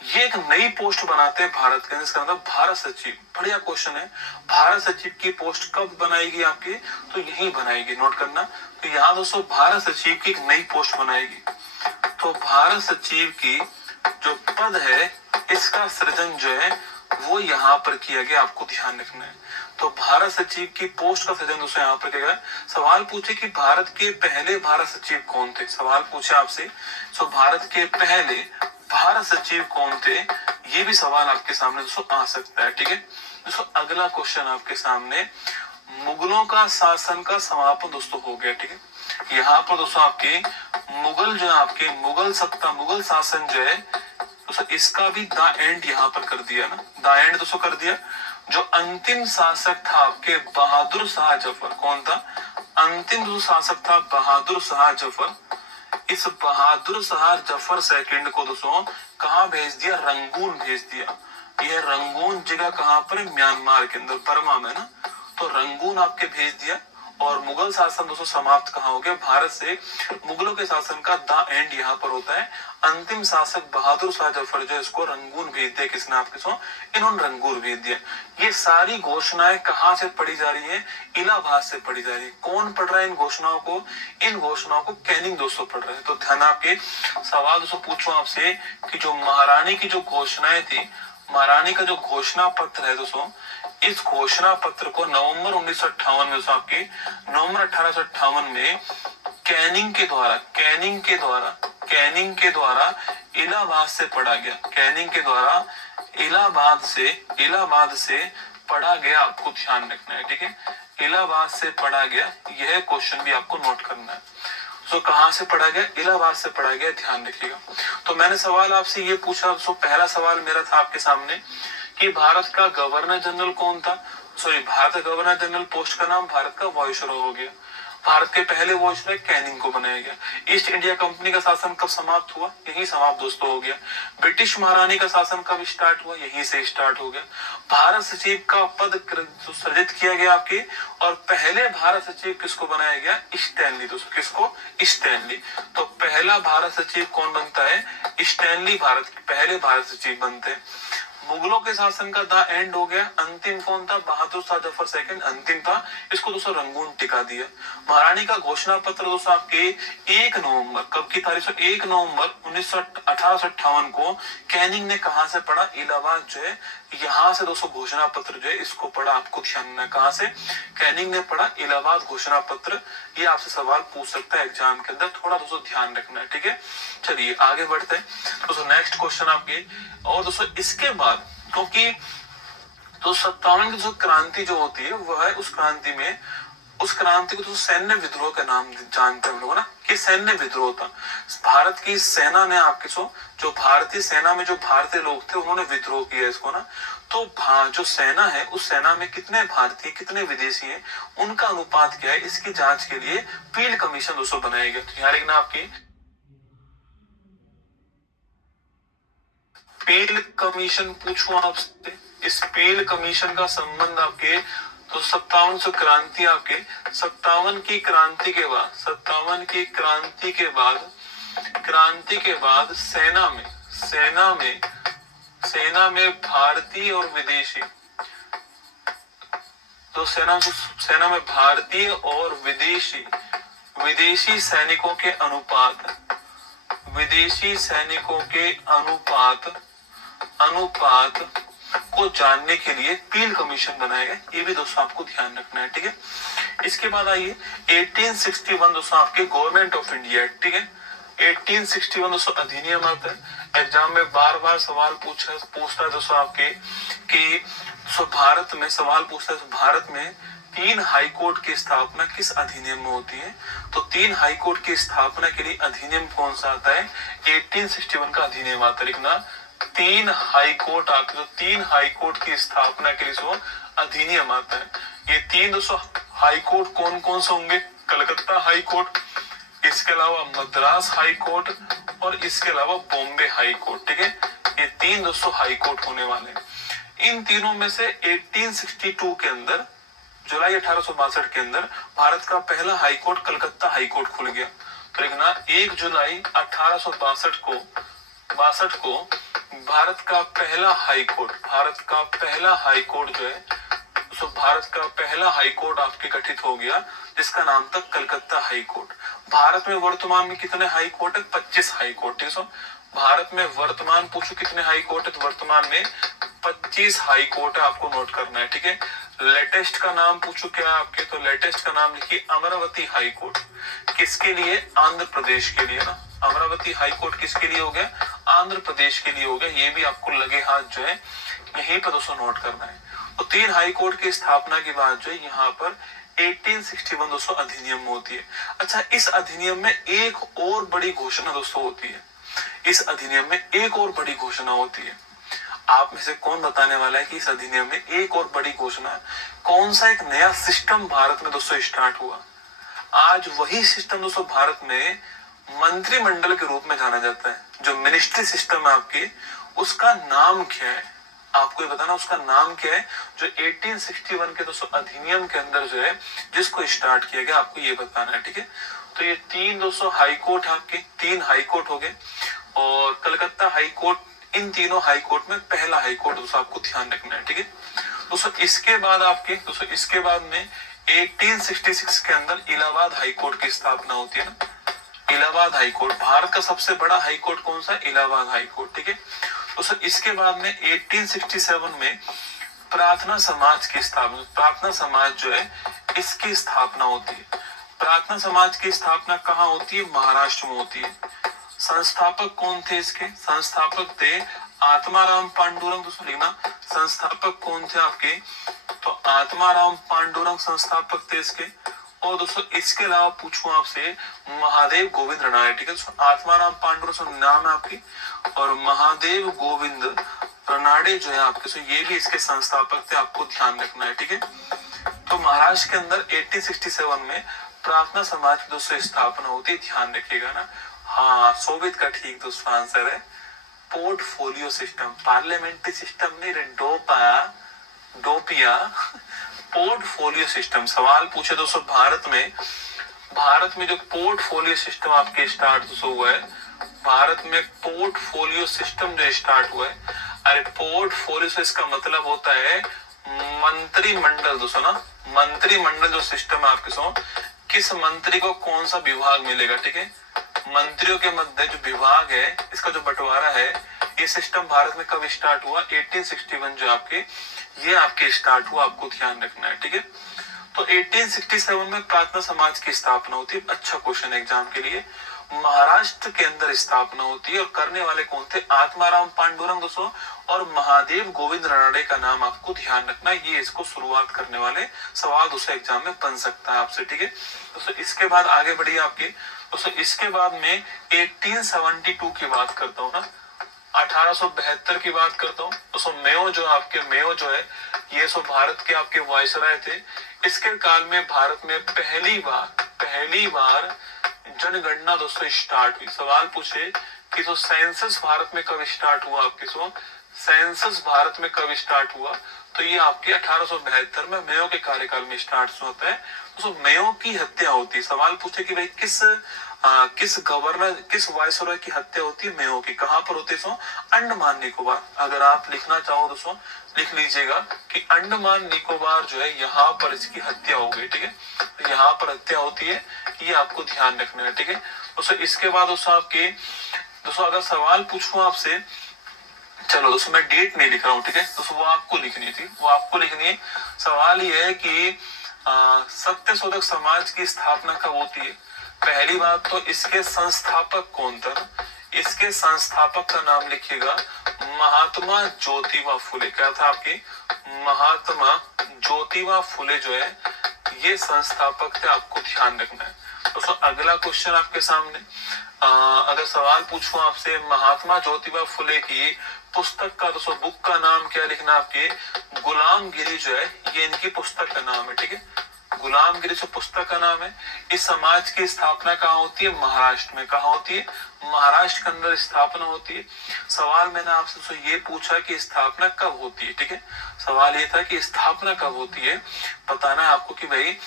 ये एक नई पोस्ट बनाते हैं भारत के, जिसका मतलब भारत सचिव। बढ़िया क्वेश्चन है, भारत सचिव की पोस्ट कब बनाएगी आपकी, तो यही बनाएगी, नोट करना। तो यहाँ दोस्तों भारत सचिव की एक नई पोस्ट बनाएगी। तो भारत सचिव की जो पद है इसका सृजन जो है वो यहाँ पर किया गया, आपको ध्यान रखना है। तो भारत सचिव की पोस्ट का सृजन दोस्तों यहाँ पर किया गया। सवाल पूछे कि भारत के पहले भारत सचिव कौन थे, सवाल पूछे आपसे, तो भारत के पहले भारत सचिव कौन थे, ये भी सवाल आपके सामने दोस्तों आ सकता है, ठीक है। दोस्तों अगला क्वेश्चन आपके सामने, मुगलों का शासन का समापन दोस्तों हो गया, ठीक है। यहाँ पर दोस्तों आपके मुगल जो है, आपके मुगल सत्ता, मुगल शासन जो है दोस्तों इसका भी द एंड यहाँ पर कर दिया ना, द एंड दोस्तों कर दिया। जो अंतिम शासक था आपके बहादुर शाह जफर, कौन था, अंतिम जो शासक था बहादुर शाह जफर। इस बहादुर शाह जफर सेकंड को दोस्तों कहाँ भेज दिया, रंगून भेज दिया। यह रंगून जगह कहाँ पर है, म्यांमार के अंदर, बर्मा में ना। तो रंगून आपके भेज दिया और मुगल शासन दोस्तों समाप्त कहाँ हो गया, भारत से मुगलों के शासन का द एंड यहाँ पर होता है। अंतिम शासक बहादुर शाह जफर जो इसको रंगून भेज दिया, किसने, आपके सो इन्होंने रंगून भेज दिया। ये सारी घोषणाएं कहाँ से पढ़ी जा रही है, इलाहाबाद से पढ़ी जा रही है। कौन पढ़ रहा है इन घोषणाओं को, इन घोषणाओं को कैनिंग दोस्तों पढ़ रहे हैं। तो ध्यान आपके सवाल दोस्तों पूछूं आपसे कि जो महारानी की जो घोषणाएं थी, महारानी का जो घोषणा पत्र है दोस्तों, इस घोषणा पत्र को नवंबर 1958 में आपके नवंबर 1858 में कैनिंग के द्वारा इलाहाबाद से पढ़ा गया। कैनिंग के द्वारा इलाहाबाद से पढ़ा गया, आपको ध्यान रखना है, ठीक है। इलाहाबाद से पढ़ा गया, यह क्वेश्चन भी आपको नोट करना है। तो कहां से पढ़ा गया, इलाहाबाद से पढ़ा गया, ध्यान रखिएगा। तो मैंने सवाल आपसे ये पूछा, तो पहला सवाल मेरा था आपके सामने कि भारत का गवर्नर जनरल कौन था। सॉरी, भारत का गवर्नर जनरल पोस्ट का नाम भारत का वायसरॉय हो गया। भारत के पहले वायसरॉय कैनिंग को बनाया गया। ईस्ट इंडिया कंपनी का शासन कब समाप्त हुआ, यही समाप्त दोस्तों हो गया। ब्रिटिश महारानी का शासन कब स्टार्ट हुआ, यहीं से स्टार्ट हो गया। भारत सचिव का पद सृजित किया गया आपके, और पहले भारत सचिव किसको बनाया गया, स्टैनली दोस्तों, किसको, स्टैनली। तो पहला भारत सचिव कौन बनता है, स्टैनली भारत के पहले भारत सचिव बनते हैं। मुगलों के शासन का द एंड हो गया। अंतिम कौन था, बहादुर शाह जफर सेकंड अंतिम था, इसको दोस्तों रंगून टिका दिया। महारानी का घोषणा पत्र दोस्तों आपके 1 नवंबर, कब की तारीख से, 1 नवंबर 1858 को कैनिंग ने कहां से पढ़ा, इलाहाबाद जो है यहां से दोस्तों घोषणा पत्र जो है इसको पढ़ा। आपको ध्यान रखना, कहां से, कैनिंग ने पढ़ा, इलाहाबाद घोषणा पत्र। ये आपसे सवाल पूछ सकता है एग्जाम के अंदर, थोड़ा दोस्तों ध्यान रखना है, ठीक है। चलिए आगे बढ़ते हैं दोस्तों, नेक्स्ट क्वेश्चन आपके। और दोस्तों इसके बाद, क्योंकि तो 57 की जो क्रांति जो होती है वह है, उस क्रांति को तो सैन्य विद्रोह का नाम जानते हैं हम लोग ना, कि सैन्य विद्रोह था। भारत की सेना ने आपके जो भारतीय सेना में जो भारतीय लोग थे उन्होंने विद्रोह किया इसको ना। तो जो सेना है, उस सेना में कितने भारतीय कितने विदेशी हैं, उनका अनुपात क्या है, इसकी जांच के लिए फील्ड कमीशन दोस्तों बनाया गया। तो यहाँ लिखना आपकी फील्ड कमीशन। पूछूं आपसे, इस फील्ड कमीशन का संबंध आपके तो 57 क्रांति आपके 57 की क्रांति के बाद सेना में भारतीय और विदेशी, तो सेना में भारतीय और विदेशी सैनिकों के अनुपात को जानने के लिए फील्ड कमीशन बनाया गया। ये भी दोस्तों आपको ध्यान रखना है, ठीक है। इसके बाद आइए 1861 दोस्तों आपके गवर्नमेंट ऑफ इंडिया, ठीक है। 1861 दोस्तों अधिनियम आता है। एग्जाम में बार बार सवाल पूछता है दोस्तों आपके कि भारत में सवाल पूछता है, भारत में 3 हाई कोर्ट की स्थापना किस अधिनियम में होती है। तो 3 हाई कोर्ट की स्थापना के लिए अधिनियम कौन सा आता है, 1861 का अधिनियम आता है। लिखना 3 हाई कोर्ट आपके, तो 3 हाई कोर्ट की स्थापना के लिए अधिनियम आता है। ये 3 दोस्तों हाई कोर्ट कौन कौन से होंगे, कलकत्ता हाई कोर्ट, इसके अलावा मद्रास हाई कोर्ट, और इसके अलावा बॉम्बे हाई कोर्ट, ठीक है। ये 3 दोस्तों हाई कोर्ट होने वाले हैं। इन तीनों में से 1862 के अंदर, जुलाई 1862 के अंदर भारत का पहला high court Calcutta high court खुल गया। तो लिखना 1 जुलाई 1862 को भारत का पहला हाई कोर्ट जो है, सो भारत का पहला हाई कोर्ट आपके गठित हो गया, जिसका नाम था कलकत्ता हाई कोर्ट। भारत में वर्तमान में कितने हाई कोर्ट है, 25 हाई कोर्ट, ठीक है। भारत में वर्तमान पूछो कितने हाई कोर्ट है, तो वर्तमान में 25 हाई कोर्ट है, आपको नोट करना है, ठीक है। लेटेस्ट का नाम पूछो क्या है आपके, तो लेटेस्ट का नाम लिखिए अमरावती हाई कोर्ट। किसके लिए, आंध्र प्रदेश के लिए ना। अमरावती हाई कोर्ट किसके लिए हो गया, आंध्र प्रदेश के लिए हो गया। ये भी आपको लगे हाथ जो है यहीं पर दोस्तों नोट करना है। तो 3 हाई कोर्ट की स्थापना के बाद जो है यहाँ पर 1861 दोस्तों अधिनियम होती है। अच्छा, इस अधिनियम में एक और बड़ी घोषणा दोस्तों होती है। इस अधिनियम में एक और बड़ी घोषणा होती है। आप में से कौन बताने वाला है कि इस अधिनियम में एक और बड़ी घोषणा है, कौन सा एक नया सिस्टम भारत में दोस्तों स्टार्ट हुआ। आज वही सिस्टम दोस्तों भारत में मंत्रिमंडल के रूप में जाना जाता है। जो मिनिस्ट्री सिस्टम है आपकी, उसका नाम क्या है, आपको ये बताना उसका नाम क्या है, जो 1861 के दोस्तों अधिनियम के अंदर जो है जिसको स्टार्ट किया गया, आपको ये बताना है। ठीक है, तो ये तीन दोस्तों हाई कोर्ट है आपके, तीन हाई कोर्ट हो गए और कलकत्ता हाई कोर्ट, इन तीनों हाई कोर्ट में पहला हाई कोर्ट दोस्तों आपको ध्यान रखना है। ठीक है दोस्तों, इसके बाद आपके दोस्तों इसके बाद में 1866 के अंदर इलाहाबाद हाई कोर्ट की स्थापना होती है ना। इलाहाबाद हाई कोर्ट, भारत का सबसे बड़ा हाई कोर्ट कौन सा है? Allahabad high court. ठीक है दोस्तों, इसके बाद में 1867 में प्रार्थना समाज की स्थापना, प्रार्थना समाज जो है इसकी स्थापना होती है। प्रार्थना समाज की स्थापना कहाँ होती है? महाराष्ट्र में होती है। संस्थापक कौन थे इसके? संस्थापक थे आत्माराम पांडुरंग। दोस्तों लिखना, संस्थापक कौन थे आपके? तो आत्माराम पांडुरंग संस्थापक थे इसके। और दोस्तों इसके अलावा पूछूं आपसे, महादेव गोविंद रनाड़े। ठीक है, आत्माराम पांडुरंग नाम है आपकी, और महादेव गोविंद रनाड़े जो है आपके, सो ये भी इसके संस्थापक थे, आपको ध्यान रखना है। ठीक है, तो महाराष्ट्र के अंदर 1867 में प्रार्थना समाज की दोस्तों स्थापना होती है, ध्यान रखिएगा ना। हाँ, सोवियत का ठीक दोस्तों आंसर है पोर्टफोलियो सिस्टम, पार्लियामेंट्री सिस्टम नहीं रे, डोपिया पोर्टफोलियो सिस्टम। सवाल पूछे दोस्तों, भारत में जो पोर्टफोलियो सिस्टम आपके स्टार्ट हुआ है, भारत में पोर्टफोलियो सिस्टम जो स्टार्ट हुआ है, अरे पोर्टफोलियो से इसका मतलब होता है मंत्रिमंडल दोस्तों ना। मंत्रिमंडल जो सिस्टम है आपके सो, किस मंत्री को कौन सा विभाग मिलेगा। ठीक है, मंत्रियों के मध्य जो विभाग है, इसका जो बंटवारा है, ये सिस्टम भारत में कब स्टार्ट हुआ? 1861 जो आपके, ये आपके स्टार्ट हुआ, आपको ध्यान रखना है। ठीक है, तो 1867 में प्रार्थना समाज की स्थापना होती है। अच्छा क्वेश्चन एग्जाम के लिए, महाराष्ट्र के अंदर स्थापना होती है और करने वाले कौन थे? आत्माराम पांडुरंग दोस्तों और महादेव गोविंद रनाड़े का नाम आपको ध्यान रखना है। ये इसको शुरुआत करने वाले सवाल दोस्तों एग्जाम में बन सकता है आपसे। ठीक है दोस्तों, इसके बाद आगे बढ़िए आपके दोस्तों, इसके बाद में 1872 की बात करता हूँ ना, 1872 की बात करता हूँ दोस्तों। मेयो जो है ये सो भारत के आपके वायसराय थे। इसके काल में भारत में पहली बार जनगणना दोस्तों स्टार्ट हुई। सवाल पूछे कि तो सेंसस भारत में कब स्टार्ट हुआ आपके सो, सेंसस भारत में कब स्टार्ट हुआ? तो ये आपके 1872 में मेयो के कार्यकाल में स्टार्ट होता है। तो मेयो की हत्या होती है। सवाल पूछे कि भाई किस गवर्नर, किस वायसरॉय की हत्या होती है? मेयो की। कहां पर होती है? अंडमान निकोबार। अगर आप लिखना चाहो दोस्तों लिख लीजिएगा कि अंडमान निकोबार जो है यहाँ पर इसकी हत्या हो गई। ठीक है, तो यहाँ पर हत्या होती है, ये आपको ध्यान रखना है। ठीक है दोस्तों, इसके बाद दोस्तों अगर सवाल पूछूं आपसे, चलो दोस्तों मैं डेट नहीं लिख रहा हूँ। ठीक है दोस्तों, वो आपको लिखनी है। सवाल ये है कि सत्यशोधक समाज की स्थापना कब होती है? पहली बात तो इसके संस्थापक कौन था? इसके संस्थापक का नाम लिखिएगा महात्मा ज्योतिबा फुले। क्या था आपके? महात्मा ज्योतिबा फुले जो है ये संस्थापक थे, आपको ध्यान रखना है। दोस्तों अगला क्वेश्चन आपके सामने, अगर सवाल पूछूं आपसे महात्मा ज्योतिबा फुले की पुस्तक का, दोस्तों बुक का नाम क्या लिखना आपके? गुलामगिरी जो है ये इनकी पुस्तक का नाम है। ठीक है, गुलामगिरी जो पुस्तक का नाम है। इस समाज की स्थापना कहाँ होती है? महाराष्ट्र में। कहाँ होती है? महाराष्ट्र के अंदर स्थापना होती है। सवाल मैंने आपसे ये पूछा कि स्थापना कब होती है। ठीक है, सवाल ये था कि स्थापना कब होती है, बताना है आपको कि भाई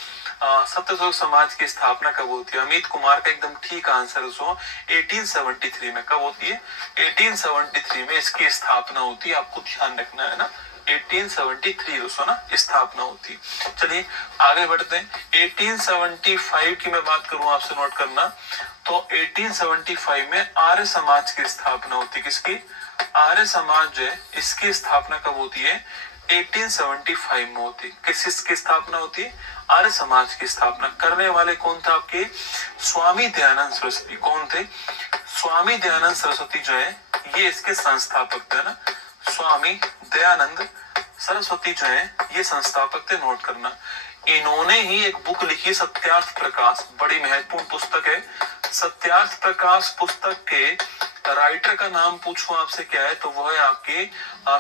सत्यशोधक समाज की स्थापना कब होती है। अमित कुमार का एकदम ठीक आंसर है 1873 में। कब होती है? 1873 में इसकी स्थापना होती है, आपको ध्यान रखना है ना। 1873 दोस्तों ना स्थापना होती है। चलिए आगे बढ़ते हैं। 1875 की मैं बात करूं आपसे, नोट करना। तो 1875 में आर्य समाज की स्थापना होती है। किसकी? आर्य समाज जो है इसकी स्थापना कब होती है? 1875 में होती है। किसकी स्थापना होती है? आर्य समाज की स्थापना करने वाले कौन था आपके? स्वामी दयानंद सरस्वती। कौन थे? स्वामी दयानंद सरस्वती जो है ये इसके संस्थापक थे ना। स्वामी दयानंद सरस्वती जो है ये संस्थापक थे, नोट करना। इन्होंने ही एक बुक लिखी सत्यार्थ प्रकाश, बड़ी महत्वपूर्ण पुस्तक है। सत्यार्थ प्रकाश पुस्तक के राइटर का नाम पूछूं आपसे क्या है, तो वो है आपके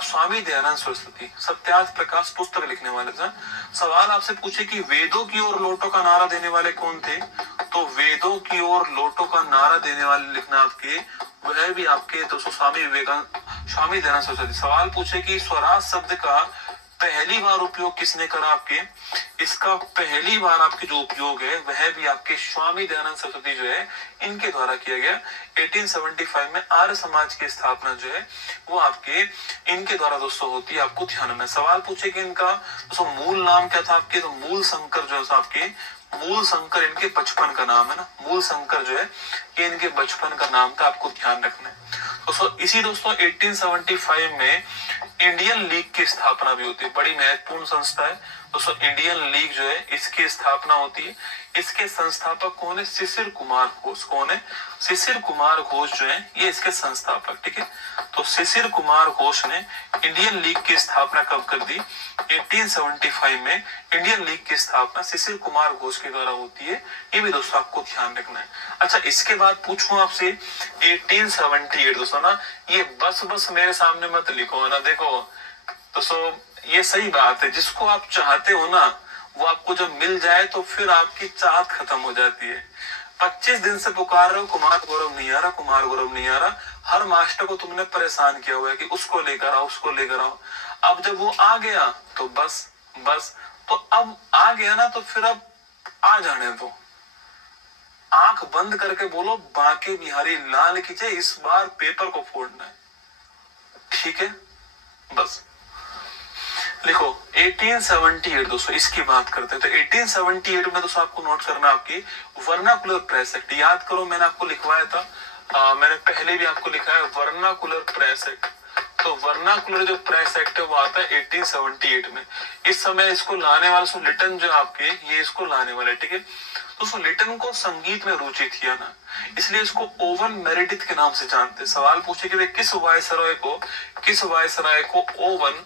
स्वामी दयानंद सरस्वती। सत्यार्थ प्रकाश पुस्तक लिखने वाले थे। सवाल आपसे पूछे कि वेदों की ओर लौटो का नारा देने वाले कौन थे, तो वेदों की ओर लौटो का नारा देने वाले लिखना आपके, वह भी आपके दोस्तों स्वामी दयानंद सरस्वती। सवाल पूछे कि स्वराज शब्द का पहली बार उपयोग किसने करा आपके, इसका पहली बार आपके जो उपयोग है वह भी आपके स्वामी दयानंद सरस्वती जो है इनके द्वारा किया गया। 1875 में आर्य समाज की स्थापना जो है वो आपके इनके द्वारा दोस्तों होती है, आपको ध्यान में। सवाल पूछे कि इनका दोस्तों मूल नाम क्या था आपके, तो मूल शंकर जो है आपके, मूल शंकर इनके बचपन का नाम है ना, मूल शंकर जो है ये इनके बचपन का नाम था, आपको ध्यान रखना है दोस्तों। इसी दोस्तों 1875 में इंडियन लीग की स्थापना भी होती है, बड़ी महत्वपूर्ण संस्था है दोस्तों इंडियन लीग जो है इसकी स्थापना होती है। इसके संस्थापक कौन है, शिशिर कुमार घोष। कौन है, शिशिर कुमार घोष जो है ये इसके संस्थापक, ठीक है। तो शिशिर कुमार घोष ने इंडियन लीग की स्थापना कब कर दी, 1875 में इंडियन लीग की स्थापना शिशिर कुमार घोष के द्वारा होती है, ये भी दोस्तों आपको ध्यान रखना है। अच्छा, इसके बाद पूछूं आपसे 1878 दोस्तों ना, ये बस मेरे सामने मत लिखो है ना, देखो दोस्तों ये सही बात है, जिसको आप चाहते हो ना वो आपको जब मिल जाए तो फिर आपकी चाहत खत्म हो जाती है। 25 दिन से पुकार रहे हो कुमार गौरव नहीं आ रहा, कुमार गौरव नहीं आ रहा, हर मास्टर को तुमने परेशान किया हुआ है कि उसको लेकर आओ, उसको लेकर आओ। अब जब वो आ गया तो बस तो अब आ गया ना तो फिर अब आ जाने दो, आंख बंद करके बोलो बांके बिहारी लाल की जय, इस बार पेपर को फोड़ना है, ठीक है। बस लिखो 1878 दोस्तों, इसकी बात करते हैं तो 1878 में दोस्तों आपको नोट करना आपकी वर्नाकुलर प्रेस एक्ट। याद करो मैंने आपको लिखवाया था, मैंने पहले भी आपको लिखा है वर्नाकुलर प्रेस एक्ट। तो वर्नाकुलर जो प्रेस एक्ट है वो आता है 1878 में। इस समय इसको लाने वाला लिटन जो आपके ये इसको लाने वाले, ठीक है। दोस्तों लिटन को संगीत में रुचि थी ना, इसलिए इसको ओवन मेरेडिथ के नाम से जानते। सवाल पूछे कि वे किस वायसराय को ओवन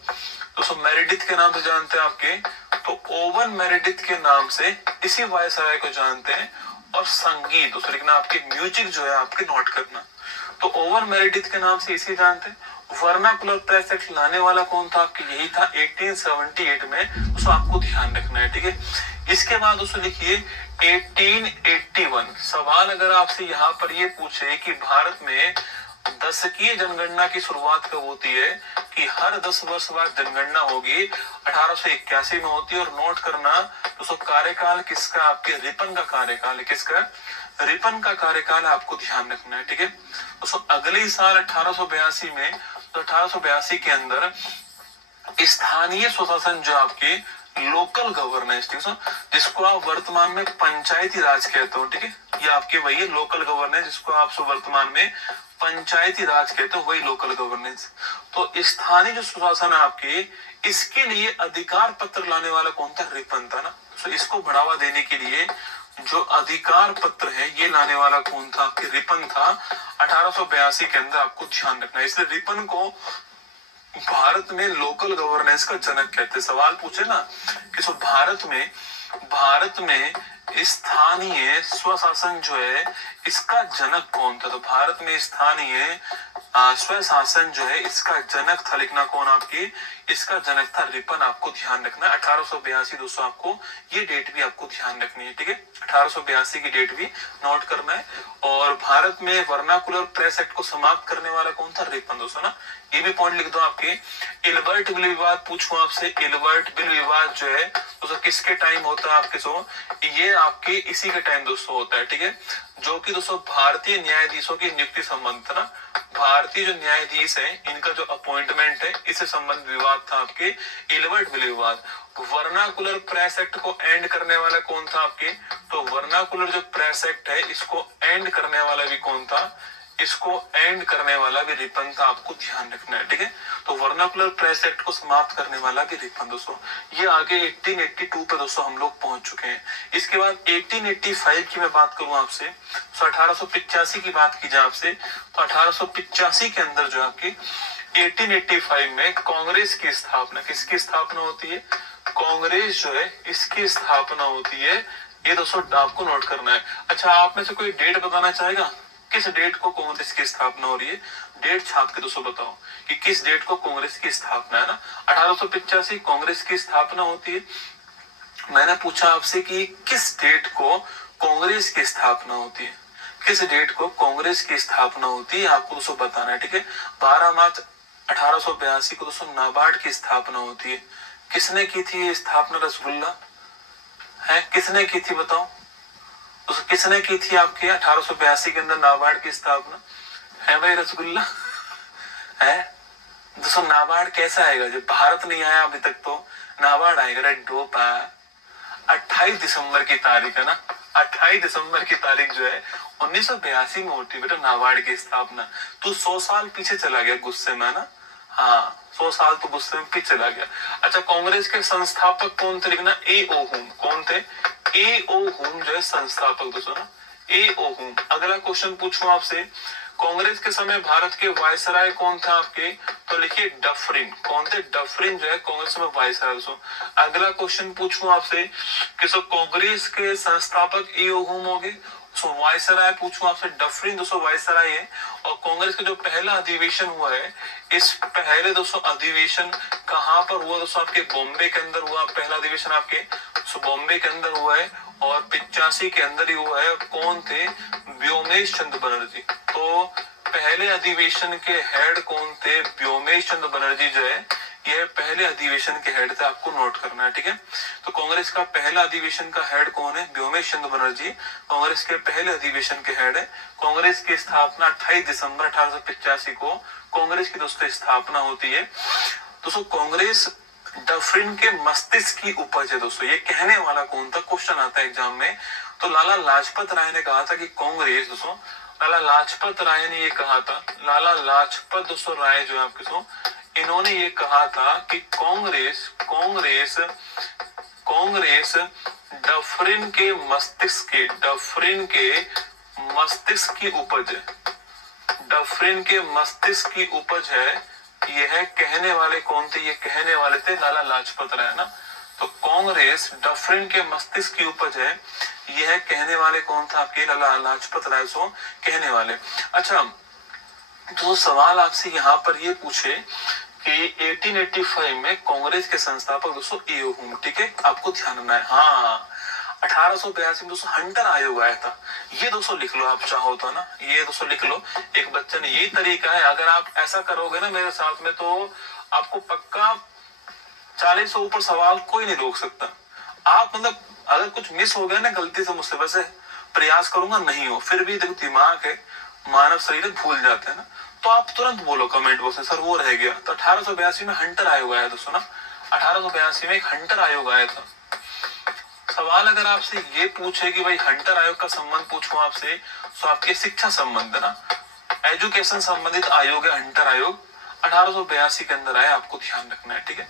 दोस्तों मेरेडिथ के नाम से जानते हैं आपके, तो ओवन मेरेडिथ के नाम से इसी वायसराय को जानते हैं। और संगीत दोस्तों लिखना आपके म्यूजिक जो है आपके नोट करना, तो ओवन मेरेडिथ के नाम से इसी जानते हैं। वर्नाकुलर प्रेस एक्ट लाने वाला कौन था आपके, यही था 1878 में, उसको आपको ध्यान रखना है, ठीक है। इसके बाद दोस्तों लिखिए 1881। सवाल अगर आपसे यहाँ पर ये पूछे कि भारत में दशकीय जनगणना की शुरुआत कब होती है, कि हर 10 वर्ष बाद जनगणना होगी, 1881 में होती है। और नोट करना दोस्तों कार्यकाल किसका, आपके रिपन का कार्यकाल है, किसका, रिपन का कार्यकाल आपको ध्यान रखना है, ठीक है। दोस्तों अगले साल 1882 में, तो 1882 के अंदर स्थानीय स्वशासन जो आपके लोकल गवर्नेंस, ठीक है, जिसको आप वर्तमान में पंचायती राज कहते हो, ठीक है, ये आपके वही है लोकल गवर्नेंस, जिसको आप वर्तमान में पंचायती राज कहते हो, वही लोकल गवर्नेंस। तो स्थानीय जो सुशासन है आपके, इसके लिए अधिकार पत्र लाने वाला कौन था, रिपन था ना। तो इसको बढ़ावा देने के लिए जो अधिकार पत्र है ये लाने वाला कौन था, आपके रिपन था 1882 के अंदर, आपको ध्यान रखना है। इसलिए रिपन को भारत में लोकल गवर्नेंस का जनक कहते हैं। सवाल पूछे ना कि सो भारत में स्थानीय स्वशासन जो है इसका जनक कौन था, तो भारत में स्थानीय स्वशासन जो है इसका जनक था, लिखना कौन आपकी, इसका जनक था रिपन, आपको ध्यान रखना है। 1882 दोस्तों आपको ये डेट भी आपको ध्यान रखनी है, ठीक है, 1882 की डेट भी नोट करना है। और भारत में वर्नाकुलर प्रेस एक्ट को समाप्त करने वाला कौन था, रिपन दोस्तों ना, ये भी पॉइंट लिख दो आपके। इल्बर्ट बिल विवाद पूछूं आपसे, इल्बर्ट बिल विवाद जो है दोस्तों किसके टाइम होता है आपके, सो ये आपके इसी के टाइम दोस्तों होता है, ठीक है, जो कि दोस्तों भारतीय न्यायाधीशों की नियुक्ति संबंध था ना, भारतीय जो न्यायाधीश है इनका जो अपॉइंटमेंट है इससे संबंध विवाद था आपके इल्बर्ट बिल विवाद। वर्नाकुलर प्रेस एक्ट को एंड करने वाला कौन था आपके, तो वर्नाकुलर जो प्रेस एक्ट है इसको एंड करने वाला भी कौन था, इसको एंड करने वाला भी रिपन था, आपको ध्यान रखना है, ठीक है। तो वर्नाकुलर प्रेस एक्ट को समाप्त करने वाला भी रिपन दोस्तों। ये आगे 1882 पे दोस्तों हम लोग पहुंच चुके हैं। इसके बाद 1885 की मैं बात करूं आपसे, तो 1885 की बात की जाए आपसे, तो 1885 के अंदर जो आपकी 1885 में कांग्रेस की स्थापना, किसकी स्थापना होती है, कांग्रेस जो है इसकी स्थापना होती है, ये दोस्तों आपको नोट करना है। अच्छा, आप में से कोई डेट बताना चाहेगा किस डेट को कांग्रेस की स्थापना हो रही है, डेट छाप के दोस्तों बताओ कि किस डेट को कांग्रेस की स्थापना है ना, 1885 कांग्रेस की स्थापना होती है। मैंने पूछा आपसे कि किस डेट को कांग्रेस की स्थापना होती है, किस डेट को कांग्रेस की स्थापना होती है, आपको दोस्तों बताना है, ठीक है। 12 मार्च 1882 को दोस्तों नाबार्ड की स्थापना होती है। किसने की थी ये स्थापना रसगुल्ला है, किसने की थी बताओ दोस्तों, किसने की थी आपके 1882 के अंदर नाबार्ड की स्थापना है भाई रसगुल्ला है दोस्तों। नाबार्ड कैसा आएगा, जब भारत नहीं आया अभी तक तो नाबार्ड आएगा रे डोपा। 28 दिसंबर की तारीख है ना, 28 दिसंबर की तारीख जो है 1982 में होती है बेटा नाबार्ड की स्थापना। तू 100 साल पीछे चला गया गुस्से में ना, हाँ 100 साल तो गुस्से में पीछे चला गया। अच्छा कांग्रेस के संस्थापक कौन थे लिखना, ए ओ हुम। कौन थे, ए ओ हुम जो है संस्थापक दोस्तों ना, ए ओ हुम। अगला क्वेश्चन पूछूं आपसे, कांग्रेस के समय भारत के वायसराय कौन था आपके, तो लिखिए डफरिन। कौन थे, डफरिन जो है कांग्रेस में वायसराय दोस्तों। अगला क्वेश्चन पूछूं आपसे कि कांग्रेस के संस्थापक ए ओ हुम हो गए, वायसराय पूछूं आपसे डफरिन दोस्तों वायसराय है। और कांग्रेस का जो पहला अधिवेशन हुआ है, इस पहले दोस्तों अधिवेशन कहां पर हुआ दोस्तों, आपके बॉम्बे के अंदर हुआ पहला अधिवेशन आपके, बॉम्बे के अंदर हुआ है और 85 के अंदर ही हुआ है। कौन थे, व्योमेश चंद्र बनर्जी। तो पहले अधिवेशन के हेड कौन थे, व्योमेश चंद्र बनर्जी जो है ये पहले अधिवेशन के हेड थे, आपको नोट करना है ठीक है। तो कांग्रेस का पहला अधिवेशन का हेड कौन है, व्योमेश चंद्र बनर्जी कांग्रेस के पहले अधिवेशन के हेड है। कांग्रेस की स्थापना 28 दिसंबर 1885 को कांग्रेस की दोस्तों स्थापना होती है। दोस्तों कांग्रेस डफरिन के मस्तिष्क की उपज है दोस्तों, ये कहने वाला कौन था, क्वेश्चन आता है एग्जाम में। तो लाला लाजपत राय ने कहा था कि कांग्रेस दोस्तों, लाला लाजपत राय ने ये कहा था, लाला लाजपत दोस्तों राय जो है आपके दोस्तों, इन्होंने ये कहा था कि कांग्रेस कांग्रेस कांग्रेस डफरिन के मस्तिष्क के, डफरिन के मस्तिष्क की उपज है, डफरिन के मस्तिष्क की उपज है। यह कहने वाले कौन थे, ये कहने वाले थे लाला लाजपत राय ना। तो कांग्रेस डफरिन के मस्तिष्क की उपज है, यह कहने वाले कौन था आपके, लाला लाजपत राय सो कहने वाले। अच्छा तो सवाल आपसे यहाँ पर ये पूछे कि 1885 में कांग्रेस के संस्थापक दोस्तों ए ओ हुम, ठीक है आपको ध्यान रखना है। हाँ 1882 में दोस्तों हंटर आयोग आया था, ये दोस्तों लिख लो आप चाहो तो ना, ये दोस्तों लिख लो। एक बच्चे ने यही तरीका है, अगर आप ऐसा करोगे ना मेरे साथ में तो आपको पक्का 40 से ऊपर सवाल कोई नहीं रोक सकता। आप मतलब अगर कुछ मिस हो गया ना गलती से मुझसे, वैसे प्रयास करूंगा नहीं हो, फिर भी देखो दिमाग है, मानव शरीर भूल जाते हैं ना, तो आप तुरंत बोलो कमेंट बॉक्स में सर वो रह गया। तो 1882 में हंटर आयोग आया दोस्तों ना, 1882 में एक हंटर आयोग आया था। सवाल अगर आपसे ये पूछे कि भाई हंटर आयोग का संबंध पूछूं आपसे, तो आपके शिक्षा संबंध है ना, एजुकेशन संबंधित आयोग है हंटर आयोग, 1882 के अंदर आया, आपको ध्यान रखना है ठीक है।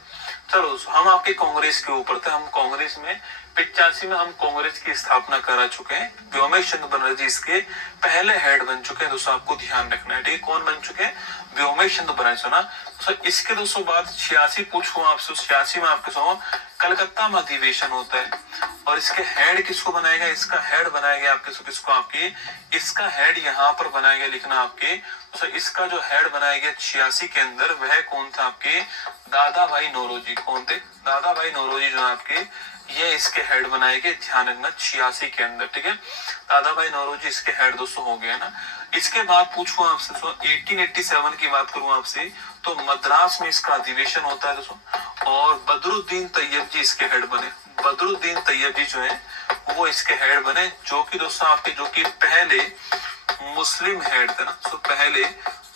चलो हम आपके कांग्रेस के ऊपर थे, हम कांग्रेस में 85 में हम कांग्रेस की स्थापना करा चुके हैं, व्योमेश चंद्र बनर्जी इसके पहले हेड बन चुके हैं दोस्तों, आपको ध्यान रखना है ठीक है। कौन बन चुके हैं, व्योमेश चंद्र बनर्जी ना। तो इसके दोस्तों बाद 86 पूछूं आपसे, 86 में आपके सो कलकत्ता में अधिवेशन होता है और इसके हेड किसको बनाया गया, इसका हेड बनाया गया आपके सो किसको, आपके इसका हेड यहाँ पर बनाया गया, लिखना आपके तो इसका जो हेड बनाया गया 86 के अंदर, वह कौन था आपके, दादा भाई नौरोजी। कौन थे, दादा भाई नौरोजी जो आपके ये इसके हेड बनाए गए, ध्यान रखना 86 के अंदर ठीक है। दादा भाई नौरोजी इसके हेड दोस्तों हो गया ना। इसके बाद पूछूं आपसे 1887 की बात करूं आपसे, तो मद्रास में इसका अधिवेशन होता है दोस्तों और बदरुद्दीन तैयब जी इसके हेड बने। बदरुद्दीन तैयब जी जो है वो इसके हेड बने, जो कि दोस्तों आपके जो कि पहले मुस्लिम हेड थे ना, तो पहले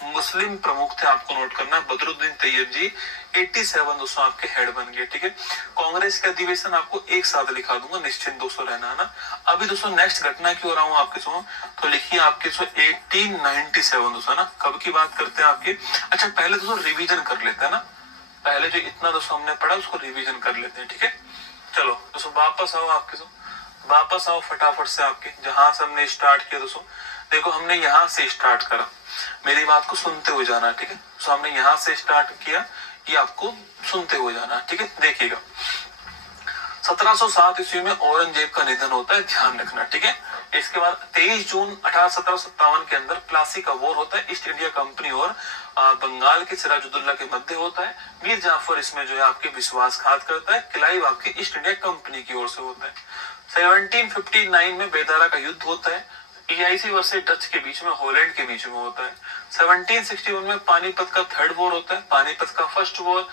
मुस्लिम प्रमुख थे, आपको नोट करना बदरुद्दीन तैयब जी 87 दोस्तों आपके हेड बन गए ठीक है। कांग्रेस के अधिवेशन आपको एक साथ लिखा दूंगा, निश्चिंत दोस्तों रहना ना। अभी दोस्तों नेक्स्ट घटना की ओर आऊं आपके सो, तो लिखिए आपके सो 1897 दोस्तों ना, कब की बात करते हैं आपके। अच्छा पहले दोस्तों रिवीजन कर लेते हैं ना, पहले जो इतना दोस्तों हमने पढ़ा उसको रिवीजन कर लेते हैं ठीक है। चलो दोस्तों वापस आओ आपके सो, वापस आओ फटाफट से आपके जहां से हमने स्टार्ट किया दोस्तों। देखो हमने यहाँ से स्टार्ट करा, मेरी बात को सुनते हुए जाना ठीक है। तो हमने यहाँ से स्टार्ट किया, ये आपको सुनते हुए जाना ठीक है। देखिएगा 1707 ईस्वी में औरंगजेब का निधन होता है, ध्यान रखना ठीक है। इसके बाद 23 जून 1757 के अंदर प्लासी का वॉर होता है, ईस्ट इंडिया कंपनी और बंगाल के सिराजुद्दौला के मध्य होता है। मीर जाफर इसमें जो है आपके विश्वासघात करता है, क्लाइव आपकी ईस्ट इंडिया कंपनी की ओर से होता है। 1759 में बेदारा का युद्ध होता है, EIC वर्सेस डच के बीच में, हॉलैंड के बीच में होता है। 1761 में पानीपत का थर्ड वॉर होता है। पानीपत का फर्स्ट वॉर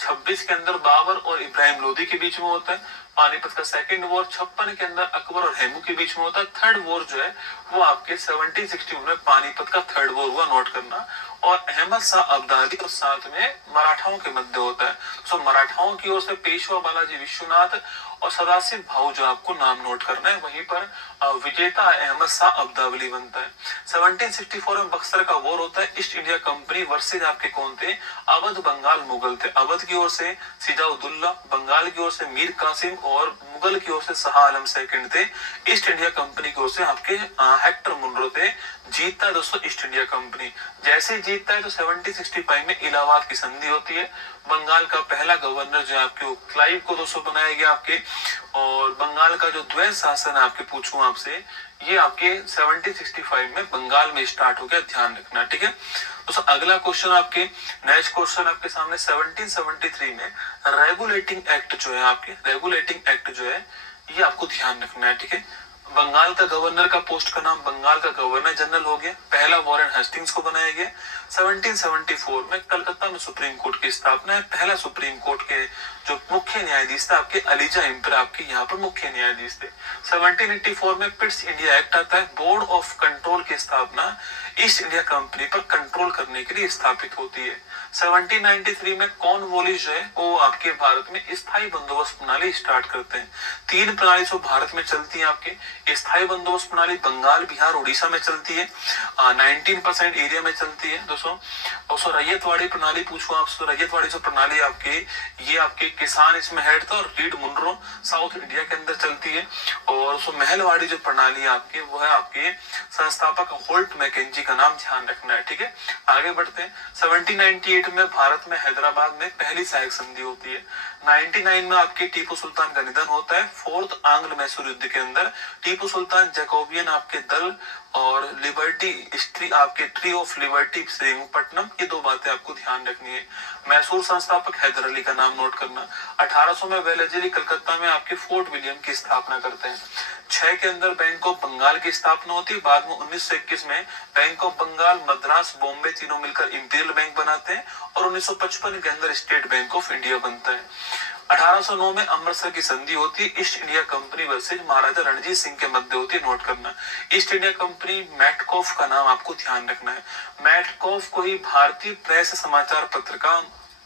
26 के अंदर बाबर और इब्राहिम लोदी के बीच में होता है। पानीपत का सेकंड वॉर 56 के अंदर अकबर और हेमू के बीच में होता है। थर्ड वॉर जो है वो आपके 1761 में पानीपत का थर्ड वॉर हुआ, नोट करना। और अहमद शाह अब्दाली और साथ में मराठाओं के मध्य होता है। तो मराठाओं की ओर से पेशवा बालाजी विश्वनाथ और सदाशिव भाऊ, जो आपको नाम नोट करना है। वहीं पर विजेता अहमद शाह अब्दाली बनता है। 1764 में बक्सर का वॉर होता है। ईस्ट इंडिया कंपनी वर्सेज आपके कौन थे? अवध बंगाल मुगल थे। अवध की ओर से सिजाउद्दौला, बंगाल की ओर से मीर कासिम और मुगल की ओर से शाह आलम सेकंड थे। ईस्ट इंडिया कंपनी की ओर से आपके हेक्टर मुनरो थे। जीतता है दोस्तों ईस्ट इंडिया कंपनी। जैसे जीतता है तो 1765 में इलाहाबाद की संधि होती है। बंगाल का पहला गवर्नर जो है आपके क्लाइव को दोस्तों बनाया गया आपके। और बंगाल का जो द्वैध शासन है आपके, पूछूं आपसे, ये आपके 1765 में बंगाल में स्टार्ट हो गया, ध्यान रखना, ठीक है। दोस्तों अगला क्वेश्चन आपके, नेक्स्ट क्वेश्चन आपके सामने 1773 में रेगुलेटिंग एक्ट जो है आपके, रेगुलेटिंग एक्ट जो है ये आपको ध्यान रखना है, ठीक है। बंगाल का गवर्नर का पोस्ट का नाम बंगाल का गवर्नर जनरल हो गया। पहला वॉरेन हेस्टिंग्स को बनाया गया। 1774 में कलकत्ता में सुप्रीम कोर्ट की स्थापना है। पहला सुप्रीम कोर्ट के जो मुख्य न्यायाधीश थे आपके अलीजा इम्पर आपके यहाँ पर मुख्य न्यायाधीश थे। 1784 में पिट्स इंडिया एक्ट आता है। बोर्ड ऑफ कंट्रोल की स्थापना ईस्ट इंडिया कंपनी पर कंट्रोल करने के लिए स्थापित होती है। 1793 में कॉर्नवालिस जो है वो आपके भारत में स्थायी बंदोबस्त प्रणाली स्टार्ट करते हैं। 3 प्रणाली जो भारत में चलती है आपके, स्थायी बंदोबस्त प्रणाली बंगाल, बिहार, उड़ीसा में चलती है। 19% एरिया में चलती है दोस्तों। और रैयतवाड़ी प्रणाली पूछो आपसे, रैयतवाड़ी जो प्रणाली आपके, ये आपके किसान इसमें हेड था और रीड मुनरो साउथ इंडिया के अंदर चलती है। और महलवाड़ी जो प्रणाली आपके, वो है आपके संस्थापक होल्ट मैकेंजी का नाम ध्यान रखना है, ठीक है। आगे बढ़ते हैं। 1798 में भारत में हैदराबाद में पहली सहायक संधि होती है। 99 में आपके टीपू सुल्तान का निधन होता है। फोर्थ आंग्ल मैसूर युद्ध के अंदर टीपू सुल्तान जैकोबियन आपके दल और लिबर्टी स्ट्री आपके ट्री ऑफ लिबर्टी श्रीरंगपट्टनम, ये 2 बातें आपको ध्यान रखनी है। मैसूर संस्थापक हैदर अली का नाम नोट करना। 1800 में वेलेजली कलकत्ता में आपके फोर्ट विलियम की स्थापना करते हैं। 6 के अंदर बैंक ऑफ बंगाल की स्थापना होती है। बाद में 1921 में बैंक ऑफ बंगाल, मद्रास, बॉम्बे तीनों मिलकर इंपीरियल बैंक बनाते हैं। और 1955 के अंदर स्टेट बैंक ऑफ इंडिया बनता है। 1809 में अमृतसर की संधि होती है। ईस्ट इंडिया कंपनी वर्सेज महाराजा रणजीत सिंह के मध्य होती है, नोट करना। ईस्ट इंडिया कंपनी मैटकॉफ का नाम आपको ध्यान रखना है। मैटकॉफ को ही भारतीय प्रेस समाचार पत्र का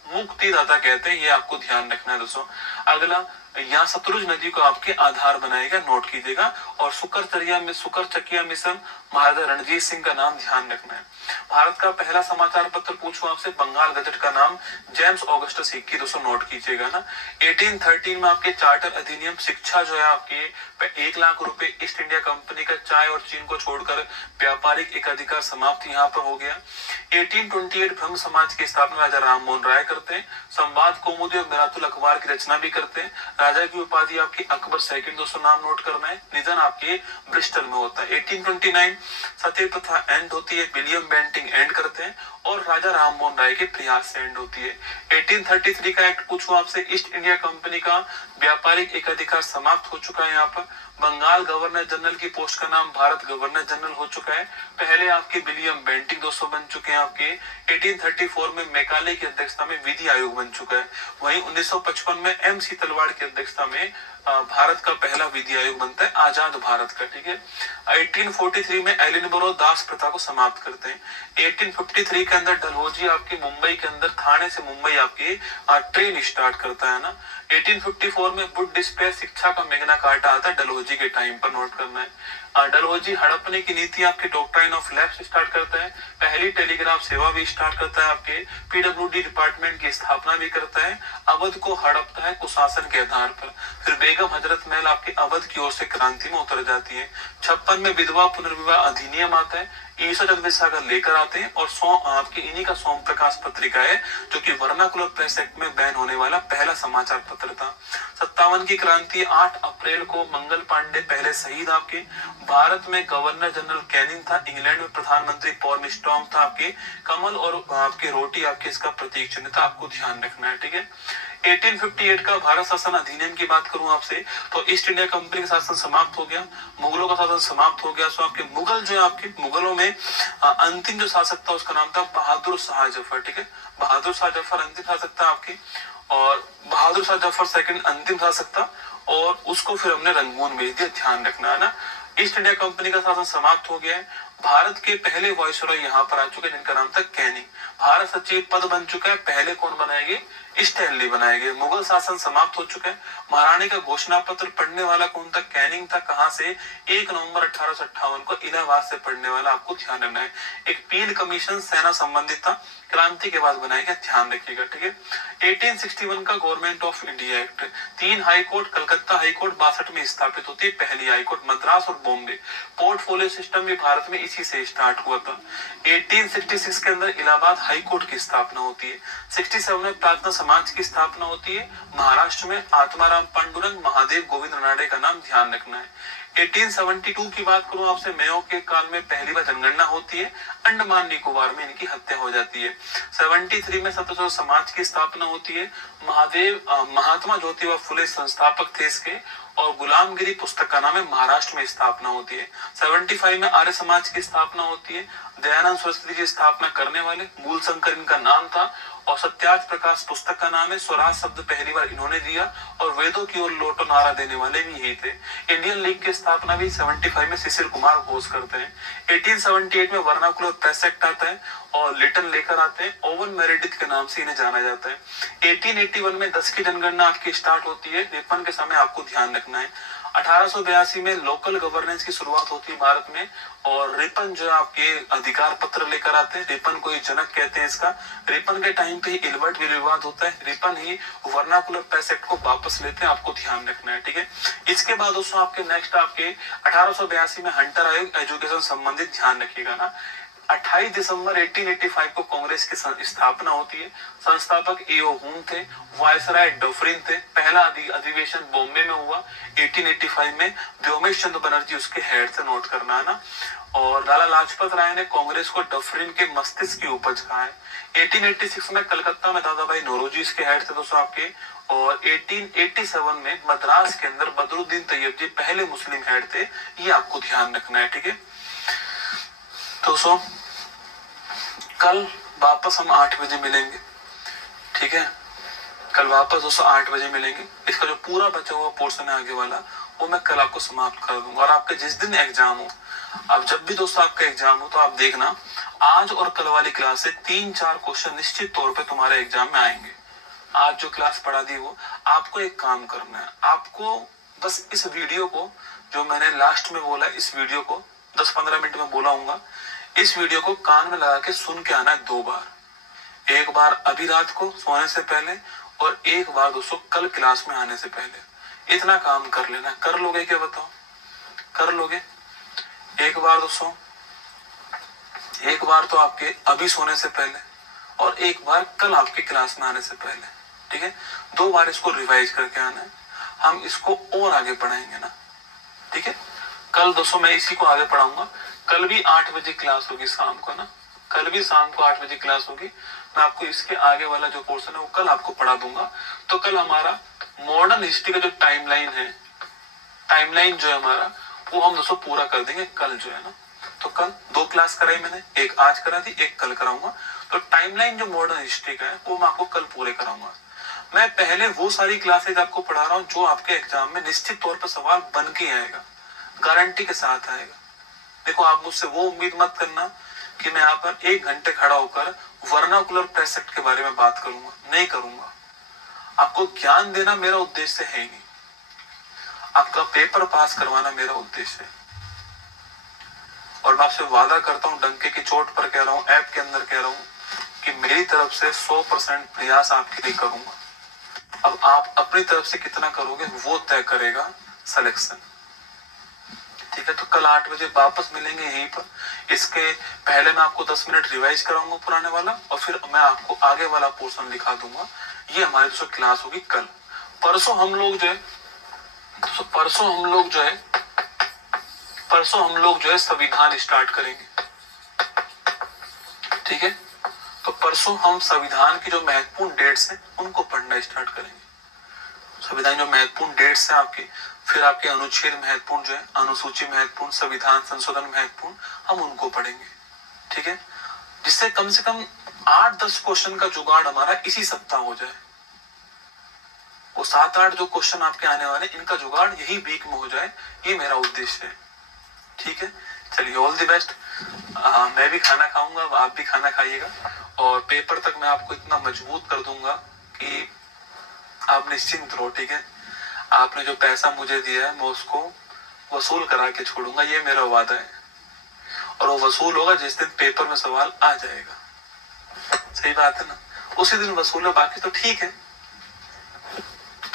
मुक्तिदाता कहते हैं, ये आपको ध्यान रखना है दोस्तों। अगला, यहाँ सतलुज नदी को आपके आधार बनाएगा, नोट कीजिएगा। और सुकर चकिया मिशन महाराजा रणजीत सिंह का नाम ध्यान रखना है। भारत का पहला समाचार पत्र पूछूं आपसे, बंगाल गजट का नाम जेम्स ऑगस्टस हिक्की, दोस्तों नोट कीजिएगा ना। 1813 में आपके चार्टर अधिनियम, शिक्षा जो है आपके 1 लाख रुपए, ईस्ट इंडिया कंपनी का चाय और चीन को छोड़कर व्यापारिक एकाधिकार समाप्त यहाँ पर हो गया। 1828 ब्रह्म समाज की स्थापना राजा राम मोहन राय करते हैं। संवाद कौमुदी और मिरातुल अखबार की रचना भी करते हैं। राजा की उपाधि आपकी अकबर सेकंड, दोस्तों नाम नोट करना है। निधन आपके ब्रिस्टल में होता है। 1829 सती प्रथा एंड होती है। विलियम बेंटिंग एंड करते हैं। और राजा राम मोहन राय के प्रयास से एंड होती है। 1833 का एक्ट पूछूं आपसे, ईस्ट इंडिया कंपनी का व्यापारिक एकाधिकार समाप्त हो चुका है। यहाँ पर बंगाल गवर्नर जनरल की पोस्ट का नाम भारत गवर्नर जनरल हो चुका है। पहले आपके विलियम बेंटिंग दोस्तों बन चुके हैं आपके। 1834 में मैकाले की अध्यक्षता में विधि आयोग बन चुका है। वहीं 1955 में एम सीतलवाड़ की अध्यक्षता में भारत का पहला विधि आयोग बनता है, आजाद भारत का, ठीक है। 1843 में एलिनबरो दास प्रथा को समाप्त करते हैं। 1853 के अंदर डलहौजी आपके मुंबई के अंदर, थाने से मुंबई आपके ट्रेन स्टार्ट करता है ना। 1854 में वुड डिस्पेयर शिक्षा का मेगना कार्टा आता है डलहौजी के टाइम पर, नोट करना है। डलहौजी हड़पने की नीति आपके डॉक्ट्राइन ऑफ लैप्स स्टार्ट करता है। पहली टेलीग्राफ सेवा भी स्टार्ट करता है आपके। पीडब्ल्यूडी डिपार्टमेंट की स्थापना भी करता है। अवध को हड़पता है कुशासन के आधार पर। फिर बेगम हजरत महल आपके अवध की ओर से क्रांति में उतर जाती है। 56 में विधवा पुनर्विवाह अधिनियम आता है। ईसा जगदीसागर लेकर आते हैं। और आपके इन्हीं का सोम प्रकाश पत्रिका है, जो कि वर्नाकुलर प्रेस एक्ट में बैन होने वाला पहला समाचार पत्र था। 57 की क्रांति 8 अप्रैल को मंगल पांडे पहले शहीद आपके। भारत में गवर्नर जनरल कैनिंग था। इंग्लैंड में प्रधानमंत्री पॉल स्टॉर्म था आपके। कमल और आपके रोटी आपके इसका प्रतीक चिन्ह था, आपको ध्यान रखना है, ठीक है। 1858 का भारत शासन अधिनियम की बात करूं आपसे तो ईस्ट इंडिया कंपनी का शासन समाप्त हो गया, मुगलों का शासन समाप्त हो गया। सो आपके मुगल जो है, आपके मुगलों में अंतिम जो शासक था उसका नाम था बहादुर शाह जफर। ठीक है, बहादुर शाह जफर अंतिम शासक था आपके, और बहादुर शाह जफर सेकंड अंतिम शासक था, और उसको फिर हमने रंगून भेज दिया, ध्यान रखना है ना। ईस्ट इंडिया कंपनी का शासन समाप्त हो गया है। भारत के पहले वायसरॉय यहाँ पर आ चुके हैं जिनका नाम था कैनिंग। भारत सचिव पद बन चुका है, पहले कौन बनाएंगे? स्टैनली बनाएंगे। मुगल शासन समाप्त हो चुका है। महारानी का घोषणा पत्र पढ़ने वाला कौन था? कैनिंग था। कहां से? 1 नवंबर 1858 को इलाहाबाद से पढ़ने वाला, आपको ध्यान रखना है। एक पील कमीशन सेना संबंधित था, क्रांति के बाद बनाया गया, ध्यान रखिएगा। ठीक है, 1861 का government of India act, 3 high court, Calcutta high court 62 में स्थापित होती है, पहली हाई कोर्ट मद्रास और बॉम्बे। पोर्टफोलियो सिस्टम भी भारत में इसी से स्टार्ट हुआ था। 1866 के अंदर इलाहाबाद हाई कोर्ट की स्थापना होती है। 67 में प्रार्थना समाज की स्थापना होती है। महाराष्ट्र में आत्माराम पांडुरंग महादेव गोविंद रानडे का नाम ध्यान रखना है। 1872 की बात करूं आपसे, मेयो के काल में पहली बार जनगणना होती है, अंडमान निकोबार में इनकी हत्या हो जाती है। 73 में सत्यशोधक समाज की स्थापना होती है। महात्मा ज्योतिबा फुले संस्थापक थे इसके, और गुलामगिरी पुस्तक का नाम है, महाराष्ट्र में स्थापना होती है। 75 में आर्य समाज की स्थापना होती है। दयानंद सरस्वती की स्थापना करने वाले, मूल शंकर इनका नाम था, और सत्यार्थ प्रकाश पुस्तक का नाम है। स्वराज शब्द पहली बार इन्होंने दिया, और वेदों की ओर लौटो नारा देने वाले भी यही थे। इंडियन लीग की स्थापना भी 75 में शिशिर कुमार घोष करते हैं। 1878 में वर्नाकुलर प्रेस एक्ट आता है, और लिटन लेकर आते हैं, ओवन मेरेडिथ के नाम से इन्हें जाना जाता है। 1881 में 10 की जनगणना आपकी स्टार्ट होती है, रिपन के समय आपको ध्यान रखना है। 1882 में लोकल गवर्नेंस की शुरुआत होती है भारत में, और रिपन जो आपके अधिकार पत्र लेकर आते हैं। रिपन को ही जनक कहते हैं इसका। रिपन के टाइम पे ही इल्बर्ट विवाद होता है, रिपन ही वर्नाकुलर प्रेस एक्ट को वापस लेते हैं, आपको ध्यान रखना है। ठीक है, इसके बाद दोस्तों आपके नेक्स्ट आपके 1882 में हंटर आयोग एजुकेशन संबंधित, ध्यान रखिएगा ना। 28 दिसंबर 1885 को कांग्रेस की स्थापना होती है। संस्थापक एओ हुम थे, वायसराय डफरिन थे। पहला अधिवेशन बॉम्बे में हुआ 1885 में, व्योमेश चंद्र बनर्जी उसके हेड से, नोट करना है ना। और लाला लाजपत राय ने कांग्रेस को डफरिन के मस्तिष्क की उपज कहा है। 1886 में कलकत्ता में दादा भाई नौरोजी इसके हेड थे दोस्तों आपके, और 1887 में मद्रास के अंदर बदरुद्दीन तैयब जी पहले मुस्लिम हेड थे, ये आपको ध्यान रखना है। ठीक है दोस्तों, कल वापस हम 8 बजे मिलेंगे। ठीक है, कल वापस दोस्तों 8 बजे मिलेंगे। इसका जो पूरा बचा हुआ पोर्शन है आगे वाला, वो मैं कल आपको समाप्त कर दूंगा। और आपके जिस दिन एग्जाम हो, अब जब भी दोस्तों आपका एग्जाम हो, तो आप देखना आज और कल वाली क्लास से 3-4 क्वेश्चन निश्चित तौर पे तुम्हारे एग्जाम में आएंगे। आज जो क्लास पढ़ा दी वो, आपको एक काम करना है, आपको बस इस वीडियो को, जो मैंने लास्ट में बोला, इस वीडियो को 10-15 मिनट में बोला हूँ, इस वीडियो को कान में लगा के सुन के आना है 2 बार। एक बार अभी रात को सोने से पहले, और एक बार दोस्तों कल क्लास में आने से पहले। इतना काम कर लेना। कर लोगे क्या बताओ? कर लोगे? एक बार दोस्तों, एक बार तो आपके अभी सोने से पहले, और एक बार कल आपके क्लास में आने से पहले। ठीक है, 2 बार इसको रिवाइज करके आना है। हम इसको और आगे पढ़ाएंगे ना। ठीक है, कल दोस्तों मैं इसी को आगे पढ़ाऊंगा। कल भी 8 बजे क्लास होगी शाम को ना, कल भी शाम को 8 बजे क्लास होगी। मैं आपको इसके आगे वाला जो पोर्शन है वो कल आपको पढ़ा दूंगा। तो कल हमारा मॉडर्न हिस्ट्री का जो टाइमलाइन है, टाइमलाइन जो है हमारा, वो हम दोस्तों पूरा कर देंगे कल जो है ना। तो कल 2 क्लास कराई मैंने, एक आज करा दी, एक कल कराऊंगा। तो टाइमलाइन जो मॉडर्न हिस्ट्री का है वो मैं आपको कल पूरे कराऊंगा। मैं पहले वो सारी क्लासेज आपको पढ़ा रहा हूँ जो आपके एग्जाम में निश्चित तौर पर सवाल बन के आएगा, गारंटी के साथ आएगा। देखो, आप मुझसे वो उम्मीद मत करना कि मैं यहाँ पर 1 घंटे खड़ा होकर वर्नाकुलर प्रेस एक्ट के बारे में बात करूंगा, नहीं करूंगा। आपको ज्ञान देना मेरा उद्देश्य है ही नहीं, आपका पेपर पास करवाना मेरा उद्देश्य है। और मैं आपसे वादा करता हूँ, डंके की चोट पर कह रहा हूँ, ऐप के अंदर कह रहा हूँ, कि मेरी तरफ से 100% प्रयास आपके लिए करूंगा। अब आप अपनी तरफ से कितना करोगे वो तय करेगा सिलेक्शन। ठीक है, तो कल 8 बजे वापस मिलेंगे यहीं पर। इसके पहले मैं आपको 10 मिनट रिवाइज कराऊंगा पुराने वाला, और फिर मैं आपको आगे वाला पोर्शन दिखा दूंगा। ये हमारी दोस्तों क्लास होगी कल। परसों हम लोग जो है दोस्तों, परसों हम लोग जो है संविधान स्टार्ट करेंगे। ठीक है, तो परसों हम संविधान की जो महत्वपूर्ण डेट्स हैं उनको पढ़ना स्टार्ट करेंगे। संविधान जो महत्वपूर्ण डेट्स हैं आपके, फिर आपके अनुच्छेद महत्वपूर्ण जो है, अनुसूची महत्वपूर्ण, संविधान संशोधन महत्वपूर्ण, हम उनको पढ़ेंगे। ठीक है, जिससे कम से कम 8-10 क्वेश्चन का जुगाड़ हमारा इसी सप्ताह हो जाए। वो 7-8 जो क्वेश्चन आपके आने वाले इनका जुगाड़ यही वीक में हो जाए, ये मेरा उद्देश्य है। ठीक है, चलिए ऑल द बेस्ट। मैं भी खाना खाऊंगा, आप भी खाना खाइएगा, और पेपर तक मैं आपको इतना मजबूत कर दूंगा कि आप निश्चिंत रहो। ठीक है, आपने जो पैसा मुझे दिया है मैं उसको वसूल करा के छोड़ूंगा, ये मेरा वादा है। और वो वसूल होगा जिस दिन पेपर में सवाल आ जाएगा। सही बात है ना, उसी दिन वसूल है, बाकी तो ठीक है।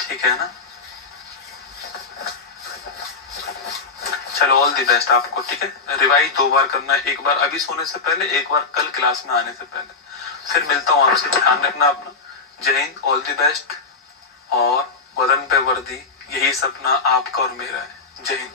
ठीक है ना, चलो ऑल द बेस्ट आपको। ठीक है, रिवाइज 2 बार करना है, एक बार अभी सोने से पहले, एक बार कल क्लास में आने से पहले। फिर मिलता हूँ आपसे, ध्यान रखना अपना। जय हिंद, ऑल द बेस्ट। और वतन पे वर्दी, यही सपना आपका और मेरा है। जय हिंद।